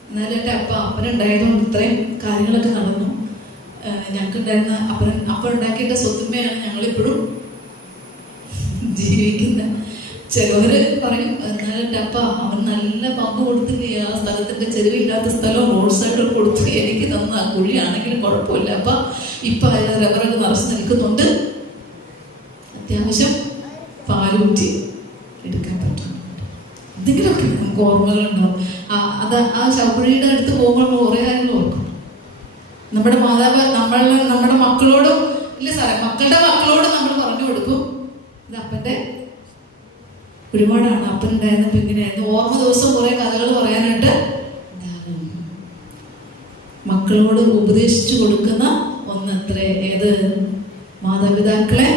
എന്നാലും എൻ്റെ അപ്പനുണ്ടായതുകൊണ്ട് ഇത്രയും കാര്യങ്ങളൊക്കെ നടന്നു. ഞങ്ങൾക്കുണ്ടായിരുന്ന അപ്പൻ ഉണ്ടാക്കിയിട്ട് സ്വത്തുമയാണ് ഞങ്ങളിപ്പോഴും ജീവിക്കുന്നത്. ചിലവര് പറയും, എന്നാലും എൻ്റെ അവൻ നല്ല പങ്ക് കൊടുത്തില്ലേ, ആ സ്ഥലത്തിന്റെ ചെരുവില്ലാത്ത സ്ഥലം റോഡ് സൈഡിൽ കൊടുത്തു എനിക്ക് തന്ന കുഴിയാണെങ്കിലും കുഴപ്പമില്ല. ഇപ്പൊ റബ്ബറൊക്കെ നിറച്ച് നിൽക്കുന്നുണ്ട്, അത്യാവശ്യം പാലൂറ്റി എടുക്കാൻ പറ്റും. എന്തെങ്കിലുമൊക്കെ നമുക്ക് ഓർമ്മകളുണ്ടാവും. ആ ശവക്കുഴിയുടെ അടുത്ത് പോകുമ്പോൾ കുറെ കാര്യങ്ങൾ ഓർക്കും. നമ്മുടെ നമ്മുടെ മക്കളോടും ഇല്ല സാറേ, മക്കളുടെ മക്കളോടും നമ്മൾ പറഞ്ഞു കൊടുക്കും, ഇത് അപ്പന്റെ ഒരുപാടാണ്, അപ്പനുണ്ടായിരുന്നപ്പോ ഇങ്ങനെയായിരുന്നു. ഓർമ്മ ദിവസം കുറെ കഥകൾ പറയാനായിട്ട് മക്കളോട് ഉപദേശിച്ചു കൊടുക്കുന്ന ഒന്നത്രേ. ഏത്? മാതാപിതാക്കളെ,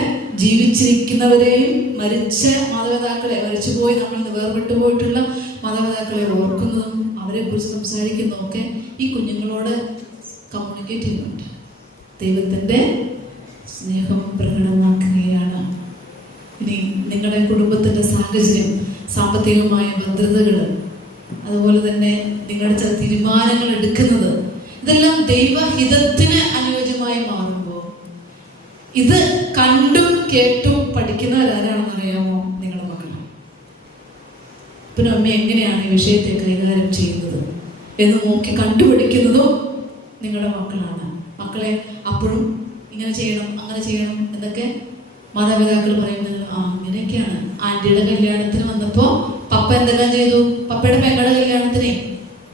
ജീവിച്ചിരിക്കുന്നവരെയും മരിച്ച മാതാപിതാക്കളെ, മരിച്ചുപോയി നമ്മൾ വേർപെട്ടു പോയിട്ടുള്ള മാതാപിതാക്കളെ ഓർക്കുന്നതും അവരെ കുറിച്ച് സംസാരിക്കുന്നതും ഒക്കെ ഈ കുഞ്ഞുങ്ങളോട് കമ്മ്യൂണിക്കേറ്റ് ചെയ്യുന്നുണ്ട്. ദൈവത്തിന്റെ സ്നേഹം പ്രകടമാക്കുകയാണ്. ഇനി നിങ്ങളുടെ കുടുംബത്തിന്റെ സാഹചര്യം, സാമ്പത്തികമായ ഭദ്രതകൾ, അതുപോലെ തന്നെ നിങ്ങളുടെ ചില തീരുമാനങ്ങൾ എടുക്കുന്നത്, ഇതെല്ലാം ദൈവഹിതത്തിന് അനുയോജ്യമായി മാറുമ്പോൾ ഇത് കണ്ടും കേട്ടും പഠിക്കുന്നവരാരാണെന്ന് അറിയാമോ? നിങ്ങളുടെ മക്കളാണ്. പിന്നെ അമ്മ എങ്ങനെയാണ് ഈ വിഷയത്തെ കൈകാര്യം ചെയ്യുന്നത് എന്ന് നോക്കി കണ്ടുപിടിക്കുന്നതും നിങ്ങളുടെ മക്കളാണ്. മക്കളെ അപ്പോഴും ഇങ്ങനെ ചെയ്യണം അങ്ങനെ ചെയ്യണം എന്നൊക്കെ മാതാപിതാക്കൾ പറയുന്നത്. അങ്ങനെയൊക്കെയാണ്. ആന്റിയുടെ കല്യാണത്തിന് വന്നപ്പോ പപ്പ എന്തെല്ലാം ചെയ്തു? പപ്പയുടെ പെങ്ങളുടെ കല്യാണത്തിന്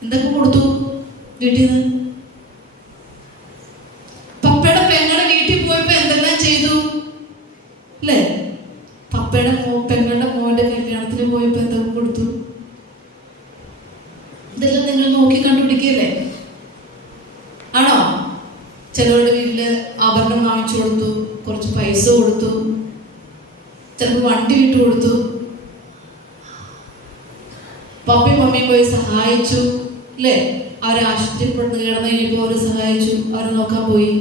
എന്തൊക്കെ കൊടുത്തു വീട്ടിൽ നിന്ന്? പപ്പയുടെ പെങ്ങളുടെ വീട്ടിൽ പോയപ്പോ എന്തെല്ലാം ചെയ്തു അല്ലേ? പപ്പയുടെ പെങ്ങളുടെ മോന്റെ കല്യാണത്തിന് പോയപ്പോ എന്തൊക്കെ കൊടുത്തു? ഇതെല്ലാം നിങ്ങൾ നോക്കി കണ്ടുപിടിക്കല്ലേ? ആണോ? ചിലവരുടെ വീട്ടില് ആഭരണം വാങ്ങിച്ചു കൊടുത്തു, കുറച്ച് പൈസ കൊടുത്തു, ചിലപ്പോൾ വണ്ടി വിട്ടു കൊടുത്തു, പപ്പയും മമ്മിയും പോയി സഹായിച്ചു അല്ലേ? അവരെ ആശുപത്രിപ്പെടുന്ന കിടന്നു കഴിഞ്ഞപ്പോൾ അവരെ സഹായിച്ചു, അവരെ നോക്കാൻ പോയി.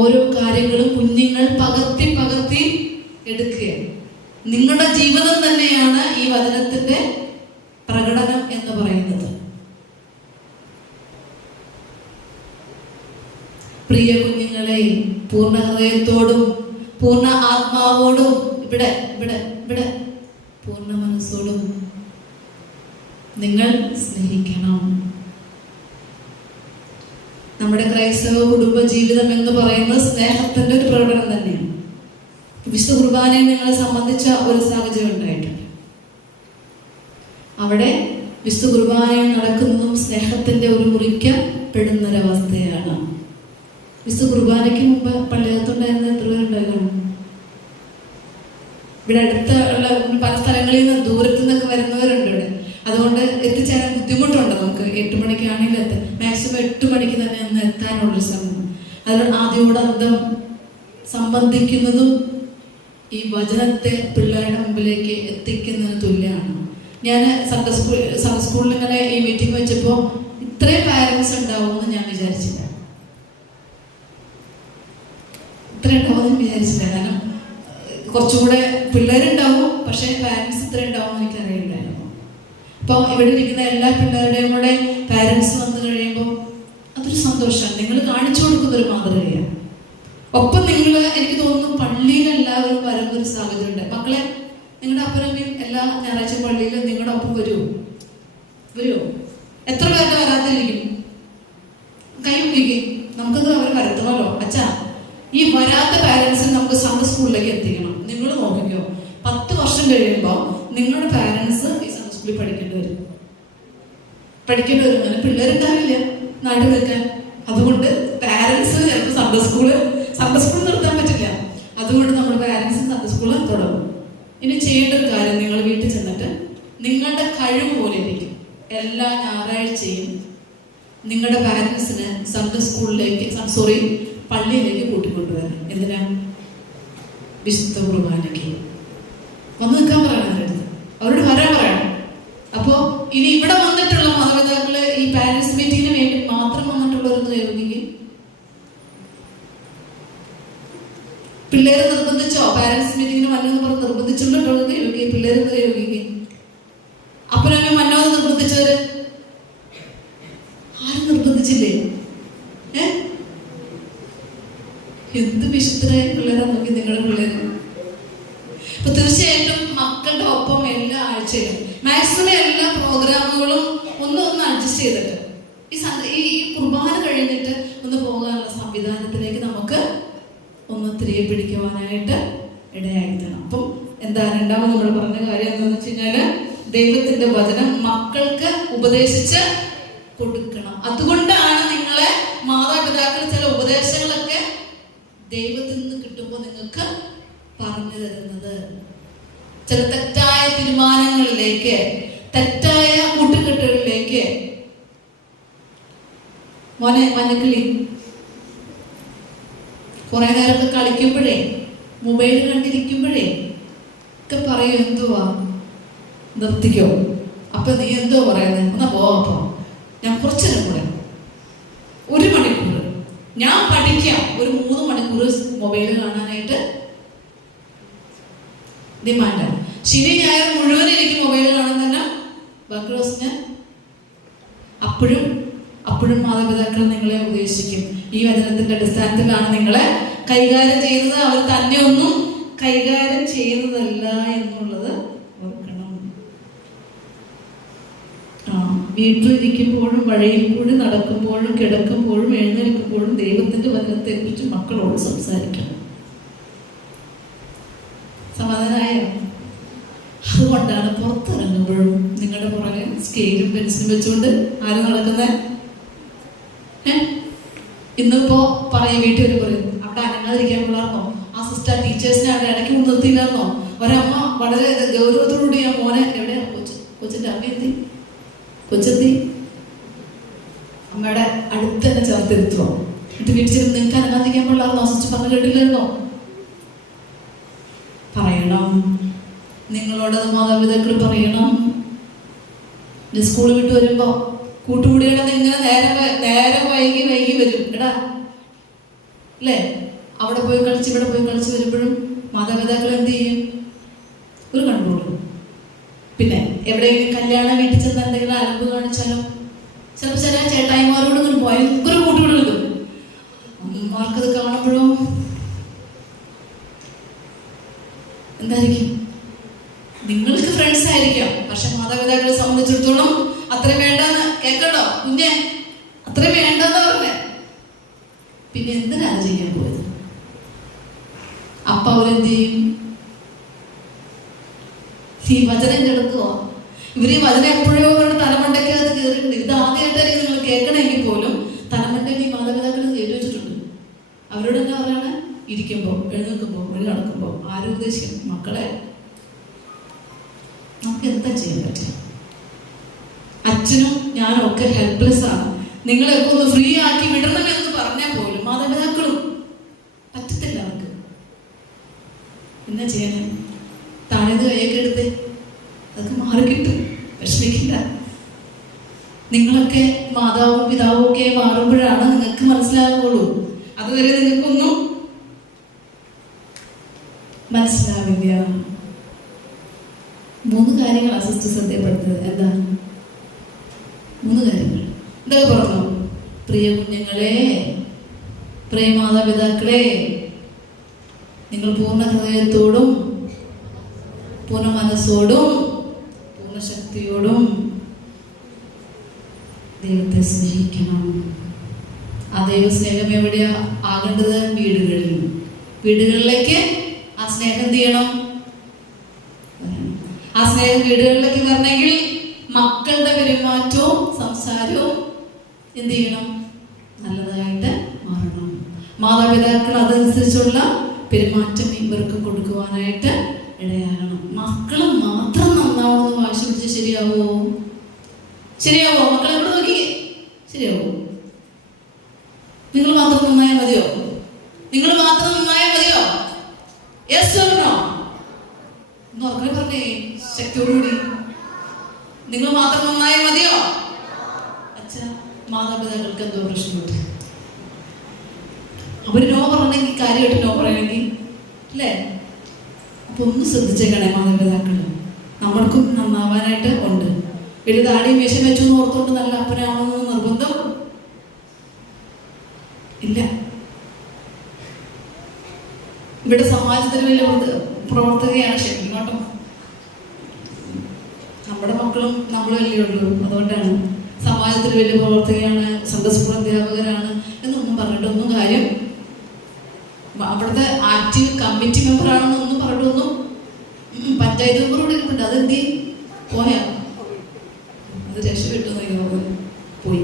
ഓരോ കാര്യങ്ങളും കുഞ്ഞുങ്ങൾ പകർത്തി പകർത്തി എടുക്കുകയാണ്. നിങ്ങളുടെ ജീവിതം തന്നെയാണ് ഈ വചനത്തിന്റെ പ്രകടനം എന്ന് പറയുന്നത്. പ്രിയ കുഞ്ഞുങ്ങളെ, പൂർണ്ണ ഹൃദയത്തോടും പൂർണ്ണ ആത്മാവോടും ഇവിടെ ഇവിടെ ഇവിടെ പൂർണ്ണ മനസ്സോടും നിങ്ങൾ സ്നേഹിക്കണം. നമ്മുടെ ക്രൈസ്തവ കുടുംബ ജീവിതം എന്ന് പറയുന്നത് സ്നേഹത്തിന്റെ ഒരു പ്രകടനം തന്നെയാണ്. വിശുദ്ധ കുർബാനയെ നിങ്ങളെ സംബന്ധിച്ച ഒരു സാഹചര്യം ഉണ്ടായിട്ടുണ്ട്. അവിടെ വിശുദ്ധ കുർബാനയിൽ നടക്കുന്നതും സ്നേഹത്തിന്റെ ഒരു മുറിക്കപ്പെടുന്നൊരവസ്ഥയാണ്. വിശുദ്ധ കുർബാനയ്ക്ക് മുമ്പ് പള്ളിയകത്തുണ്ടായിരുന്ന എത്ര പേരുണ്ടായിരുന്നു? ഇവിടെ അടുത്തുള്ള പല സ്ഥലങ്ങളിൽ നിന്ന് ദൂരത്തു നിന്നൊക്കെ വരുന്നവരുണ്ട് ഇവിടെ. അതുകൊണ്ട് എത്തിച്ചേരാൻ ബുദ്ധിമുട്ടുണ്ട്. നമുക്ക് 8 മണിക്കാണെങ്കിൽ എത്താൻ, മാക്സിമം 8 മണിക്ക് തന്നെ ഒന്ന് എത്താനുള്ള സമയം. അതുകൊണ്ട് ആദ്യോടന്തം സംബന്ധിക്കുന്നതും ഈ വചനത്തെ പിള്ളേരുടെ മുമ്പിലേക്ക് എത്തിക്കുന്നതിന് തുല്യമാണ്. ഞാൻ സൺഡേ സ്കൂളിൽ ഇങ്ങനെ ഈ മീറ്റിംഗ് വെച്ചപ്പോൾ ഇത്രയും പാരൻസ് ഉണ്ടാവുമെന്ന് ഞാൻ വിചാരിച്ചില്ല. ഇത്ര ഉണ്ടാവുമെന്ന് വിചാരിച്ചില്ല. കാരണം കുറച്ചുകൂടെ പിള്ളേരുണ്ടാവും, പക്ഷെ പാരൻസ് ഇത്ര ഉണ്ടാവും എന്ന് എനിക്കറിയില്ലായിരുന്നു. അപ്പോൾ ഇവിടെ ഇരിക്കുന്ന എല്ലാ പിള്ളേരുടെയും കൂടെ പാരൻസ് വന്നു കഴിയുമ്പോൾ അതൊരു സന്തോഷമാണ്. നിങ്ങൾ കാണിച്ചു കൊടുക്കുന്ന ഒരു മാതൃകയാണ്. ഒപ്പം നിങ്ങൾ, എനിക്ക് തോന്നുന്നു പള്ളിയിൽ എല്ലാവരും വരുന്നൊരു സാഹചര്യമുണ്ട്. മക്കളെ, നിങ്ങളുടെ അപ്പനമ്മയും എല്ലാ ഞായറാഴ്ച പള്ളിയിൽ നിങ്ങളുടെ ഒപ്പം വരുമോ? എത്ര പേരുടെ വരാത്തിരിക്കും? കൈ പിടിക്കും. നമുക്കത് അവർ വരുത്തണമല്ലോ. അച്ഛാ, ഈ വരാത്ത പാരൻസിന് നമുക്ക് സൺഡേ സ്കൂളിലേക്ക് എത്തിക്കണം. നിങ്ങൾ നോക്കിക്കോ, 10 വർഷം കഴിയുമ്പോൾ നിങ്ങളുടെ പാരൻസ് ഈ സൺഡേ സ്കൂളിൽ പഠിക്കേണ്ടി വരും. അങ്ങനെ പിള്ളേരുണ്ടാവില്ല നാട്ടിൽ നിൽക്കാൻ. അതുകൊണ്ട് പാരൻസ് ചിലപ്പോൾ സൺഡേ സ്കൂൾ നിർത്താൻ പറ്റില്ല. അതുകൊണ്ട് നമ്മുടെ പാരൻസ് സൺഡേ സ്കൂൾ തുടങ്ങും. ഇനി ചെയ്യേണ്ട ഒരു കാര്യം, നിങ്ങൾ വീട്ടിൽ ചെന്നിട്ട് നിങ്ങളുടെ കഴിവ് പോലെ ഇരിക്കും എല്ലാ ഞായറാഴ്ചയും നിങ്ങളുടെ പാരൻസിന് സൺഡേ പള്ളിയിലേക്ക് കൂട്ടിക്കൊണ്ടുവരണം. എന്തിനാ? വിശുദ്ധ കുർബാനയ്ക്ക് വന്ന് നിൽക്കാൻ പറയണം. അവരോട് വരാൻ പറയണം. അപ്പോ ഇനി ഇവിടെ വന്നിട്ടുള്ള മാതാപിതാക്കള് ഈ പാരന്റ്സ് മീറ്റിങ്ങിന് വേണ്ടി മാത്രം വന്നിട്ടുള്ളവരൊന്ന് യോഗിക്കും. പിള്ളേരെ നിർബന്ധിച്ചോ? പാരന്റ്സ് മീറ്റിങ്ങിന് വന്നെന്ന് പറഞ്ഞ് നിർബന്ധിച്ചുകൊണ്ടിട്ടുള്ളത് യോഗിക്കും. പിള്ളേരെന്ന് യോഗിക്കും. അപ്പനമ്മ മന്നോന്ന് നിർബന്ധിച്ചവര് ആരും നിർബന്ധിച്ചില്ലേ? എന്ത് വിശുദ്ധരായ പിള്ളേരാ നോക്കി നിങ്ങളുടെ പിള്ളേര്. അപ്പൊ തീർച്ചയായിട്ടും മക്കളുടെ ഒപ്പം എല്ലാ ആഴ്ചയിലും മാക്സിമം എല്ലാ പ്രോഗ്രാമുകളും ഒന്ന് അഡ്ജസ്റ്റ് ചെയ്തിട്ട് ഈ കുർബാന കഴിഞ്ഞിട്ട് ഒന്ന് പോകാനുള്ള സംവിധാനത്തിലേക്ക് നമുക്ക് ഒന്ന് തിരികെ പിടിക്കുവാനായിട്ട് ഇടയായിത്തണം. അപ്പം എന്താ രണ്ടാമത് നമ്മൾ പറഞ്ഞ കാര്യം എന്താണെന്ന് വെച്ച് കഴിഞ്ഞാല് ദൈവത്തിന്റെ വചനം മക്കൾക്ക് ഉപദേശിച്ച് കൊടുക്കണം. അതുകൊണ്ടാണ് നിങ്ങളെ മാതാപിതാക്കൾ ചില ഉപദേശങ്ങളൊക്കെ ദൈവത്തിൽ നിന്ന് കിട്ടുമ്പോൾ നിങ്ങൾക്ക് പറഞ്ഞു തരുന്നത്. ചില തെറ്റായ തീരുമാനങ്ങളിലേക്ക്, തെറ്റായ കൂട്ടുകെട്ടുകളിലേക്ക്. മോനെ, മഞ്ഞക്കിളി കുറെ നേരമൊക്കെ കളിക്കുമ്പോഴേ, മൊബൈൽ കണ്ടിരിക്കുമ്പോഴേ ഒക്കെ പറയും, എന്തുവാ നിർത്തിക്കോ. അപ്പൊ നീ എന്തോ പറയുന്നത്? എന്നാ പോവാ, ഞാൻ കുറച്ചു നേരം കൂടെ 1 മണിക്കൂർ ഞാൻ പഠിക്കാം. ഒരു 3 മണിക്കൂർ മൊബൈൽ കാണാനായിട്ട് ഡിമാൻഡാണ്. ശനി ഞായർ മുഴുവൻ എനിക്ക് മൊബൈൽ കാണാൻ തന്നെ. ബാക്കി ദിവസം ഞാൻ അപ്പോഴും മാതാപിതാക്കൾ നിങ്ങളെ ഉപദേശിക്കും. ഈ വചനത്തിന്റെ അടിസ്ഥാനത്തിലാണ് നിങ്ങളെ കൈകാര്യം ചെയ്യുന്നത്. അവർ തന്നെ ഒന്നും കൈകാര്യം ചെയ്യുന്നതല്ല എന്നുള്ളത് ഓർക്കണം. വീട്ടിലിരിക്കുമ്പോഴും വഴിയിൽ കൂടി നടക്കുമ്പോഴും കിടക്കുമ്പോഴും എഴുന്നേൽക്കുമ്പോഴും ദൈവത്തിന്റെ വചനത്തെക്കുറിച്ച് മക്കളോട് സംസാരിക്കണം. സമാധാനമായോ? അതുകൊണ്ടാണ് പുറത്തിറങ്ങുമ്പോഴും നിങ്ങളുടെ പുറകെ സ്കെയിലും പെൻസിലും വെച്ചുകൊണ്ട് ആരും നടക്കുന്നത്. ഇന്നിപ്പോ പറയും, വീട്ടുകാർ പറയും അവിടെ അനങ്ങാതിരിക്കാൻ കൊള്ളാർന്നോ, ആ സിസ്റ്റർ ടീച്ചേഴ്സിനെ അവിടെ ഇടയ്ക്ക് നിർത്തിയില്ലായിരുന്നോ, ഒരമ്മ വളരെ ഗൗരവത്തോടുകൂടി ആ മോനെ എവിടെയാ കൊച്ചിന്റെ അമ്മ കൊച്ചെത്തി അമ്മയുടെ അടുത്ത് തന്നെ ചേർത്തിരുത്തോ, എന്നിട്ട് വീട്ടിൽ നിങ്ങൾക്ക് അനങ്ങാതിരിക്കാൻ കൊള്ളാർന്നോ, സിസ്റ്റർ പറഞ്ഞു കേട്ടില്ലായിരുന്നോ? പറയണം. നിങ്ങളോടത് മാതാപിതാക്കൾ പറയണം. സ്കൂൾ വിട്ട് വരുമ്പോ കൂട്ടുകൂടിയുടെ ഇങ്ങനെ നേരെ വൈകി വരും എടാ അല്ലേ, അവിടെ പോയി കളിച്ച് ഇവിടെ പോയി കളിച്ച് വരുമ്പോഴും മാതാപിതാക്കൾ എന്ത് ചെയ്യും? ഒരു കൺട്രോളും. പിന്നെ എവിടെയെങ്കിലും കല്യാണ വീട്ടിൽ ചെന്ന് എന്തെങ്കിലും അലമ്പ് കാണിച്ചാലോ, ചിലപ്പോൾ ചില ചേട്ടായിമാരോട് ഭയങ്കര കൂട്ടുകൂടും. അമ്മമാർക്കത് കാണുമ്പോഴോ എന്തായിരിക്കും? നിങ്ങൾക്ക് ഫ്രണ്ട്സ് ആയിരിക്കാം, പക്ഷെ മാതാപിതാക്കളെ സംബന്ധിച്ചിടത്തോളം അത്രയും വേണ്ടെന്ന് കേൾക്കണ്ടോ കുഞ്ഞെ, അത്രയും വേണ്ടെന്ന് പറഞ്ഞേ. പിന്നെ എന്തിനാണ് ചെയ്യാൻ പോയത്? അപ്പ അവരെന്ത് ചെയ്യും? ഈ വചനം കിടക്കുക. ഇവര് ഈ വചനം എപ്പോഴോ അവരുടെ തലമണ്ടയ്ക്കകത്ത് കയറിയിട്ടുണ്ട്. ഇത് ആദ്യമായിട്ടായിരിക്കും നിങ്ങൾ കേൾക്കണമെങ്കിൽ പോലും തലമണ്ടയിൽ ഈ മാതാപിതാക്കൾ കയറി വെച്ചിട്ടുണ്ട്. അവരോട് എന്താ പറയണേ? ഇരിക്കുമ്പോൾ, എഴുന്നേൽക്കുമ്പോൾ, വഴി നടക്കുമ്പോൾ ആരും ഉദ്ദേശിക്കും മക്കളെ നമുക്ക് എന്താ ചെയ്യാൻ പറ്റുക? അച്ഛനും ഞാനും ഒക്കെ ഹെൽപ്ലെസ് ആണ്. നിങ്ങളെയൊക്കെ ഒന്ന് ഫ്രീ ആക്കി വിടണമെന്ന് പറഞ്ഞാൽ പോലും മാതാപിതാക്കളും പറ്റത്തില്ല അവർക്ക്. എന്നാ ചെയ്യാൻ? താഴേന്ന് കൈയൊക്കെ എടുത്ത് അതൊക്കെ മാറിക്കിട്ടും, വിഷമിക്കില്ല. നിങ്ങളൊക്കെ മാതാവും പിതാവും ഒക്കെ മാറുമ്പോഴാണ് നിങ്ങൾക്ക് മനസ്സിലാവുകയുള്ളൂ. അതുവരെ നിങ്ങൾക്കൊന്നും മനസ്സിലാവില്ല. 3 കാര്യങ്ങൾ സിസ്റ്റർ ശ്രദ്ധപ്പെടുത്തുന്നത്. എന്താണ് 3 കാര്യങ്ങൾ? എന്തൊക്കെ പറഞ്ഞു? പ്രിയ കുഞ്ഞുങ്ങളെ, പ്രിയ മാതാപിതാക്കളെ, നിങ്ങൾ പൂർണ്ണ ഹൃദയത്തോടും പൂർണ്ണ മനസ്സോടും പൂർണ്ണ ശക്തിയോടും ദൈവത്തെ സ്നേഹിക്കണം. ആ ദൈവസ്നേഹം എവിടെയാ ആകേണ്ടത്? വീടുകളിലേക്ക് ആ സ്നേഹം എന്ത് ചെയ്യണം? ആ സ്നേഹം വീടുകളിലേക്ക് വരണമെങ്കിൽ മക്കളുടെ പെരുമാറ്റവും സംസാരവും എന്ത് ചെയ്യണം? നല്ലതായിട്ട് മാറണം. മാതാപിതാക്കൾ അതനുസരിച്ചുള്ള പെരുമാറ്റം ഇവർക്ക് കൊടുക്കുവാനായിട്ട് ഇടയാകണം. മക്കൾ മാത്രം നന്നാവുമെന്ന് വാശി പിടിച്ച് ശരിയാവോ? മക്കളെ കൂടെ നോക്കി ശരിയാവോ? നിങ്ങൾ മാത്രം നന്നായാൽ മതിയോ? Yes or no? എന്ന് പറഞ്ഞേ ശക്തിയോടുകൂടി. നിങ്ങൾ മാത്രം നന്നായാൽ മതിയോ? അച്ഛാ, മാതാപിതാക്കൾക്ക് എന്തോ പ്രശ്നമുണ്ട്. അവര് നോ പറഞ്ഞെങ്കിൽ, കാര്യമായിട്ട് നോ പറയണമെങ്കിൽ അല്ലേ? അപ്പൊ ഒന്ന് ശ്രദ്ധിച്ചേക്കണേ മാതാപിതാക്കള്. നമ്മൾക്കും നന്നാവാനായിട്ട് ഉണ്ട്. വലിയ താടിയും വേഷം വെച്ചു എന്ന് ഓർത്തോണ്ട് നല്ല അപ്പനാണെന്ന് നിർബന്ധം ഇല്ല. ഇവിടെ സമാജത്തിന് വലിയ പ്രവർത്തകയാണ് ശരിക്കും കേട്ടോ. നമ്മുടെ മക്കളും നമ്മളും അല്ലേ ഉള്ളൂ. അതുകൊണ്ടാണ് സമാജത്തിൽ വലിയ പ്രവർത്തകയാണ്, സൺഡേ സ്കൂൾ അധ്യാപകരാണ് എന്നൊന്നും പറഞ്ഞിട്ടൊന്നും കാര്യം. അവിടുത്തെ ആക്റ്റീവ് കമ്മിറ്റി മെമ്പറാണെന്നൊന്നും പറഞ്ഞിട്ടൊന്നും. പഞ്ചായത്ത് മെമ്പറോട് ഇരിപ്പുണ്ട്, അതെന്തി പോയാ അത് രക്ഷപ്പെട്ടു പോയി.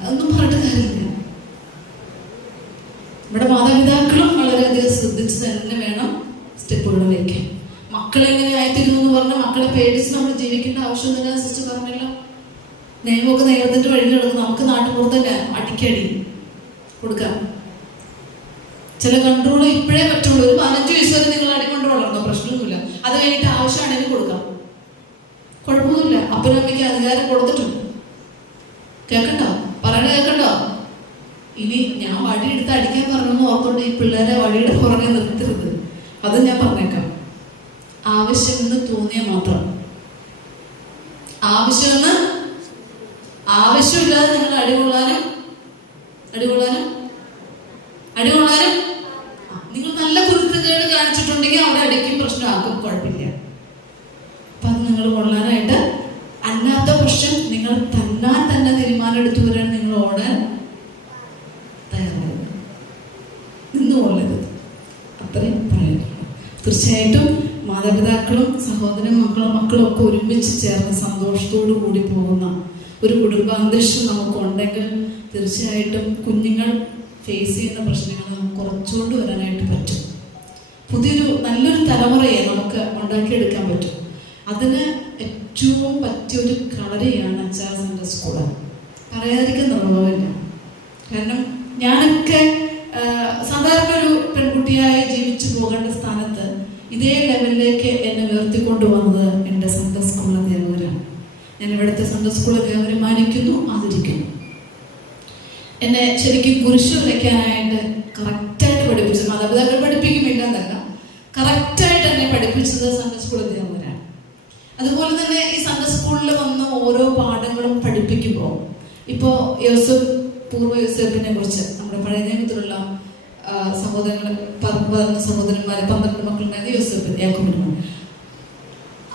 അതൊന്നും പറഞ്ഞിട്ട് കാര്യമില്ല. നമ്മുടെ മാതാപിതാക്കളും വളരെയധികം ശ്രദ്ധിച്ച് തന്നെ വേണം സ്റ്റെപ്പുകൾ വയ്ക്കാൻ. മക്കളെങ്ങനെ ആയിത്തീരുന്നു എന്ന് പറഞ്ഞാൽ മക്കളെ പേടിച്ച് നമ്മൾ ജീവിക്കേണ്ട ആവശ്യമൊന്നുമില്ല. സിസ്റ്റർ പറഞ്ഞില്ല, നിയമമൊക്കെ നിയമത്തിന്റെ വഴി കിടക്കും. നമുക്ക് നാട്ടുപുറത്തല്ല അടിക്കടി കൊടുക്കാം. ചില കൺട്രോൾ ഇപ്പോഴേ പറ്റുള്ളൂ. ഒരു 15 വയസ്സ് വരെ നിങ്ങൾ അടി കൊണ്ട് വളർന്നോ, പ്രശ്നമൊന്നുമില്ല. അത് കഴിഞ്ഞിട്ട് ആവശ്യമാണെങ്കിൽ കൊടുക്കാം, കുഴപ്പമൊന്നുമില്ല. അപ്പനമ്മയ്ക്ക് അധികാരം കൊടുത്തിട്ടുണ്ട്. കേൾക്കണ്ടോ? പറയണ കേൾക്കണ്ടോ? ഇനി ഞാൻ വടിയെടുത്ത് അടിക്കാൻ പറഞ്ഞെന്ന് ഓർത്തോണ്ട് ഈ പിള്ളേരെ വടിയുടെ പുറകെ നിർത്തരുത്. അത് ഞാൻ പറഞ്ഞേക്കാം. ആവശ്യമെന്ന് തോന്നിയാൽ മാത്രം. ആവശ്യമില്ലാതെ നിങ്ങൾ അടികൊള്ളാനും നിങ്ങൾ നല്ല കുരുത്തക്കേട് കാണിച്ചിട്ടുണ്ടെങ്കിൽ അവിടെ അടിക്കും, പ്രശ്നമാക്കും, കുഴപ്പമില്ല. അപ്പൊ അത് നിങ്ങൾ കൊള്ളാനായിട്ട്. അല്ലാത്ത പ്രശ്നം നിങ്ങൾ നിന്നുകൊള്ളരുത്. അത്രയും പറയുന്നു. തീർച്ചയായിട്ടും മാതാപിതാക്കളും സഹോദരൻ മക്കളും ഒക്കെ ഒരുമിച്ച് ചേർന്ന് സന്തോഷത്തോടു കൂടി പോകുന്ന ഒരു കുടുംബാന്തരീക്ഷം നമുക്കുണ്ടെങ്കിൽ തീർച്ചയായിട്ടും കുഞ്ഞുങ്ങൾ ഫേസ് ചെയ്യുന്ന പ്രശ്നങ്ങൾ നമുക്ക് കുറച്ചുകൊണ്ട് വരാനായിട്ട് പറ്റും. നല്ലൊരു തലമുറയെ നമുക്ക് ഉണ്ടാക്കിയെടുക്കാൻ പറ്റും. അതിന് ഏറ്റവും പറ്റിയൊരു കളരിയാണ് അച്ചാർ സൺഡേ സ്കൂള്. പറയാതിരിക്കാൻ നിർഭവമില്ല. കാരണം ഞാനൊക്കെ സാധാരണ ഒരു പെൺകുട്ടിയായി ജീവിച്ചു പോകേണ്ട സ്ഥാനത്ത് ഇതേ ലെവലിലേക്ക് എന്നെ ഉയർത്തിക്കൊണ്ടുവന്നത് എൻ്റെ സൺഡേ സ്കൂൾ അധ്യാപകരാണ്. ഞാൻ ഇവിടുത്തെ സൺഡേ സ്കൂൾ അധ്യാപകരെ മാനിക്കുന്നു, ആദരിക്കുന്നു. എന്നെ ശരിക്കും കുരിശ് വരയ്ക്കാനായിട്ട് കറക്റ്റായിട്ട് പഠിപ്പിച്ചു. മാതാപിതാക്കൾ പഠിപ്പിക്കുമില്ല എന്നല്ല, കറക്റ്റായിട്ട് എന്നെ പഠിപ്പിച്ചത് സൺഡേ സ്കൂൾ അധ്യാപകരാണ്. അതുപോലെ തന്നെ ഈ സൺഡേ സ്കൂളിൽ വന്ന് ഓരോ പാഠങ്ങളും പഠിപ്പിക്കുമ്പോൾ ഇപ്പോൾ പൂർവ്വ യോസേപ്പിനെ കുറിച്ച് നമ്മുടെ പഴയ നിയമത്തിലുള്ള സഹോദരന്മാർ 12 മക്കളുണ്ടായത് യോസേപ്പിന്.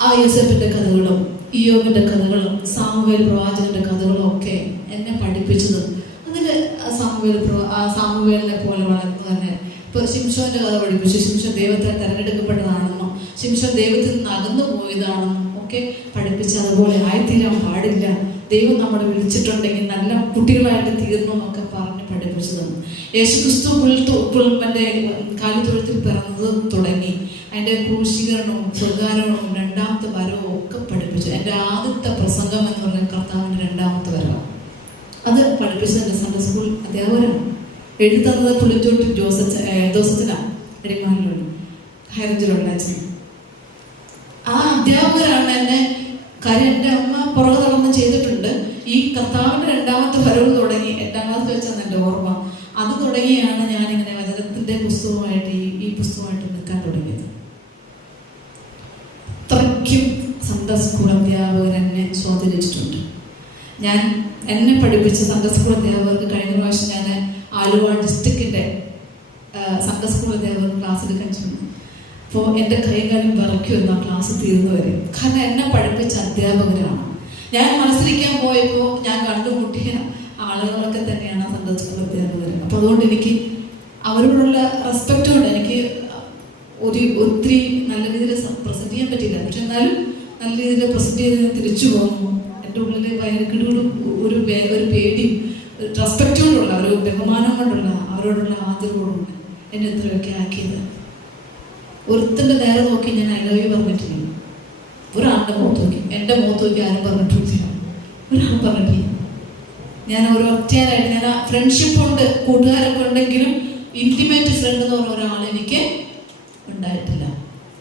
ആ യോസേപ്പിന്റെ കഥകളും ഇയ്യോബിന്റെ കഥകളും സാമുവേൽ പ്രവാചകന്റെ കഥകളും ഒക്കെ എന്നെ പഠിപ്പിച്ചത് അതില് സാമുവേലിനെ പോലെ വളർന്നു തന്നെ. ഇപ്പൊ ശിംശോന്റെ കഥ പഠിപ്പിച്ചു. ശിംശോൻ ദൈവത്തെ തെരഞ്ഞെടുക്കപ്പെട്ടതാണെന്നും ശിംശോൻ ദൈവത്തിൽ നിന്ന് അകന്നു പോയതാണെന്നും ഒക്കെ പഠിപ്പിച്ച് അതുപോലെ ആയിത്തീരാൻ പാടില്ല, ദൈവം നമ്മളെ വിളിച്ചിട്ടുണ്ടെങ്കിൽ നല്ല കുട്ടികളായിട്ട് തീർന്നു എന്നൊക്കെ പറഞ്ഞ് പഠിപ്പിച്ചു തന്നു. യേശുക്രിസ്തു മറ്റേ കാലിത്തൊഴുത്തിൽ പിറന്നത് തുടങ്ങി അതിൻ്റെ ക്രൂശീകരണവും സ്വർഗാരോഹണവും രണ്ടാമത്തെ വരവും ഒക്കെ പഠിപ്പിച്ചു. എൻ്റെ ആദ്യത്തെ പ്രസംഗം എന്ന് പറഞ്ഞാൽ കർത്താവിൻ്റെ രണ്ടാമത്തെ വരവ്. അത് പഠിപ്പിച്ചത് എൻ്റെ സൺഡേ സ്കൂൾ അധ്യാപകരാണ്. എഴുതുന്നത് പുളിഞ്ചോട്ടി ജോസച്ചനാണ്, എടിമാനിലുള്ള ഹൈറഞ്ചിലുള്ള അച്ഛൻ. ആ അധ്യാപകരാണ് എന്നെ കാര്യം എൻ്റെ അമ്മ പുറകെ നടന്ന് ചെയ്തിട്ടുണ്ട്. ഈ കർത്താവിൻ്റെ രണ്ടാമത്തെ വരവ് തുടങ്ങി 8ാം ക്ലാസ് വെച്ചാണ് എൻ്റെ ഓർമ്മ. അത് തുടങ്ങിയാണ് ഞാനിങ്ങനെ വചനത്തിൻ്റെ പുസ്തകമായിട്ട് ഈ പുസ്തകമായിട്ട് നിൽക്കാൻ തുടങ്ങിയത്. അത്രയ്ക്കും സൺഡേ സ്കൂൾ അധ്യാപകർ എന്നെ സ്വാധീനിച്ചിട്ടുണ്ട്. എന്നെ പഠിപ്പിച്ച സൺഡേ സ്കൂൾ അധ്യാപകർക്ക് കഴിഞ്ഞ പ്രാവശ്യം ഞാൻ ആലുവ ഡിസ്ട്രിക്റ്റിൻ്റെ സൺഡേ സ്കൂൾ അധ്യാപകർ ക്ലാസ് എടുക്കാൻ ചെന്നു. അപ്പോൾ എൻ്റെ കൈകാലം വിറയ്ക്കുമെന്ന് ആ ക്ലാസ് തീർന്നുവരെ. കാരണം എന്നെ പഠിപ്പിച്ച അധ്യാപകരാണ്. ഞാൻ മത്സരിക്കാൻ പോയപ്പോൾ ഞാൻ കണ്ടുമുട്ടിയ ആളുകളൊക്കെ തന്നെയാണ് സൺഡേ സ്കൂൾ അധ്യാപകർ. അപ്പോൾ അതുകൊണ്ട് എനിക്ക് അവരോടുള്ള റെസ്പെക്റ്റ് കൊണ്ട് എനിക്ക് ഒത്തിരി നല്ല രീതിയിൽ പ്രസൻറ്റ് ചെയ്യാൻ പറ്റില്ല. പക്ഷെ എന്നാലും നല്ല രീതിയിൽ പ്രസൻറ്റ് ചെയ്ത് തിരിച്ചു പോകുന്നു. എൻ്റെ ഉള്ളിൽ ഭയങ്കര ഒരു പേടി, റെസ്പെക്റ്റ് കൊണ്ടുള്ള ഒരു ബഹുമാനം കൊണ്ടുള്ള അവരോടുള്ള ആദരവോടുണ്ട് എന്നെ ഇത്രയൊക്കെ ആക്കിയത്. ഒരുത്തൻ്റെ നേരെ നോക്കി ഞാൻ ഐ ലവ് യു പറഞ്ഞിട്ടില്ല. ഒരാളുടെ മുഖത്ത് നോക്കി, എൻ്റെ മുഖത്ത് നോക്കി ആരും പറഞ്ഞിട്ടില്ല, ഒരാൾ പറഞ്ഞിട്ടില്ല. ഞാൻ ഒരു ഒറ്റയാനായിട്ട് ഞാൻ ഫ്രണ്ട്ഷിപ്പ് ഉണ്ട്, കൂട്ടുകാരൊക്കെ ഉണ്ടെങ്കിലും ഇൻറ്റിമേറ്റ് ഫ്രണ്ട് എന്ന് പറഞ്ഞ ഒരാൾ എനിക്ക് ഉണ്ടായിട്ടില്ല.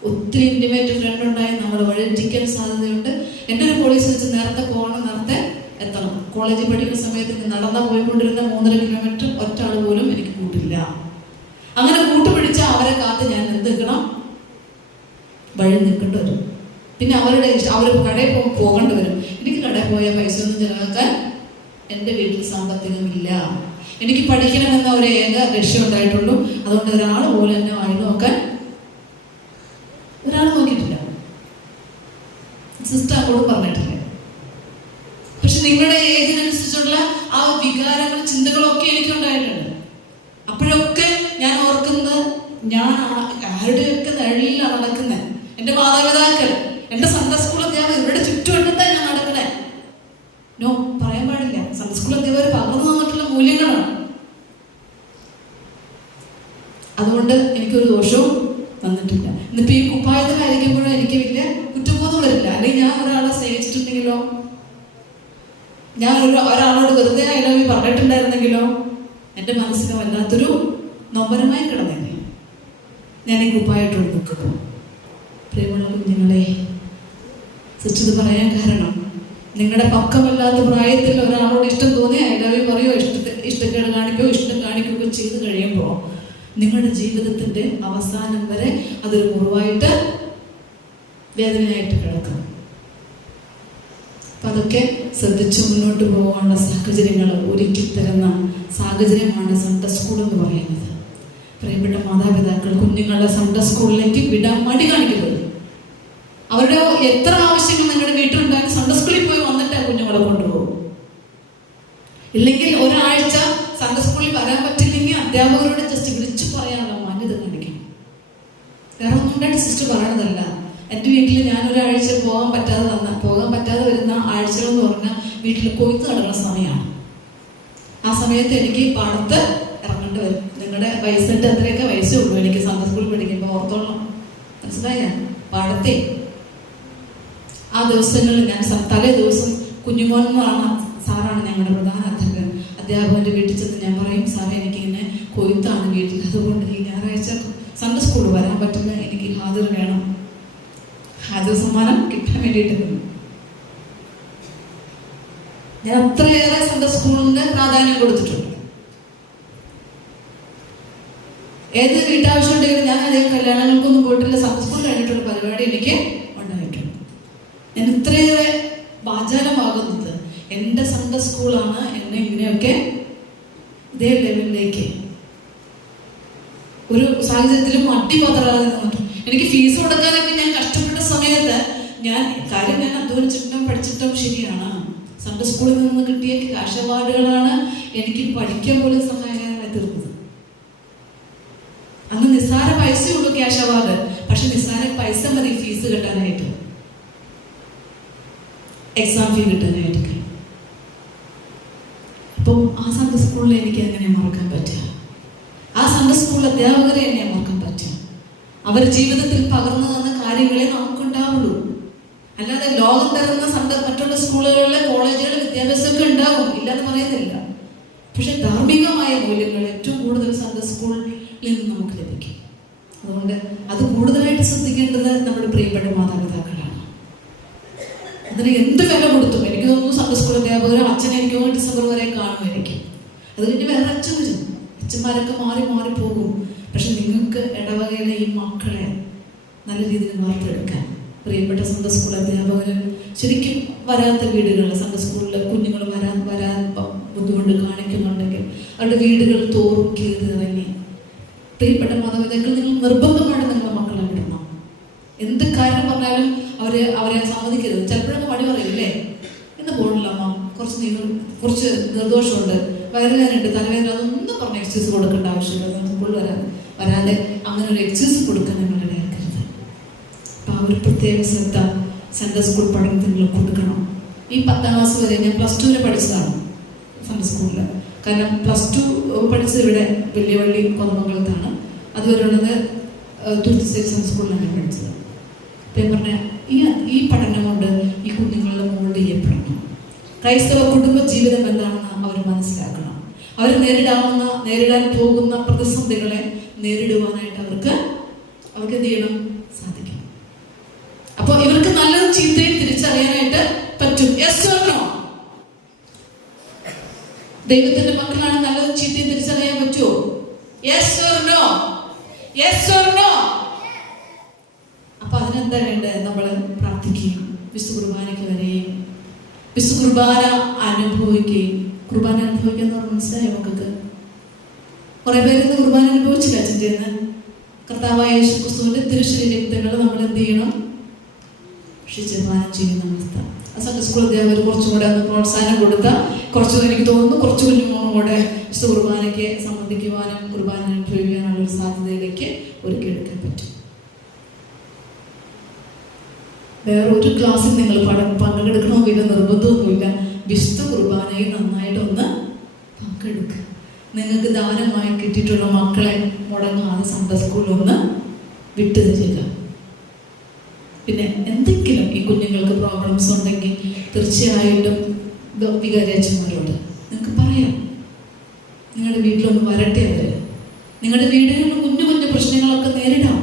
ഒത്തിരി ഇൻറ്റിമേറ്റ് ഫ്രണ്ട് ഉണ്ടായി നമ്മൾ വഴിച്ചിരിക്കാൻ സാധ്യതയുണ്ട്. എൻ്റെ ഒരു പോലീസ് വെച്ച് നേരത്തെ പോകണം, നേരത്തെ എത്തണം. കോളേജിൽ പഠിക്കുന്ന സമയത്ത് നടന്ന പോയിക്കൊണ്ടിരുന്ന 3.5 കിലോമീറ്റർ ഒറ്റ ആൾ പോലും എനിക്ക് കൂട്ടില്ല. അങ്ങനെ കൂട്ടുപിടിച്ചാൽ അവരെ കാത്ത് ഞാൻ എന്ത് നിൽക്കണം, വഴി നിൽക്കേണ്ടി വരും. പിന്നെ അവർ കടയിൽ പോകേണ്ടി വരും. എനിക്ക് കടയിൽ പോയാൽ പൈസ ഒന്നും ചിലവാക്കാൻ എൻ്റെ വീട്ടിൽ സാമ്പത്തികമില്ല. എനിക്ക് പഠിക്കണമെന്ന ഒരു ഏക ലക്ഷ്യം ഉണ്ടായിട്ടുള്ളൂ. അതുകൊണ്ട് ഒരാൾ പോലും എന്നെ വഴി നോക്കാൻ ഒരാൾ നോക്കിയിട്ടില്ല, സിസ്റ്റർ അങ്ങോട്ട് പറഞ്ഞിട്ടില്ല. പക്ഷെ നിങ്ങളുടെ ഏജിനനുസരിച്ചുള്ള ആ വികാരങ്ങളും ചിന്തകളൊക്കെ എനിക്കുണ്ടായിട്ടുണ്ട്. അപ്പോഴൊക്കെ ഞാൻ ഓർക്കുന്നത് ഞാൻ ആരുടെയൊക്കെ നിഴലിലാണ് നടക്കുന്നത്. എൻ്റെ മാതാപിതാക്കൾ, എൻ്റെ സൺഡേ സ്കൂൾ അധ്യാപകർ, ഇവരുടെ ചുറ്റുവട്ടത്താ ഞാൻ നടക്കണേ. നോ, പറയാൻ പാടില്ല. സൺഡേ സ്കൂൾ അധ്യാപകർ പകർന്നു തന്നിട്ടുള്ള മൂല്യങ്ങളാണ്. അതുകൊണ്ട് എനിക്കൊരു ദോഷവും വന്നിട്ടില്ല. എന്നിപ്പോൾ ഈ കുപ്പായത്തിലായിരിക്കുമ്പോഴും എനിക്ക് വലിയ കുറ്റബോധം വരില്ല. അല്ലെങ്കിൽ ഞാൻ ഒരാളെ സ്നേഹിച്ചിട്ടുണ്ടെങ്കിലോ, ഞാൻ ഒരാളോട് വെറുതെ ഐ ലവ് യു പറഞ്ഞിട്ടുണ്ടായിരുന്നെങ്കിലോ എൻ്റെ മനസ്സിന് വല്ലാത്തൊരു നൊമ്പരമായി കിടന്നേനെ ഞാൻ ഈ കുപ്പായിട്ടോട് നിൽക്കുന്നു. പ്രിയമുള്ള കുഞ്ഞുങ്ങളെ, സിസ്റ്റത് പറയാൻ കാരണം നിങ്ങളുടെ പക്കമല്ലാത്ത പ്രായത്തിൽ ഒരാളോട് ഇഷ്ടം തോന്നി ഐ ലവ് യു പറയോ, ഇഷ്ടക്കേട് കാണിക്കോ, ഇഷ്ടം കാണിക്കുകയോ ചെയ്ത് കഴിയുമ്പോൾ നിങ്ങളുടെ ജീവിതത്തിൻ്റെ അവസാനം വരെ അതൊരു മുറിവായിട്ട് വേദനയായിട്ട് കിടക്കും. അപ്പം അതൊക്കെ ശ്രദ്ധിച്ച് മുന്നോട്ട് പോകാനുള്ള സാഹചര്യങ്ങൾ ഒരുക്കി തരുന്ന സാഹചര്യമാണ് സൺഡേ സ്കൂൾ എന്ന് പറയുന്നത്. പ്രിയപ്പെട്ട മാതാപിതാക്കൾ കുഞ്ഞുങ്ങളെ സൺഡേ സ്കൂളിലേക്ക് വിടാൻ മടി കാണിക്കരുത്. അവരുടെ എത്ര ആവശ്യങ്ങൾ നിങ്ങളുടെ വീട്ടിലുണ്ടായാലും സൺഡേ സ്കൂളിൽ പോയി വന്നിട്ട് കുഞ്ഞുങ്ങളെ കൊണ്ടുപോകും. ഇല്ലെങ്കിൽ ഒരാഴ്ച സൺഡേ സ്കൂളിൽ വരാൻ പറ്റില്ലെങ്കിൽ അധ്യാപകരോട് ജസ്റ്റ് വിളിച്ചു പറയാനുള്ള വേറെ ഒന്നും ഉണ്ടായിട്ട് സിസ്റ്റർ പറയണതല്ല. എൻ്റെ വീട്ടിൽ ഞാൻ ഒരാഴ്ച പോകാൻ പറ്റാതെ വരുന്ന ആഴ്ചകൾ എന്ന് പറഞ്ഞാൽ വീട്ടിൽ കൊയ്ത്ത് നടക്കുന്ന സമയമാണ്. ആ സമയത്ത് എനിക്ക് പാടത്ത് ഇറങ്ങേണ്ടി വരും. നിങ്ങളുടെ വയസ്സിൻ്റെ അത്രയൊക്കെ വയസ്സേ ഉള്ളൂ എനിക്ക് സൺഡേ സ്കൂളിൽ പഠിക്കുമ്പോൾ, ഓർത്തോളണം. മനസ്സിലായ? പാടത്തെ ആ ദിവസങ്ങളിൽ ഞാൻ തലേ ദിവസം കുഞ്ഞുമോൻ എന്നാണ് സാറാണ് ഞങ്ങളുടെ പ്രധാന അധ്യാപകൻ്റെ വീട്ടിൽ ചെന്ന് ഞാൻ പറയും, സാറേ എനിക്കിങ്ങനെ കൊയ്ത്താണ് വീട്ടിൽ, അതുകൊണ്ട് ഈ ഞായറാഴ്ച സൺഡേ സ്കൂളിൽ വരാൻ പറ്റുന്ന എനിക്ക് ഹാജർ വേണം, ഹാജർ സമ്മാനം കിട്ടാൻ വേണ്ടിയിട്ട്. ഞാൻ അത്രയേറെ സൺഡേ സ്കൂളിന് പ്രാധാന്യം കൊടുത്തിട്ടുണ്ട്. ഏത് വീട്ടാവശ്യം ഉണ്ടെങ്കിലും ഞാൻ അതേ കല്യാണങ്ങൾക്കൊന്നും പോയിട്ടില്ല, സൺഡേ സ്കൂൾ കഴിഞ്ഞിട്ടുള്ള പരിപാടി എനിക്ക് ഉണ്ടായിട്ടുണ്ട്. ഞാൻ ഇത്രയേറെ വാചാലമാകുന്നത് എൻ്റെ സൺഡേ സ്കൂളാണ് എന്നെ ഇങ്ങനെയൊക്കെ ഇതേ ലെവലിലേക്ക് ഒരു സാഹചര്യത്തിലും അടിപതറാതെ നിന്നിട്ടു. എനിക്ക് ഫീസ് കൊടുക്കാനൊക്കെ ഞാൻ കഷ്ടപ്പെട്ട സമയത്ത് ഞാൻ അധ്വാനിച്ചിട്ടും പഠിച്ചിട്ടും ശരിയാണ്. സൺഡേ സ്കൂളിൽ നിന്ന് കിട്ടിയ ക്യാഷ് അവാർഡുകളാണ് എനിക്ക് പഠിക്കാൻ പോലും സഹായകരമായി തീർന്നത്. അന്ന് നിസ്സാര പൈസയുള്ളൂ ക്യാഷ് അവാർഡ്, പക്ഷെ നിസ്സാര പൈസ മതി ഫീസ് കിട്ടാനായിട്ട്, എക്സാം ഫീ കിട്ടാനായിട്ടൊക്കെ. അപ്പം ആ സൺഡേ സ്കൂളിൽ എനിക്ക് എങ്ങനെ മറക്കാൻ പറ്റുക? ആ സൺഡേ സ്കൂൾ അധ്യാപകരെ എന്നെ മറക്കാൻ പറ്റുക? അവർ ജീവിതത്തിൽ പകർന്നു തന്ന കാര്യങ്ങളെ നമുക്കുണ്ടാവുള്ളൂ. അല്ലാതെ ലോകം തരുന്ന മറ്റുള്ള സ്കൂളുകളിലെ കോളേജുകളിൽ വിദ്യാഭ്യാസമൊക്കെ ഉണ്ടാകും, ഇല്ലാന്ന് പറയുന്നില്ല. പക്ഷെ ധാർമ്മികമായ മൂല്യങ്ങൾ ഏറ്റവും കൂടുതൽ സൺഡേ സ്കൂളിൽ നിന്ന് നമുക്ക് ലഭിക്കും. അതുകൊണ്ട് അത് കൂടുതലായിട്ട് ശ്രദ്ധിക്കേണ്ടത് നമ്മുടെ പ്രിയപ്പെട്ട മാതാപിതാക്കളാണ്. അതിന് എന്ത് വില കൊടുത്തും എനിക്ക് തോന്നുന്നു സൺഡേ സ്കൂൾ അധ്യാപകരും അച്ഛനെ എനിക്ക് ഡിസംബർ വരെ കാണുമായിരിക്കും. അത് കഴിഞ്ഞ് വേറെ അച്ഛൻ വരും, അച്ഛന്മാരൊക്കെ മാറി മാറി പോകും. പക്ഷെ നിങ്ങൾക്ക് ഇടവകയിലെ ഈ മക്കളെ നല്ല രീതിയിൽ വാർത്തെടുക്കാൻ പ്രിയപ്പെട്ട സൺഡേ സ്കൂൾ അധ്യാപകർ ശരിക്കും വരാത്ത വീടുകളിൽ സൺഡേ സ്കൂളിൽ കുഞ്ഞുങ്ങൾ വരാൻ ബുദ്ധിമുട്ട് കാണിക്കുന്നുണ്ടെങ്കിൽ അവരുടെ വീടുകൾ തോറും കീറി ഇറങ്ങി പ്രിയപ്പെട്ട മാതാപിതാക്കൾ നിങ്ങൾ നിർബന്ധമായിട്ട് നിങ്ങളുടെ മക്കളെ വിടണം. എന്ത് കാര്യം പറഞ്ഞാലും അവരെ സമ്മതിക്കരുത്. ചിലപ്പോഴൊക്കെ മടി പറയില്ലേ, ഇന്ന് പോകണില്ല അമ്മ, കുറച്ച് നിർദോഷമുണ്ട്, വയറുവേദനയുണ്ട്, തലവേദന, അതൊന്നും പറഞ്ഞ് എക്സ്ക്യൂസ് കൊടുക്കേണ്ട ആവശ്യമില്ല. സ്കൂളിൽ വരാതെ അങ്ങനെ ഒരു എക്സ്ക്യൂസ് കൊടുക്കാൻ നിങ്ങളുടെ ഇടയാക്കരുത്. അപ്പം ആ ഒരു പ്രത്യേക ശ്രദ്ധ സൺഡേ സ്കൂൾ പഠനത്തിൽ നിങ്ങൾ കൊടുക്കണം. ഈ 10ാം ക്ലാസ് വരെ ഞാൻ +2 വരെ പഠിച്ചതാണ് സൺഡേ സ്കൂളിൽ. കാരണം +2 പഠിച്ചത് ഇവിടെ വലിയവള്ളി കൊതമംഗലത്താണ്. അതുവരെ ഉള്ളത് തുരുത്തിശ്ശേരി സൺഡേ സ്കൂളിലാണ് ഞാൻ പഠിച്ചത്. അപ്പം പറഞ്ഞ ഈ പഠനം കൊണ്ട് ഈ കുഞ്ഞുങ്ങളുടെ മോൾഡ് ചെയ്യപ്പെടണം. ക്രൈസ്തവ കുടുംബ ജീവിതം എന്താണെന്ന് അവർ മനസ്സിലാക്കണം. അവർ നേരിടാൻ പോകുന്ന പ്രതിസന്ധികളെ നേരിടുവാനായിട്ട് അവർക്ക് എന്ത് ചെയ്യണം? സാധിക്കും. അപ്പോൾ ഇവർക്ക് നല്ലതും ചീത്തയും തിരിച്ചറിയാനായിട്ട് പറ്റും. Yes or no? ദൈവത്തിന്റെ മക്കളാണ് നല്ലതും ചീത്തയും തിരിച്ചറിയാൻ പറ്റുമോ? Yes or no? Yes or no? അപ്പൊ അതിനെന്താ വേണ്ടത്? നമ്മൾ പ്രാർത്ഥിക്കുകയും വിശുദ്ധ കുർബാനയ്ക്ക് വരികയും വിശുദ്ധ കുർബാന അനുഭവിക്കുകയും. കുർബാന അനുഭവിക്കുക എന്ന് പറഞ്ഞാൽ മനസ്സിലായോ മക്കൾക്ക്? കുറെ പേര് കുർബാന അനുഭവിച്ചില്ല. അച്ഛൻ ചെയ്യുന്ന കർത്താവായ യേശു ക്രിസ്തുവിന്റെ തിരുശരീരങ്ങൾ നമ്മൾ എന്ത് ചെയ്യണം? ശുചിപാനം ചെയ്യുന്ന അവസ്ഥ. സൺഡേ സ്കൂൾ അധ്യാപകർ കുറച്ചും കൂടെ ഒന്ന് പ്രോത്സാഹനം കൊടുത്താൽ കുറച്ചുകൂടെ എനിക്ക് തോന്നുന്നു കുറച്ച് കുഞ്ഞുങ്ങളോടെ വിശുദ്ധ കുർബാനയ്ക്ക് സംബന്ധിക്കുവാനും കുർബാന അനുഭവിക്കാനുള്ള ഒരു സാധ്യതയിലേക്ക് ഒരുക്കിയെടുക്കാൻ പറ്റും. വേറെ ഒരു ക്ലാസ്സിൽ നിങ്ങൾ പങ്കെടുക്കണമെന്നില്ല, നിർബന്ധമൊന്നുമില്ല. വിശുദ്ധ കുർബാനയിൽ നന്നായിട്ടൊന്ന് പങ്കെടുക്കുക. നിങ്ങൾക്ക് ദാനമായി കിട്ടിയിട്ടുള്ള മക്കളെ മുടങ്ങാതെ സൺഡേ സ്കൂളിൽ ഒന്ന് വിട്ടു തരിക. പിന്നെ എന്തെങ്കിലും ഈ കുഞ്ഞുങ്ങൾക്ക് പ്രോബ്ലംസ് ഉണ്ടെങ്കിൽ തീർച്ചയായിട്ടും വികാരി അച്ഛന്മാരോട് നിങ്ങൾക്ക് പറയാം. നിങ്ങളുടെ വീട്ടിലൊന്ന് വരട്ടെ. അവർ നിങ്ങളുടെ വീടുകളിൽ കുഞ്ഞു കുഞ്ഞു പ്രശ്നങ്ങളൊക്കെ നേരിടാം.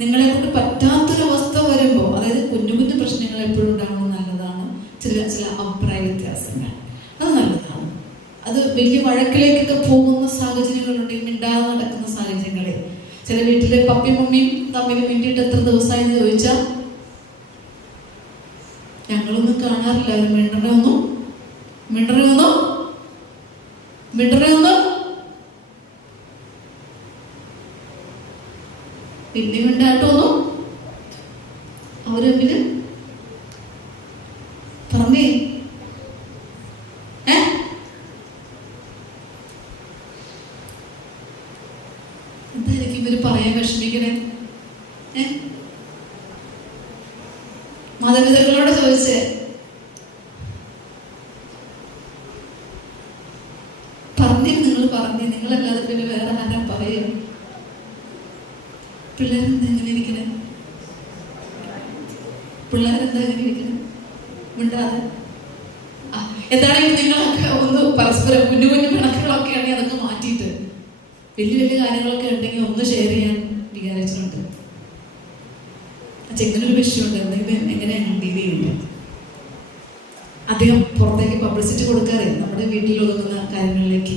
നിങ്ങളെ കൊണ്ട് പറ്റാത്തൊരവസ്ഥ വരുമ്പോൾ, അതായത് കുഞ്ഞു കുഞ്ഞു പ്രശ്നങ്ങൾ എപ്പോഴും ഉണ്ടാകുന്നത് നല്ലതാണ്. ചില അഭിപ്രായ വ്യത്യാസങ്ങൾ അത് നല്ലതാണ്. അത് വലിയ വഴക്കിലേക്കൊക്കെ പോകുന്ന സാഹചര്യങ്ങളുണ്ടെങ്കിൽ, മിണ്ടാതെ നടക്കുന്ന സാഹചര്യങ്ങളിൽ ചില വീട്ടിലെ പപ്പയും മമ്മിയും തമ്മിൽ മിണ്ടിയിട്ട് എത്ര ദിവസമായെന്ന് ചോദിച്ചാൽ ഞങ്ങളൊന്നും കാണാറില്ല. മിണ്ടറയൊന്നും പിന്നെ മിണ്ടാട്ടൊന്നും അവർ തമ്മിൽ പറഞ്ഞേ. എന്തായിരിക്കും ഇവര് പറയാൻ വിഷമിക്കണേ? മാതാപിതാക്കളോട് ചോദിച്ച് നിങ്ങളല്ലാതെ പിന്നെ വേറെ ആരാ പറയുക? പിള്ളേരെന്താ എങ്ങനെ ഇരിക്കണേ? പിള്ളേരെന്താ എങ്ങനെ ഇരിക്കണേ? മിണ്ടാതെ എന്താണെങ്കിൽ നിങ്ങളൊക്കെ ഒന്ന് പരസ്പരം കുഞ്ഞു കുഞ്ഞു പിണക്കുകളൊക്കെ ആണെങ്കിൽ അതൊക്കെ മാറ്റിയിട്ട് വലിയ വലിയ കാര്യങ്ങളൊക്കെ ഉണ്ടെങ്കിൽ ഒന്ന് ഷെയർ ചെയ്യാൻ വിചാരിച്ചിട്ടുണ്ട്. ചെങ്ങനൊരു വിഷയമുണ്ട്, എന്തെങ്കിലും എങ്ങനെയാണ് ഡീൽ ചെയ്യുന്നത്. അദ്ദേഹം പുറത്തേക്ക് പബ്ലിസിറ്റി കൊടുക്കാറില്ല. നമ്മുടെ വീട്ടിൽ ഒതുങ്ങുന്ന കാര്യങ്ങളിലേക്ക്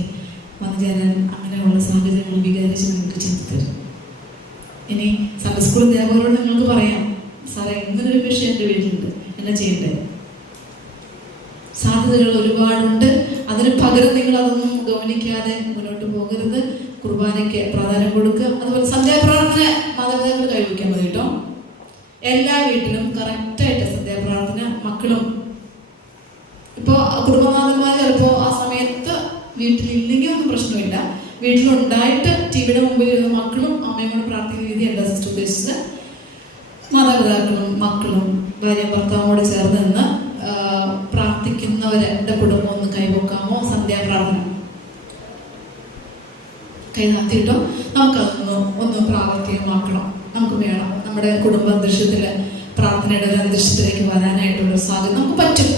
വന്നു ചേരാൻ അങ്ങനെയുള്ള സാഹചര്യങ്ങൾ വിചാരിച്ച് നിങ്ങൾക്ക് ചിന്തിത്തരും. ഇനി സൺഡേ സ്കൂൾ അധ്യാപകരോട് നിങ്ങൾക്ക് പറയാം, സാറേ ഇങ്ങനൊരു വിഷയം എൻ്റെ വീട്ടിലുണ്ട്, എന്നാ ചെയ്യണ്ടേ? സാധ്യതകൾ ഒരുപാടുണ്ട്. അതിന് പകരം നിങ്ങൾ അതൊന്നും ഗൗനിക്കാതെ മുന്നോട്ട് പോകരുത്. കുർബാനയ്ക്ക് പ്രാധാന്യം കൊടുക്കുക. അതുപോലെ സന്ധ്യാപ്രാർത്ഥന മാതാപിതാക്കൾ കൈവയ്ക്കാൻ മതി കേട്ടോ. എല്ലാ വീട്ടിലും കറക്റ്റായിട്ട് സന്ധ്യാപ്രാർത്ഥന മക്കളും ഇപ്പോൾ കുടുംബനാഥന്മാർ ചിലപ്പോൾ ആ സമയത്ത് വീട്ടിലില്ലെങ്കിൽ ഒന്നും പ്രശ്നമില്ല. വീട്ടിലുണ്ടായിട്ട് ടിവിയുടെ മുമ്പിൽ ഇരുന്ന മക്കളും അമ്മയും കൂടെ പ്രാർത്ഥിക്കുന്ന രീതി എന്താ സിസ്റ്റർ ഉദ്ദേശിച്ചത്? മാതാപിതാക്കളും മക്കളും ഭാര്യ ഭർത്താവോട് ചേർന്ന് നിന്ന് പ്രാർത്ഥിക്കുന്നവരുടെ കുടുംബം ഒന്ന് കൈവക്കാമോ? സന്ധ്യാപ്രാർത്ഥന കൈനാത്തിയിട്ടോ നമുക്കതൊന്ന് പ്രാവർത്തികമാക്കണം. നമുക്ക് വേണം നമ്മുടെ കുടുംബ അന്തരീക്ഷത്തിൽ പ്രാർത്ഥനയുടെ ഒരു അന്തരീക്ഷത്തിലേക്ക് വരാനായിട്ടുള്ള സാധ്യത നമുക്ക് പറ്റും.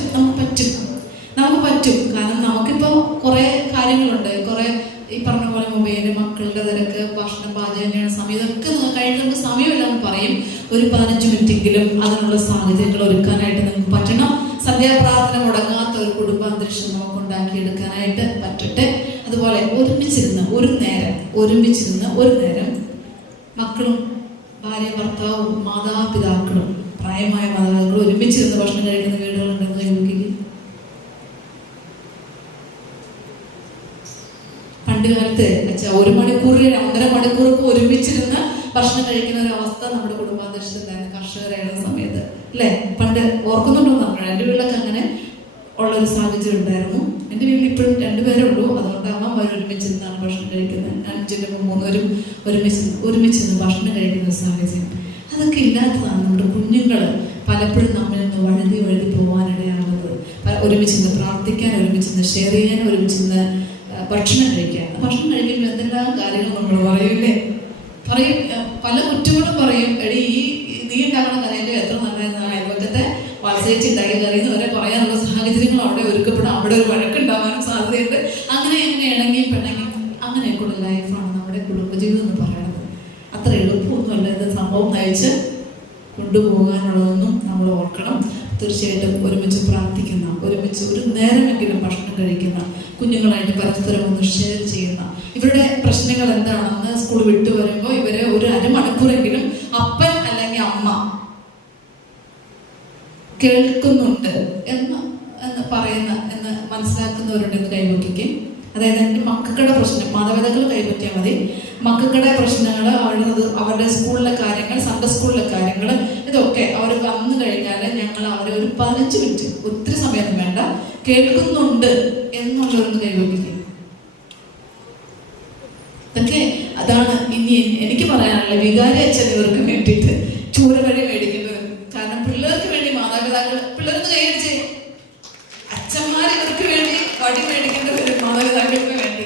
കാരണം നമുക്കിപ്പോൾ കുറേ കാര്യങ്ങളുണ്ട്. കുറേ ഈ പറഞ്ഞ പോലെ മൊബൈല്, മക്കളുടെ തിരക്ക്, ഭക്ഷണം, പാചകം ചെയ്യുന്ന സമയം, ഇതൊക്കെ കഴിക്കുന്ന സമയമില്ലെന്ന് പറയും. ഒരു 15 മിനിറ്റെങ്കിലും അതിനുള്ള സാഹചര്യങ്ങൾ ഒരുക്കാനായിട്ട് നിങ്ങൾക്ക് പറ്റണം. സന്ധ്യാപ്രാർത്ഥന മുടങ്ങാത്ത ഒരു കുടുംബ അന്തരീക്ഷം നമുക്ക് ഉണ്ടാക്കിയെടുക്കാനായിട്ട് പറ്റട്ടെ. അതുപോലെ ഒരുമിച്ചിരുന്ന് ഒരു നേരം മക്കളും ഭാര്യ ഭർത്താവും മാതാപിതാക്കളും പ്രായമായ മാതാപിതാക്കളും ഒരുമിച്ചിരുന്ന് ഭക്ഷണം കഴിക്കുന്ന വീടുകളുണ്ടെന്ന് ചോദിക്കുക. പണ്ട് കാലത്ത് 1 മണിക്കൂർ 1.5 മണിക്കൂറൊക്കെ ഒരുമിച്ചിരുന്ന് ഭക്ഷണം കഴിക്കുന്ന ഒരു അവസ്ഥ നമ്മുടെ കുടുംബാന്തരീക്ഷത്തിലായിരുന്നു കർഷകരായിരുന്ന സമയത്ത്, അല്ലേ? പണ്ട് ഓർക്കുന്നുണ്ടോ? എൻ്റെ വീട്ടിലൊക്കെ അങ്ങനെ ഉള്ളൊരു സാഹചര്യം ഉണ്ടായിരുന്നു. എൻ്റെ വീട്ടിൽ ഇപ്പോഴും 2 പേരേ ഉള്ളൂ. അതുകൊണ്ട് അമ്മമാർ ഒരുമിച്ചിരുന്നാണ് ഭക്ഷണം കഴിക്കുന്നത്. 5 3 ഒരുമിച്ചിരുന്ന് ഭക്ഷണം കഴിക്കുന്ന ഒരു സാഹചര്യം അതൊക്കെ ഇല്ലാത്തതാണ്. നമ്മുടെ കുഞ്ഞുങ്ങൾ പലപ്പോഴും നമ്മളിൽ നിന്ന് വഴുതി പോകാനിടയാകുന്നത്. ഒരുമിച്ചിരുന്ന് പ്രാർത്ഥിക്കാൻ, ഒരുമിച്ചിരുന്ന് ഷെയർ ചെയ്യാൻ, ഒരുമിച്ചിരുന്ന് ഭക്ഷണം കഴിക്കുമ്പോൾ എന്തെല്ലാം കാര്യങ്ങൾ നമ്മൾ പറയൂലേ? പല കുറ്റങ്ങളും പറയും. എടി നീ ഉണ്ടാക്കുന്ന കറിയൊക്കെ എത്ര നല്ലതെന്ന് അയൽവക്കത്തെ വത്സരിച്ച് ഉണ്ടാക്കിയ കറി എന്ന് വരെ പറയാനുള്ള സാഹചര്യങ്ങൾ അവിടെ ഒരുക്കപ്പെടും. അവിടെ ഒരു വഴക്കുണ്ടാവാനും സാധ്യതയുണ്ട്. അങ്ങനെ ഇണങ്ങി പിണങ്ങി അങ്ങനെയൊക്കെയുള്ള ലൈഫാണ് നമ്മുടെ കുടുംബജീവിതം എന്ന് പറയുന്നത്. അത്ര എളുപ്പമൊന്നുമല്ല ഇത് സംഭവം നയിച്ച് കൊണ്ടുപോകാനുള്ളതൊന്നും നമ്മൾ ഓർക്കണം. തീർച്ചയായിട്ടും ഒരുമിച്ച് പ്രാർത്ഥിക്കുന്ന, ഒരുമിച്ച് ഒരു നേരമെങ്കിലും ഭക്ഷണം കഴിക്കുന്ന, കുഞ്ഞുങ്ങളായിട്ട് പരസ്പരം ഒന്ന് ഷെയർ ചെയ്യുന്ന, ഇവരുടെ പ്രശ്നങ്ങൾ എന്താണെന്ന് സ്കൂൾ വിട്ടു വരുമ്പോൾ ഇവരെ ഒരു 1/2 മണിക്കൂറെങ്കിലും അപ്പൻ അല്ലെങ്കിൽ അമ്മ കേൾക്കുന്നുണ്ട് എന്ന് മനസ്സിലാക്കുന്നവരുണ്ടെന്ന് കൈവയ്ക്കും. അതായത് എൻ്റെ മക്കളുടെ പ്രശ്നം മാതാപിതാക്കൾ കൈപ്പറ്റിയാൽ മതി. മക്കളുടെ പ്രശ്നങ്ങൾ, അവരുടെ സ്കൂളിലെ കാര്യങ്ങൾ, സൺഡേ സ്കൂളിലെ കാര്യങ്ങൾ, ഇതൊക്കെ അവർ വന്നു കഴിഞ്ഞാൽ ഞങ്ങൾ അവരെ ഒരു 15 മിനിറ്റ്, ഒത്തിരി സമയമൊന്നും വേണ്ട, കേൾക്കുന്നുണ്ട് എന്നുള്ളവരൊന്ന് കൈവയ്ക്കും. ഇതൊക്കെ അതാണ് ഇനി എനിക്ക് പറയാനുള്ള വികാരി അച്ഛൻ ഇവർക്ക് വേണ്ടിയിട്ട് ചൂരവഴി മേടിക്കുന്നത്. കാരണം പിള്ളേർക്ക് വേണ്ടി മാതാപിതാക്കൾ പിള്ളേർക്ക് കൈയടിച്ച് അച്ഛന്മാർ ഇവർക്ക് വേണ്ടി വടി മേടിക്കേണ്ടത് മാതാപിതാക്കൾക്ക് വേണ്ടി.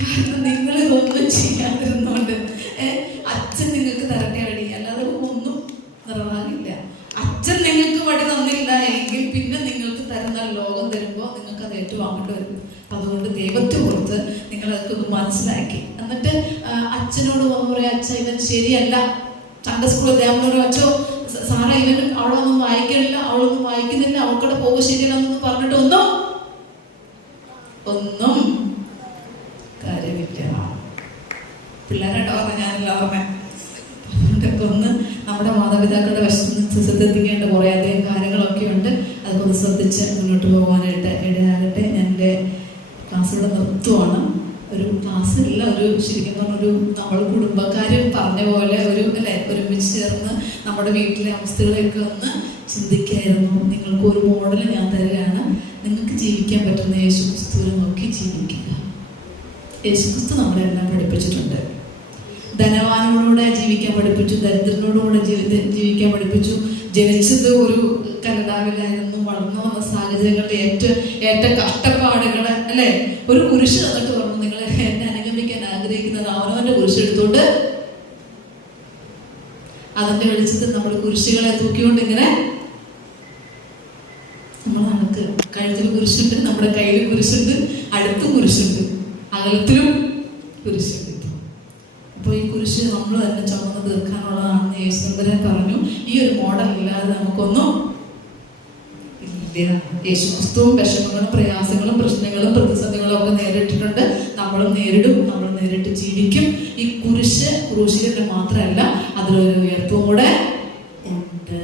കാരണം നിങ്ങളിതൊന്നും ചെയ്യാതിരുന്നോണ്ട് അച്ഛൻ നിങ്ങൾക്ക് തരട്ടെ വടി, അല്ലാതെ ഒന്നും നിറവാകില്ല. അച്ഛൻ നിങ്ങൾക്ക് വടി തന്നില്ല എങ്കിൽ പിന്നെ നിങ്ങൾക്ക് തരുന്ന ലോകം തരുമ്പോൾ നിങ്ങൾക്ക് അത് ഏറ്റുവാങ്ങേണ്ടി വരും. അതുകൊണ്ട് ദൈവത്തെ ഓർത്ത് നിങ്ങളതൊക്കെ ഒന്ന് മനസ്സിലാക്കി എന്നിട്ട് അച്ഛനോട് വന്ന് പറയാം, അച്ഛ ഇവൻ ശരിയല്ല. സൺഡേ സ്കൂൾ അധ്യാപകനോട് അച്ഛോ സാറ ഇവൻ അവളൊന്നും വായിക്കണില്ല, അവളൊന്നും വായിക്കുന്നില്ല, അവൾക്കടെ പോകുക ശരിയല്ല എന്നൊന്നും പറഞ്ഞിട്ട് ഒന്നും കാര്യമില്ല. പിള്ളേരായിട്ട് പറഞ്ഞ ഞാനല്ല പറഞ്ഞ. അതുകൊണ്ടൊക്കെ ഒന്ന് നമ്മുടെ മാതാപിതാക്കളുടെ വശത്ത് ശ്രദ്ധിക്കേണ്ട കുറേ അധികം കാര്യങ്ങളൊക്കെ ഉണ്ട്. അതൊക്കെ ശ്രദ്ധിച്ച് മുന്നോട്ട് പോകാനായിട്ട് ഇടയാകട്ടെ. ഞാൻ എൻ്റെ ക്ലാസ്സിലൂടെ നിർത്തുവാണ്. ഒരു ക്ലാസ്സില്ല, ശരിക്കും പറഞ്ഞൊരു നമ്മൾ കുടുംബക്കാരും പറഞ്ഞ പോലെ ഒരുമിച്ച് ചേർന്ന് നമ്മുടെ വീട്ടിലെ അവസ്ഥകളെയൊക്കെ ഒന്ന് ചിന്തിക്കായിരുന്നു. നിങ്ങൾക്ക് ഒരു മോഡൽ ഞാൻ തരികയാണ്. നിങ്ങൾക്ക് ജീവിക്കാൻ പറ്റുന്ന യേശുക്രിസ്തുവിനെ നോക്കി ജീവിക്കുക. യേശുക്രിസ്തു നമ്മളെല്ലാം പഠിപ്പിച്ചിട്ടുണ്ട്. ധനവാനോട് കഷ്ടപ്പാടിലൂടെ ജീവിക്കാൻ പഠിപ്പിച്ചു, ദരിദ്രനോടുകൂടെ ജീവിക്കാൻ പഠിപ്പിച്ചു. ജനിച്ചത് ഒരു കനടാവിലായിരുന്നു, വളർന്നു വന്ന സാഹചര്യങ്ങളുടെ ഏറ്റ കഷ്ടപ്പാടുകള് അല്ലെ. ഒരു കുരിശ് തന്നിട്ട് പറഞ്ഞു, നിങ്ങൾ എന്നെ അനുഗമിക്കാൻ ആഗ്രഹിക്കുന്നത് അവനവന്റെ കുരിശ് എടുത്തോണ്ട് അതിന്റെ വെളിച്ചത്തിൽ നമ്മൾ കുരിശുകളെ തൂക്കിക്കൊണ്ട് ഇങ്ങനെ നമ്മൾ നടക്ക്. കഴുത്തിൽ കുരിശുണ്ട്, നമ്മുടെ കയ്യിൽ കുരിശുണ്ട്, അടുത്തും കുരിശുണ്ട്, അകലത്തിലും കുരിശുണ്ട്. അപ്പോൾ ഈ കുരിശ് നമ്മൾ തന്നെ ചുമന്ന് തീർക്കാനുള്ളതാണെന്ന് യേശുദാസൻ പറഞ്ഞു. ഈ ഒരു മോഡൽ ഇല്ലാതെ നമുക്കൊന്നും ഇല്ല. യേശുക്രിസ്തുവും വിഷമങ്ങളും പ്രയാസങ്ങളും പ്രശ്നങ്ങളും പ്രതിസന്ധികളും ഒക്കെ നേരിട്ടിട്ടുണ്ട്. നമ്മളും നേരിടും, നമ്മൾ നേരിട്ട് ജീവിക്കും. ഈ ക്രൂശിന്റെ മാത്രമല്ല, അതിലൊരു ഉയർപ്പും കൂടെ ഉണ്ട്.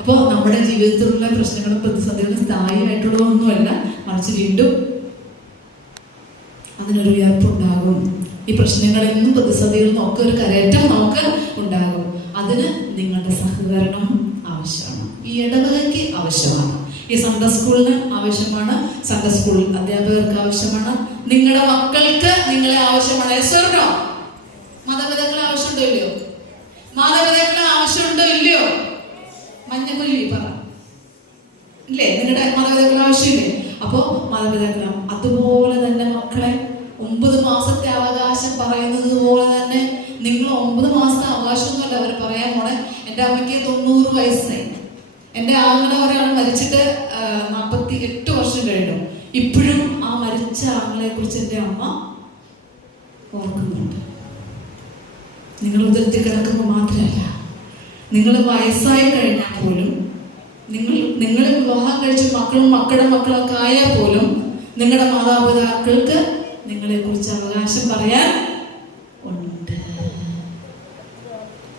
അപ്പോൾ നമ്മുടെ ജീവിതത്തിലുള്ള പ്രശ്നങ്ങളും പ്രതിസന്ധികളും സ്ഥായിയായിട്ടുള്ളതൊന്നുമല്ല, മറിച്ച് വീണ്ടും അതിനൊരു ഉയർപ്പുണ്ടാകും. ഈ പ്രശ്നങ്ങളിൽ നിന്നും പ്രതിസന്ധികളിൽ നിന്നും ഒക്കെ ഒരു കരയറ്റം നമുക്ക് ഉണ്ടാകും. അതിന് നിങ്ങളുടെ സഹകരണം ആവശ്യമാണ്. ഈ ഇടവകയ്ക്ക് ആവശ്യമാണ്, ഈ സൺഡേ സ്കൂളിന് ആവശ്യമാണ്, സൺഡേ സ്കൂൾ അധ്യാപകർക്ക് ആവശ്യമാണ്, നിങ്ങളുടെ മക്കൾക്ക് നിങ്ങളെ ആവശ്യമാണ്. യെസ്സോ? മാതാപിതാക്കളെ ആവശ്യമുണ്ടോ ഇല്ലയോ? മാതാപിതാക്കളെ ആവശ്യമുണ്ടോ ഇല്ലയോ? മഞ്ഞക്കുരുവി പറ ഇല്ലേ? നിങ്ങളുടെ മാതാപിതാക്കളെ ആവശ്യമില്ലേ? അപ്പോ മാതാപിതാക്കളെ അതുപോലെ തന്നെ മക്കളെ 9 മാസത്തെ അവകാശം പറയുന്നത് പോലെ തന്നെ നിങ്ങൾ 9 മാസത്തെ അവകാശമൊന്നുമല്ല അവർ പറയാൻ പോണെ. എൻ്റെ അമ്മയ്ക്ക് 90 വയസ്സായി. എൻ്റെ ആങ്ങളെ ഒരാൾ മരിച്ചിട്ട് 48 വർഷം കഴിഞ്ഞു. ഇപ്പോഴും ആ മരിച്ച ആങ്ങളെ കുറിച്ച് എൻ്റെ അമ്മ ഓർക്കുന്നുണ്ട്. നിങ്ങൾ ഉദരത്തിൽ കിടക്കുമ്പോൾ മാത്രമല്ല, നിങ്ങൾ വയസ്സായി കഴിഞ്ഞാൽ പോലും, നിങ്ങൾ വിവാഹം കഴിച്ച് മക്കളുടെ മക്കളൊക്കെ ആയാൽ പോലും നിങ്ങളുടെ മാതാപിതാക്കൾക്ക് നിങ്ങളെ കുറിച്ച് അവകാശം പറയാൻ ഉണ്ട്.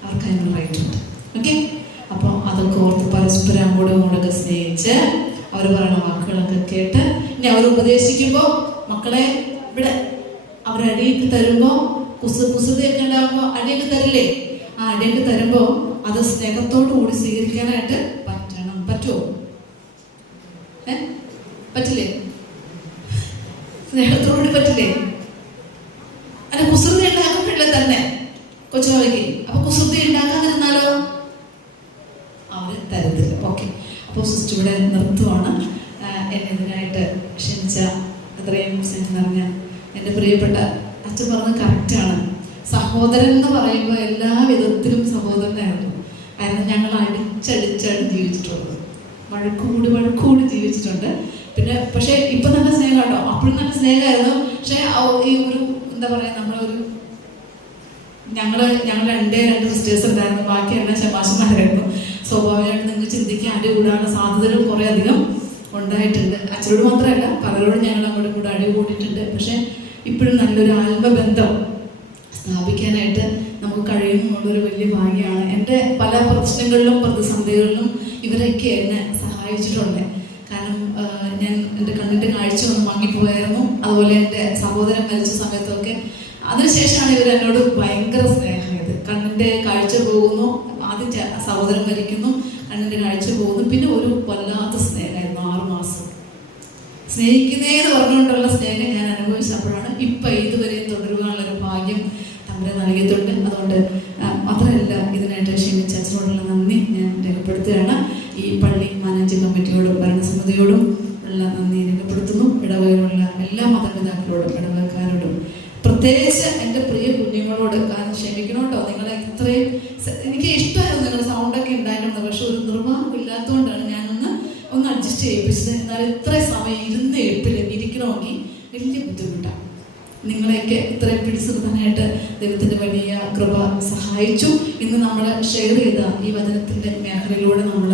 അവർക്ക് അതിനുള്ള റൈറ്റ് ഉണ്ട്. ഓക്കെ? അപ്പോൾ അതൊക്കെ ഓർത്ത് പരസ്പരം അങ്ങോട്ടും ഇങ്ങോട്ടൊക്കെ സ്നേഹിച്ച് അവർ പറയുന്ന വാക്കുകളൊക്കെ കേട്ട്, ഇനി അവർ ഉപദേശിക്കുമ്പോൾ മക്കളെ ഇവിടെ അവരടിയൊക്കെ തരുമ്പോൾ കുസൃതിയൊക്കെ ഉണ്ടാകുമ്പോൾ അടിയൊക്കെ തരില്ലേ? ആ അടിയൊക്കെ തരുമ്പോൾ അത് സ്നേഹത്തോടു കൂടി സ്വീകരിക്കാനായിട്ട് പറ്റണം. പറ്റുമോ? പറ്റില്ലേ? സ്നേഹത്തോടുകൂടി പറ്റില്ലേ? അല്ല, കുസൃതി ഉണ്ടാക്കുമ്പോഴല്ലേ തന്നെ കൊച്ചുമോയ്ക്ക്. അപ്പൊ കുസൃതി ഉണ്ടാക്കാതിരുന്നാലോ അവര് തരത്തില്ല. ഓക്കെ, അപ്പോൾ സിസ്റ്റർ ഇവിടെ നിർത്തുവാണ്. എന്നെ ഇതിനായിട്ട് ക്ഷണിച്ച അത്രയും സ്നേഹം നിറഞ്ഞ എൻ്റെ പ്രിയപ്പെട്ട അച്ഛൻ പറഞ്ഞത് കറക്റ്റാണ്. സഹോദരൻ എന്ന് പറയുമ്പോൾ എല്ലാ വിധത്തിലും സഹോദരനായിരുന്നു. കാരണം ഞങ്ങൾ അടിച്ചടിച്ചാണ് ജീവിച്ചിട്ടുള്ളത്, വഴക്കൂടി ജീവിച്ചിട്ടുണ്ട്. പിന്നെ പക്ഷെ ഇപ്പൊ നല്ല സ്നേഹം കേട്ടോ, അപ്പോഴും നല്ല സ്നേഹമായിരുന്നു. പക്ഷെ ഈ ഒരു എന്താ പറയാ, ഞങ്ങൾ 2 സിസ്റ്റേഴ്സ് ഉണ്ടായിരുന്നു, ബാക്കി എല്ലാം ശമാശന്മാരായിരുന്നു. സ്വാഭാവികമായിട്ട് നിങ്ങൾക്ക് ചിന്തിക്കാൻ അടി കൂടാനുള്ള സാധ്യതകൾ കുറെ അധികം ഉണ്ടായിട്ടുണ്ട്. അച്ഛനോട് മാത്രമല്ല, പലരോടും ഞങ്ങൾ അങ്ങോട്ടും കൂടെ അടി കൂടിയിട്ടുണ്ട്. പക്ഷെ ഇപ്പോഴും നല്ലൊരു ആത്മബന്ധം സ്ഥാപിക്കാനായിട്ട് നമുക്ക് കഴിയുമെന്നുള്ളൊരു വലിയ ഭാഗ്യമാണ്. എൻ്റെ പല പ്രശ്നങ്ങളിലും പ്രതിസന്ധികളിലും ഇവരൊക്കെ എന്നെ സഹായിച്ചിട്ടുണ്ട്. കാരണം ഞാൻ എൻ്റെ കണ്ണിൻ്റെ കാഴ്ച ഒന്ന് മങ്ങിപ്പോയായിരുന്നു. അതുപോലെ എൻ്റെ സഹോദരൻ മരിച്ച സമയത്തൊക്കെ അതിനുശേഷമാണ് ഇവർ എന്നോട് ഭയങ്കര സ്നേഹമായത്. കണ്ണിൻ്റെ കാഴ്ച പോകുന്നു, ആദ്യം സഹോദരൻ മരിക്കുന്നു, കണ്ണിൻ്റെ കാഴ്ച പോകുന്നു, പിന്നെ ഒരു വല്ലാത്ത സ്നേഹമായിരുന്നു. 6 മാസം സ്നേഹിക്കുന്നതെന്ന് പറഞ്ഞുകൊണ്ടുള്ള സ്നേഹം ഞാൻ അനുഭവിച്ചപ്പോഴാണ് ഇപ്പം ഇതുവരെയും തുടരുവാനുള്ളൊരു ഭാഗ്യം തമ്മിൽ നൽകിയിട്ടുണ്ട്. അതുകൊണ്ട് മാത്രമല്ല, ഇതിനായിട്ട് ക്ഷണിച്ച അച്ഛനോടുള്ള നന്ദി ഞാൻ രേഖപ്പെടുത്തുകയാണ്. ഈ പള്ളി മാനേജിംഗ് കമ്മിറ്റിയോടും ഭരണസമിതിയോടും ഉള്ള നന്ദി രേഖപ്പെടുത്തുന്നു. ഇടവകയിലുള്ള എല്ലാ മാതാപിതാക്കളോടും ഇടവകക്കാരോടും പ്രത്യേകിച്ച് എൻ്റെ പ്രിയ കുഞ്ഞുങ്ങളോട്. കാരണം ക്ഷമിക്കണം കേട്ടോ, നിങ്ങളെ ഇത്രയും എനിക്ക് ഇഷ്ടമായിരുന്നു, നിങ്ങളുടെ സൗണ്ടൊക്കെ ഉണ്ടായിട്ടുണ്ട്. പക്ഷെ ഒരു നിർവാഹം ഇല്ലാത്തതുകൊണ്ടാണ് ഞാനൊന്ന് അഡ്ജസ്റ്റ് ചെയ്യിപ്പിച്ചത്. എന്നാൽ ഇത്രയും സമയം ഇരിക്കണമെങ്കിൽ വലിയ ബുദ്ധിമുട്ടാണ്. നിങ്ങളെയൊക്കെ ഇത്രയും പിടിച്ചിരുത്താനായിട്ട് ദൈവത്തിൻ്റെ വലിയ കൃപ സഹായിച്ചു. ഇന്ന് നമ്മൾ ഷെയർ ചെയ്ത ഈ വചനത്തിൻ്റെ മേഖലയിലൂടെ നമ്മൾ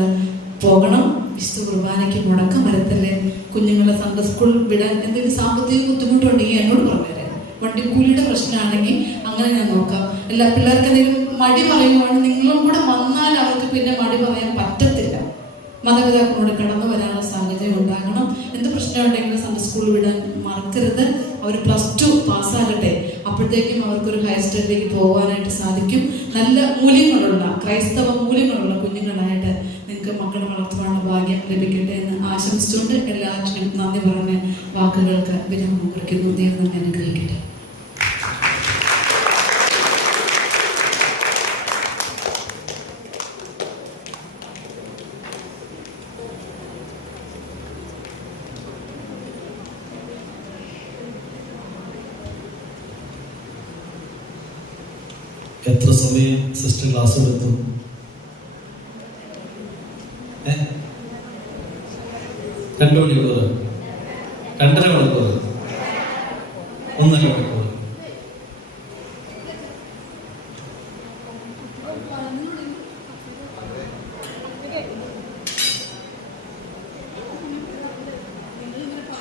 പോകണം. വിശുദ്ധ കുർബാനയ്ക്ക് മുടക്കം വരത്തല്ലേ. കുഞ്ഞുങ്ങളെ സൺഡേ സ്കൂൾ വിടാൻ എന്തെങ്കിലും സാമ്പത്തിക ബുദ്ധിമുട്ടുണ്ടെങ്കിൽ എന്നോട് പറഞ്ഞുതരാം. വണ്ടിക്കൂലിയുടെ പ്രശ്നമാണെങ്കിൽ അങ്ങനെ ഞാൻ നോക്കാം. എല്ലാ പിള്ളേർക്ക് എന്തെങ്കിലും മടി പറയുവാണ്, നിങ്ങളും കൂടെ വന്നാൽ അവർക്ക് പിന്നെ മടി പറയാൻ പറ്റത്തില്ല. മാതാപിതാക്കളോട് കടന്നു വരാനുള്ള സാഹചര്യം ഉണ്ടാകണം. എന്ത് പ്രശ്നമുണ്ടെങ്കിലും സൺഡേ സ്കൂൾ വിടാൻ മറക്കരുത്. അവർ +2 പാസ്സാകട്ടെ, അപ്പോഴത്തേക്കും അവർക്കൊരു ഹയർ സ്റ്റഡിയിലേക്ക് പോകാനായിട്ട് സാധിക്കും. നല്ല മൂല്യങ്ങളുള്ള, ക്രൈസ്തവ മൂല്യങ്ങളുള്ള കുഞ്ഞുങ്ങളായിട്ട് നിങ്ങൾക്ക് മക്കളെ വളർത്തുവാനുള്ള ഭാഗ്യം ലഭിക്കട്ടെ എന്ന് ആശംസിച്ചുകൊണ്ട് എല്ലാറ്റിനും നന്ദി പറഞ്ഞ് വാക്കുകൾക്ക് വിരാമം കുറിക്കുന്നു. ദൈവം നമ്മെ അനുഗ്രഹിക്കട്ടെ. എത്ര സമയം സിസ്റ്റർ ക്ലാസ് എടുത്തു? 2 മണിക്കൂർ, 2.5 മണിക്കൂർ, 1.5 മണിക്കൂർ.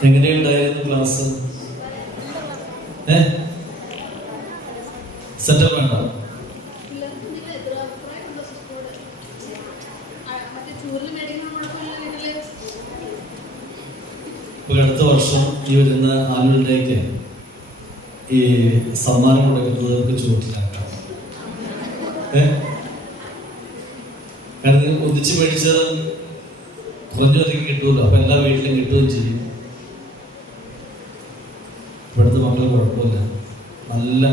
എങ്ങനെയുണ്ടായിരുന്നു ക്ലാസ്? സെറ്റപ്പ് വേണ്ട? അടുത്ത വർഷം ഈ വരുന്ന ആനുവലിലേക്ക് ഈ സമ്മാനം കൊടുക്കുന്നവർക്ക് ചോദിച്ചിട്ടാക്കാം. കാരണം ഒന്നിച്ച് മേടിച്ചത് കുറഞ്ഞൊരിക്കും കിട്ടുമല്ലോ, അപ്പൊ എല്ലാ വീട്ടിലും കിട്ടുകയും ചെയ്യും. ഇവിടുത്തെ മക്കൾ കുഴപ്പമില്ല, നല്ല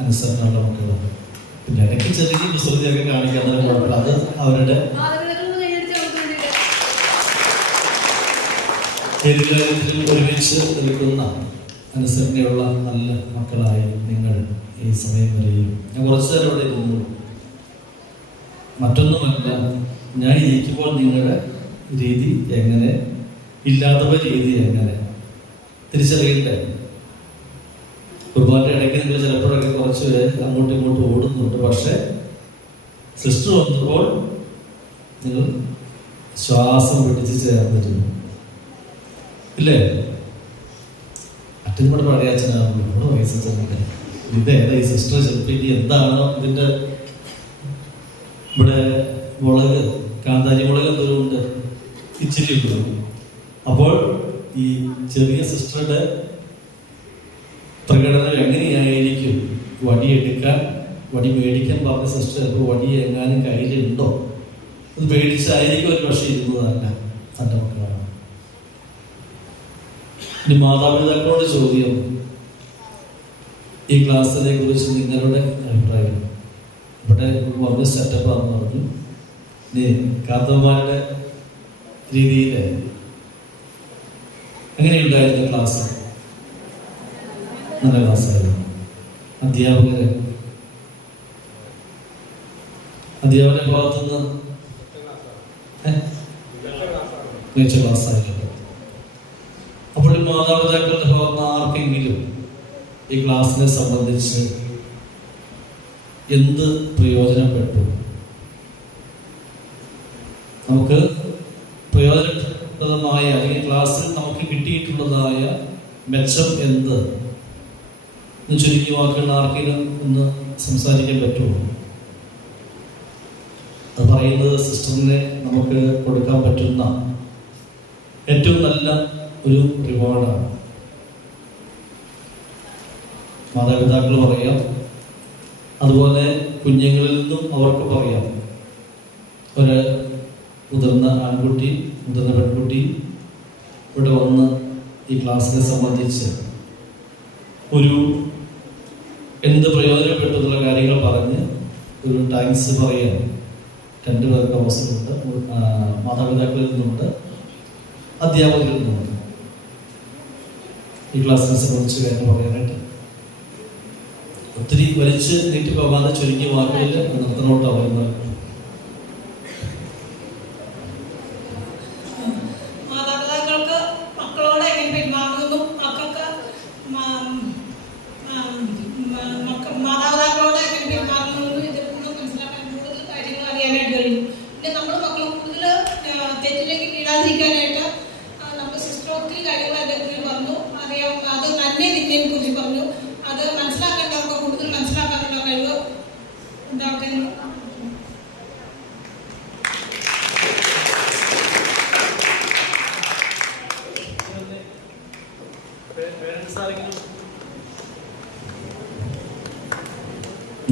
അനുസരണമുള്ള മക്കളാണ്. പിന്നെ ഇടയ്ക്ക് ചെറിയ കുസൃതിയൊക്കെ കാണിക്കാതെ കുഴപ്പമില്ല, അത് അവരുടെ എല്ലാവരും ഒരുമിച്ച് നിൽക്കുന്ന അനുസരണയുള്ള നല്ല മക്കളായി നിങ്ങൾ ഈ സമയം വരെയും. ഞാൻ കുറച്ചു നേരം ഇവിടെ ഇരുന്നു. മറ്റൊന്നുമല്ല, ഞാൻ ഇരിക്കുമ്പോൾ നിങ്ങളുടെ രീതി എങ്ങനെ, ഇല്ലാത്തവ രീതി എങ്ങനെ തിരിച്ചറിയട്ടെ. ഒരുപാട് ഇടയ്ക്ക് നിങ്ങൾ ചിലപ്പോഴൊക്കെ കുറച്ച് പേര് അങ്ങോട്ടും ഇങ്ങോട്ടും ഓടുന്നുണ്ട്. പക്ഷെ സിസ്റ്റർ വന്നപ്പോൾ നിങ്ങൾ ശ്വാസം പിടിച്ച് ചേർന്നിരുന്നു, ഇല്ലേ? അച്ഛൻ നമ്മുടെ പഴയ അച്ഛനാണ്, നമ്മുടെ വയസ്സച്ഛനുണ്ട്. ഇതേതാ ഈ സിസ്റ്റർ ചിലപ്പോൾ ഇനി എന്താണോ ഇതിന്റെ ഇവിടെ മുളക്, കാന്താരി മുളക് എന്തോരുണ്ട്, ഇച്ചിരി ഉള്ളൂ. അപ്പോൾ ഈ ചെറിയ സിസ്റ്ററുടെ പ്രകടനം എങ്ങനെയായിരിക്കും? വടി മേടിക്കാൻ പറഞ്ഞ സിസ്റ്റർ ഇപ്പോൾ വടി എങ്ങാനും കയ്യിലുണ്ടോ അത് പേടിച്ചായിരിക്കും ഒരു പക്ഷേ ഇരുന്നതല്ല, തൻ്റെ മക്കളാണ്. ഇനി മാതാപിതാക്കളോട് ചോദ്യം, ഈ ക്ലാസ്സിനെ കുറിച്ച് നിങ്ങളുടെ അഭിപ്രായം. ഇവിടെ പറഞ്ഞ സെറ്റപ്പാണെന്ന് പറഞ്ഞു. ഇനി കാർത്തവന്മാരുടെ രീതിയിൽ എങ്ങനെയുണ്ടായിരുന്നു ക്ലാസ്? നല്ല ക്ലാസ്സായിരുന്നു. അധ്യാപകരുടെ ഭാഗത്തുനിന്ന് മികച്ച ക്ലാസ്സായിരുന്നു. അപ്പോൾ മാതാപിതാക്കളുടെ ഭാഗത്ത് ആർക്കെങ്കിലും ഈ ക്ലാസ്സിനെ സംബന്ധിച്ച് എന്ത് പ്രയോജനപ്പെട്ടു? നമുക്ക് പ്രയോജനപ്രദമായ അല്ലെങ്കിൽ ക്ലാസ്സിൽ നമുക്ക് കിട്ടിയിട്ടുള്ളതായ മെച്ചം എന്ത് എന്ന് ചുരുക്കി വാക്കുകൾ ആർക്കെങ്കിലും ഒന്ന് സംസാരിക്കാൻ പറ്റുമോ? അത് പറയുന്നത് സിസ്റ്ററിനെ നമുക്ക് കൊടുക്കാൻ പറ്റുന്ന ഏറ്റവും നല്ല ഒരു റിവാർഡാണ്. മാതാപിതാക്കൾ പറയാം, അതുപോലെ കുഞ്ഞുങ്ങളിൽ നിന്നും അവർക്ക് പറയാം. ഒരു മുതിർന്ന ആൺകുട്ടി, മുതിർന്ന പെൺകുട്ടി ഇവിടെ വന്ന് ഈ ക്ലാസ്സിനെ സംബന്ധിച്ച് ഒരു എന്ത് പ്രയോജനപ്പെട്ടു എന്നുള്ള കാര്യങ്ങൾ പറഞ്ഞ് ഒരു താങ്ക്സ് പറയാൻ 2 പേർക്ക് അവസരമുണ്ട്. മാതാപിതാക്കളിൽ നിന്നുണ്ട്, അധ്യാപകരിൽ നിന്നുണ്ട്. ഈ ക്ലാസ്സിനെ സംബന്ധിച്ച് കാര്യം പറയാനായിട്ട് ഒത്തിരി വലിച്ച് നീട്ടി പോകാതെ ചുരുങ്ങിയ വാക്കുകളിൽ നിർത്തണോട്ടാണ് പറയുന്നത്. മാതാപിതാക്കൾക്ക് മക്കളോട് എങ്ങനെ പെരുമാറുന്നതും മാതാപിതാക്കളോട് എങ്ങനെ പെരുമാറുന്നതും ഇതിൽ നിന്ന് മനസ്സിലാക്കാൻ കൂടുതൽ കാര്യങ്ങൾ അറിയാനായിട്ട് കഴിയും. പിന്നെ നമ്മുടെ മക്കൾ കൂടുതൽ തെറ്റിലേക്ക് വീഴാതിരിക്കാനായിട്ട് നമുക്ക് സിസ്റ്റർ ഒത്തിരി കാര്യങ്ങൾ അതിനെ കുറിച്ച് പറഞ്ഞു. അറിയാം, അത് നന്മ തിന്മയെ കുറിച്ച് പറഞ്ഞു. അത് മനസ്സിലാക്കേണ്ടവർക്ക് കൂടുതൽ മനസ്സിലാക്കാനുള്ള കഴിവ് ഉണ്ടാവട്ടെ.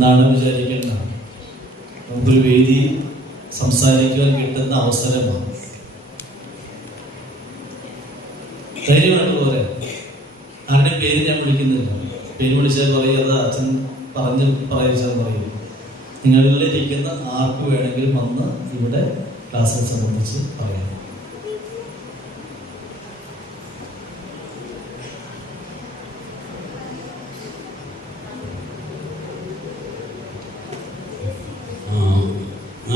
നാളെ വിചാരിക്കുന്ന നമുക്കൊരു വേദി സംസാരിക്കുവാൻ കിട്ടുന്ന അവസരമാണ്. ധൈര്യമായിട്ട് പോലെ ആരുടെയും പേര് ഞാൻ വിളിക്കുന്നില്ല. പേര് വിളിച്ചാൽ പറയുന്നത് അച്ഛൻ പറയിച്ചാൽ പറയും. നിങ്ങളിലിരിക്കുന്ന ആർക്ക് വേണമെങ്കിലും വന്ന് ഇവിടെ ക്ലാസ്സിനെ സംബന്ധിച്ച് പറയാം.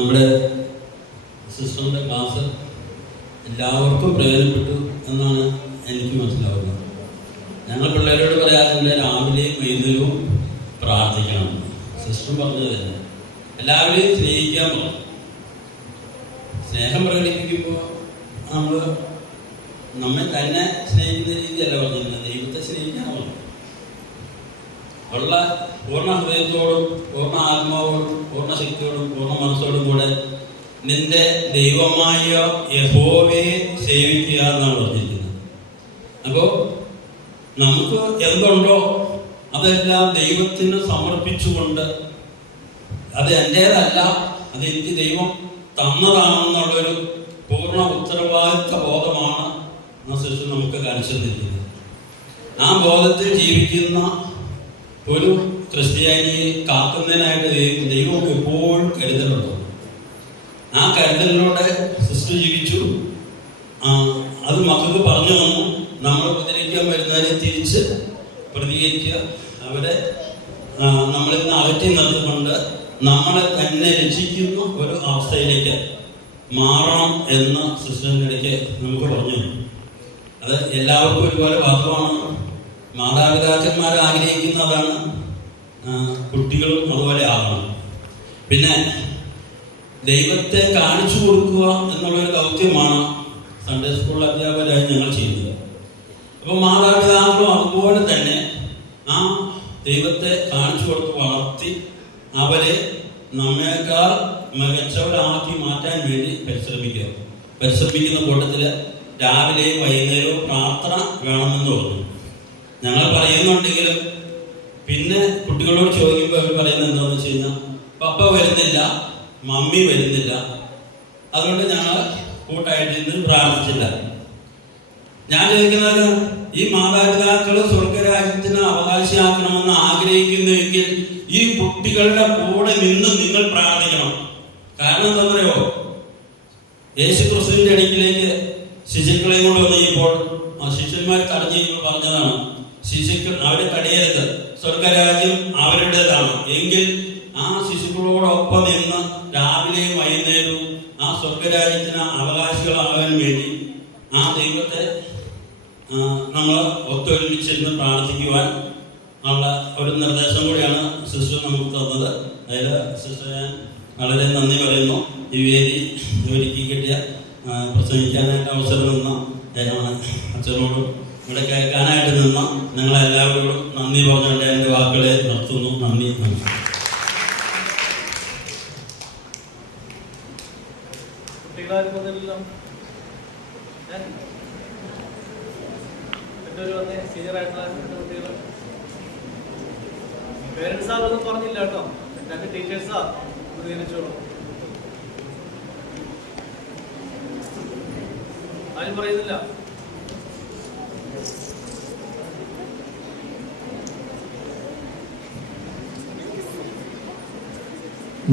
നമ്മുടെ സിസ്റ്ററിൻ്റെ ക്ലാസ് എല്ലാവർക്കും പ്രയോജനപ്പെട്ടു എന്നാണ് എനിക്ക് മനസ്സിലാവുന്നത്. ഞങ്ങൾ പിള്ളേരോട് പറയാറുണ്ട് രാവിലെയും വൈകുന്നേരവും പ്രാർത്ഥിക്കണം. സിസ്റ്റർ പറഞ്ഞത് തന്നെ എല്ലാവരെയും സ്നേഹിക്കാൻ പറഞ്ഞു. സ്നേഹം പ്രകടിപ്പിക്കുമ്പോൾ നമ്മൾ നമ്മെ തന്നെ സ്നേഹിക്കുന്ന രീതിയല്ല പറഞ്ഞിരുന്നത്, ദൈവത്തെ സ്നേഹിക്കാനാണ് ഉള്ള പൂർണ്ണ ഹൃദയത്തോടും പൂർണ്ണ ആത്മാവോടും പൂർണ്ണ ശക്തിയോടും പൂർണ്ണ മനസ്സോടും കൂടെ നിന്റെ ദൈവമായ യഹോവയെ സേവിക്കുക എന്നാണ് പറഞ്ഞിരിക്കുന്നത്. അപ്പോൾ നമുക്ക് എന്തുണ്ടോ അതെല്ലാം ദൈവത്തിന് സമർപ്പിച്ചുകൊണ്ട് അത് എൻ്റേതല്ല, അത് എനിക്ക് ദൈവം തന്നതാണെന്നുള്ളൊരു പൂർണ്ണ ഉത്തരവാദിത്വ ബോധമാണ് ആ ശിശു നമുക്ക് കാണിച്ചു തന്നിരിക്കുന്നത്. ആ ബോധത്തിൽ ജീവിക്കുന്ന ഒരു ക്രിസ്ത്യാനിയെ കാക്കുന്നതിനായിട്ട് ദൈവം എപ്പോഴും കരുതലുണ്ട്. ആ കരുതലിലൂടെ സിസ്റ്റർ ജീവിച്ചു. അത് മക്കൾക്ക് പറഞ്ഞു തന്നു. നമ്മൾ ഉപദ്രവിക്കാൻ വരുന്നതിനെ തിരിച്ച് പ്രതികരിക്കുക, അവരെ നമ്മളിൽ നിന്ന് അകറ്റി നിർത്തിക്കൊണ്ട് നമ്മളെ തന്നെ രക്ഷിക്കുന്ന ഒരു അവസ്ഥയിലേക്ക് മാറണം എന്ന് സിസ്റ്ററിൻ്റെ ഇടയ്ക്ക് നമുക്ക് പറഞ്ഞു. അത് എല്ലാവർക്കും ഒരുപോലെ ബാധകമാണ്. മാതാപിതാക്കന്മാർ ആഗ്രഹിക്കുന്നതാണ് കുട്ടികളും അതുപോലെ ആകണം. പിന്നെ ദൈവത്തെ കാണിച്ചു കൊടുക്കുക എന്നുള്ളൊരു ദൗത്യമാണ് സൺഡേ സ്കൂൾ അധ്യാപകരായി ഞങ്ങൾ ചെയ്യുന്നത്. അപ്പോൾ മാതാപിതാക്കളും അതുപോലെ തന്നെ ആ ദൈവത്തെ കാണിച്ചു കൊടുത്ത് വളർത്തി അവരെ നമ്മേക്കാൾ മികച്ചവരാക്കി മാറ്റാൻ വേണ്ടി പരിശ്രമിക്കുന്ന കൂട്ടത്തിൽ രാവിലെയും വൈകുന്നേരവും പ്രാർത്ഥന വേണമെന്ന് പറഞ്ഞു. ഞങ്ങൾ പറയുന്നുണ്ടെങ്കിലും പിന്നെ കുട്ടികളോട് ചോദിക്കുമ്പോൾ അവർ പറയുന്നത് എന്താണെന്ന് വെച്ച് കഴിഞ്ഞാൽ പപ്പ വരുന്നില്ല, മമ്മി വരുന്നില്ല, അതുകൊണ്ട് ഞങ്ങൾ കൂട്ടായിട്ട് ഇന്ന് പ്രാർത്ഥിച്ചില്ല. ഞാൻ ചോദിക്കുന്നത്, ഈ മാതാപിതാക്കള് സ്വർഗരാജ്യത്തിന് അവകാശിയാക്കണമെന്ന് ആഗ്രഹിക്കുന്നുവെങ്കിൽ ഈ കുട്ടികളുടെ കൂടെ നിന്ന് നിങ്ങൾ പ്രാർത്ഥിക്കണം. കാരണം എന്താ പറയുമോ, യേശു ക്രിസ്തുവിന്റെ അടുക്കിലേക്ക് ശിശുക്കളെയും കൊണ്ട് വന്നപ്പോൾ ആ ശിഷ്യന്മാർ തടഞ്ഞു പറഞ്ഞതാണ്, ശിശുക്കൾ അവരെ തടയരുത്, സ്വർഗരാജ്യം അവരുടേതാണ്. എങ്കിൽ ആ ശിശുക്കളോടൊപ്പം നിന്ന് രാവിലെയും വൈകുന്നേരവും ആ സ്വർഗരാജ്യത്തിന് അവകാശികളാകാൻ വേണ്ടി ആ ദൈവത്തെ നമ്മൾ ഒത്തൊരുമിച്ചിരുന്ന് പ്രാർത്ഥിക്കുവാൻ ഉള്ള ഒരു നിർദ്ദേശം കൂടിയാണ് സിസ്റ്റർ നമുക്ക് തന്നത്. അതിൽ സിസ്റ്റർ ഞാൻ വളരെ നന്ദി പറയുന്നു. ഈ വേദി ഒരുക്കി കിട്ടിയ പ്രസംഗിക്കാനായിട്ട് അവസരം നിന്ന അച്ഛനോടും ഇവിടെ കേൾക്കാനായിട്ട് നിന്ന നിങ്ങളെല്ലാവരോടും നന്ദി പറഞ്ഞുകൊണ്ട് എൻ്റെ വാക്കുകളെ നിർത്തുന്നു. നന്ദി. പേരൻസാ ഒന്നും പറഞ്ഞില്ല കേട്ടോ, ഞങ്ങൾക്ക് ടീച്ചേഴ്സാ പ്രതികരിച്ചോളൂ. ആരും പറയുന്നില്ല.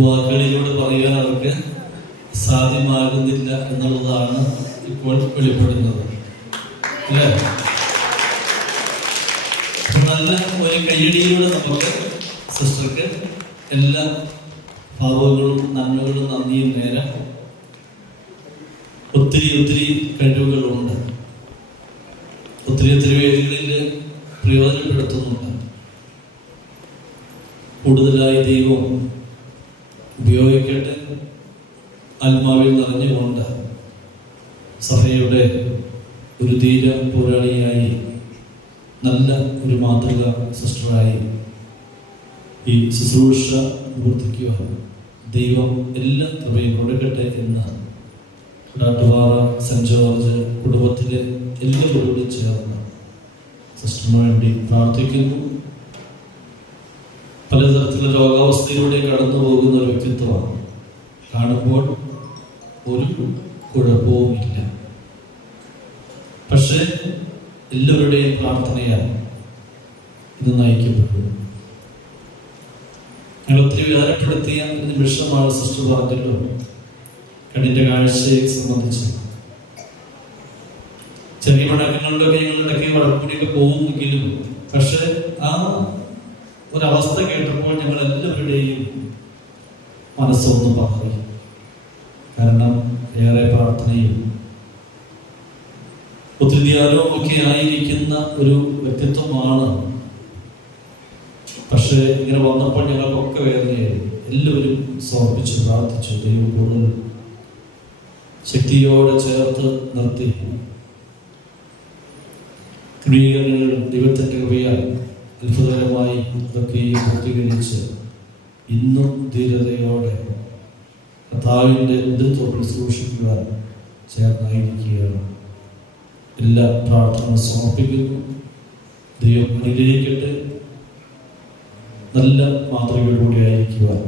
വാക്കുകളിലൂടെ പറയാൻ അവർക്ക് സാധ്യമാകുന്നില്ല എന്നുള്ളതാണ് ഇപ്പോൾ വെളിപ്പെടുന്നത്. അല്ലേ? നല്ല ഒരു കയ്യടിയിലൂടെ നമുക്ക് സിസ്റ്റർക്ക് എല്ലാ ഭാവങ്ങളും നന്മകളും നന്ദിയും നേരം. ഒത്തിരി കഴിവുകളുണ്ട്, ഒത്തിരി വേദികളിൽ പ്രയോജനപ്പെടുത്തുന്നുണ്ട്. കൂടുതലായി ദൈവം ഉപയോഗിക്കട്ടെ. ആത്മാവിൽ നിറഞ്ഞുകൊണ്ട് സഭയുടെ ഒരു ധീര പോരാളിയായി, നല്ല ഒരു മാതൃക സിസ്റ്ററായി ഈ ശുശ്രൂഷ പ്രവർത്തിക്കുവാൻ ദൈവം എല്ലാ കൃപയും കൊടുക്കട്ടെ എന്ന് ഡാട്ടുപാറ സെന്റ് ജോർജ് കുടുംബത്തിലെ എല്ലാവരോടും ചേർന്ന് സിസ്റ്ററിന് വേണ്ടി പ്രാർത്ഥിക്കുന്നു. പലതരത്തിലുള്ള രോഗാവസ്ഥയിലൂടെ കടന്നു പോകുന്ന ഒരു വ്യക്തിത്വമാണ്. കാണുമ്പോൾ ഒരു കുഴപ്പവുമില്ല, പക്ഷെ എല്ലാവരുടെയും പ്രാർത്ഥനയാണ് ഇത് നയിക്കപ്പെട്ടു. ഞങ്ങൾ ഒത്തിരി വേദനപ്പെടുത്തിയ നിമിഷമാണ് സിസ്റ്റർ പറഞ്ഞല്ലോ, കണ്ണിന്റെ കാഴ്ചയെ സംബന്ധിച്ച്. ചെറിയ പടക്കങ്ങളിലൊക്കെ ഞങ്ങളിടയ്ക്ക് വടക്കൂടിയൊക്കെ പോകുമെങ്കിലും പക്ഷെ ആ ഒരവസ്ഥ കേട്ടപ്പോൾ ഞങ്ങൾ എല്ലാവരുടെയും മനസ്സൊന്ന് പറയും. കാരണം ഏറെ പ്രാർത്ഥനയും ഒത്തിരി ധ്യാനവും ഒക്കെ ആയിരിക്കുന്ന ഒരു വ്യക്തിത്വമാണ്. പക്ഷേ ഇങ്ങനെ വന്നപ്പോൾ ഞങ്ങൾക്കൊക്കെ വേദനയായിരുന്നു. എല്ലാവരും സമർപ്പിച്ച് പ്രാർത്ഥിച്ചു. ദൈവം കൂടുതൽ ശക്തിയോടെ ചേർത്ത് നിർത്തി. ക്രമീകരണങ്ങൾ ദൈവത്തിൻ്റെ കൃപയാൽ അത്ഭുതകരമായി ഇതൊക്കെ പൂർത്തീകരിച്ച് ഇന്നും ധീരതയോടെ കർത്താവിൻ്റെ നേതൃത്വത്തിൽ സൂക്ഷിക്കുവാൻ ചേർന്നായിരിക്കുകയാണ്. എല്ലാ പ്രാർത്ഥനകളും സമർപ്പിക്കുന്നു. ദൈവം അനുഗ്രഹിക്കട്ടെ. നല്ല മാതൃകയിലൂടെ ആയിരിക്കുവാൻ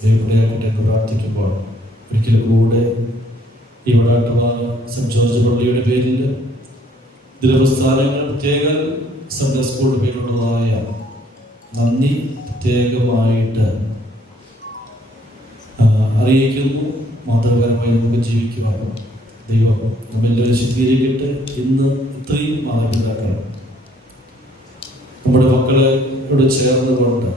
ദൈവം ഇടയാക്കട്ടെ എന്ന് പ്രാർത്ഥിക്കുമ്പോൾ ഒരിക്കൽ കൂടെ ഈ വടാട്ടുപാറ സെന്റ് ജോർജ് പള്ളിയുടെ പേരിൽ ദിനപ്രസ്ഥാനങ്ങൾ പ്രത്യേക സൺഡേ സ്കൂളിന്റെ പേരിലുള്ളതായ നന്ദി പ്രത്യേകമായിട്ട് അറിയിക്കുന്നു. മാതൃകപരമായി നമുക്ക് ജീവിക്കുവാൻ ദൈവം നമ്മെല്ലാവരും ശുദ്ധീകരിക്കട്ടെ. ഇന്ന് ഇത്രയും മാതാപിതാക്കൾ നമ്മുടെ മക്കളോട് ചേർന്നുകൊണ്ട്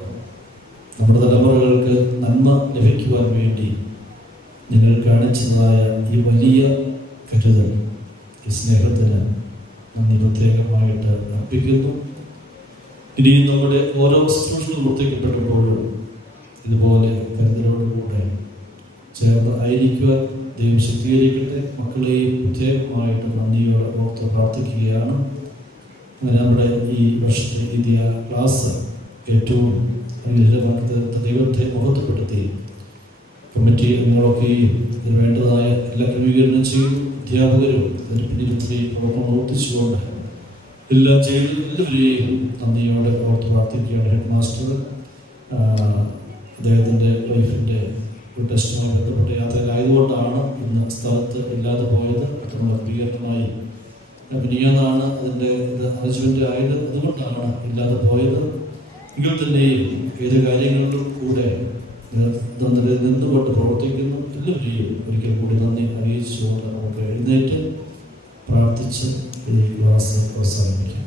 നമ്മുടെ തലമുറകൾക്ക് നന്മ ലഭിക്കുവാൻ വേണ്ടി നിങ്ങൾ കാണിച്ചതായ ഈ വലിയ കരുതൽ, ഈ സ്നേഹത്തിന് നന്ദി പ്രത്യേകമായിട്ട് അർപ്പിക്കുന്നു. ഇനിയും നമ്മുടെ ഓരോ ശുശ്രൂഷകളും പൂർത്തിക്കപ്പെട്ടപ്പോഴും ഇതുപോലെ കരുതലോടുകൂടെ ചേർന്ന് ആയിരിക്കുവാൻ ദൈവം ശക്തീകരിക്കട്ടെ. മക്കളെയും പ്രത്യേകമായിട്ട് നന്ദിയോടെ ഓർത്ത് പ്രാർത്ഥിക്കുകയാണ്. അങ്ങനെ നമ്മുടെ ഈ വർഷത്തെ ഈ ക്ലാസ് ഏറ്റവും അനുഗ്രഹമാക്കി ദൈവത്തെ മഹത്വപ്പെടുത്തി കമ്മിറ്റി അംഗങ്ങളൊക്കെയും ഇതിന് വേണ്ടതായ എല്ലാ ക്രമീകരണം ചെയ്യും. അധ്യാപകരും അതിന് പിന്നിൽ പ്രവർത്തിച്ചുകൊണ്ട് എല്ലാം ചെയ്ത് എല്ലാവരെയും നന്ദിയോടെ ഓർത്ത് പ്രാർത്ഥിക്കുകയാണ്. ഹെഡ് മാസ്റ്റർ അദ്ദേഹത്തിൻ്റെ വൈഫിൻ്റെ ഒരു ടെസ്റ്റുമായി ബന്ധപ്പെട്ട യാത്രയിലായതുകൊണ്ടാണ് ഇന്ന് സ്ഥലത്ത് ഇല്ലാതെ പോയത്. നമ്മൾ ക്രമീകരണമായി മിനിയാന്നാണ് അതിൻ്റെ അറേഞ്ച്മെൻ്റ് ആയത്, അതുകൊണ്ടാണ് ഇല്ലാതെ പോയത്. എങ്കിൽ തന്നെയും ഏത് കാര്യങ്ങളിലും കൂടെ നിന്നുകൊണ്ട് പ്രവർത്തിക്കുന്നു. എല്ലാവരെയും ഒരിക്കൽ കൂടി നന്ദി അറിയിച്ചുകൊണ്ട് നമുക്ക് എഴുന്നേറ്റ് പ്രാർത്ഥിച്ച് ഈ ക്ലാസ് അവസാനിപ്പിക്കാം.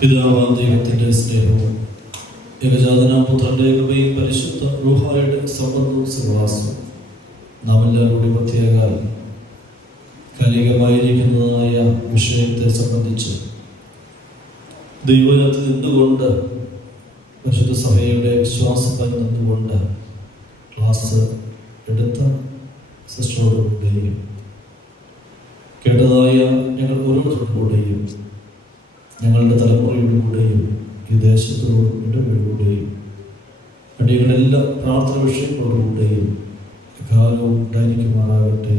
പിതാവാം ദൈവത്തിൻ്റെ സ്നേഹവും ഏകജാതനാം പുത്രൻ്റെ കൃപയും പരിശുദ്ധ റൂഹായുടെ സംബന്ധവും സഹവാസവും നാം എല്ലാവരോടും പ്രത്യേക കാലികമായിരിക്കുന്നതായ വിഷയത്തെ സംബന്ധിച്ച് ദൈവത്തിൽ നിന്നുകൊണ്ട് പരിശുദ്ധ സഭയുടെ വിശ്വാസത്തിൽ നിന്നുകൊണ്ട് ക്ലാസ് എടുത്ത സിസ്റ്ററോടുകൂടെയും കേട്ടതായ ഞങ്ങൾ ഓരോരുത്തരോടുകൂടെയും ഞങ്ങളുടെ തലമുറയോടുകൂടെയും ഈ ദേശത്തോടും ഇടവഴികൂടെയും അടിയങ്ങളെല്ലാം പ്രാർത്ഥന വിഷയങ്ങളോടുകൂടെയും കാലവും ഉണ്ടായിരിക്കുമാറാകട്ടെ.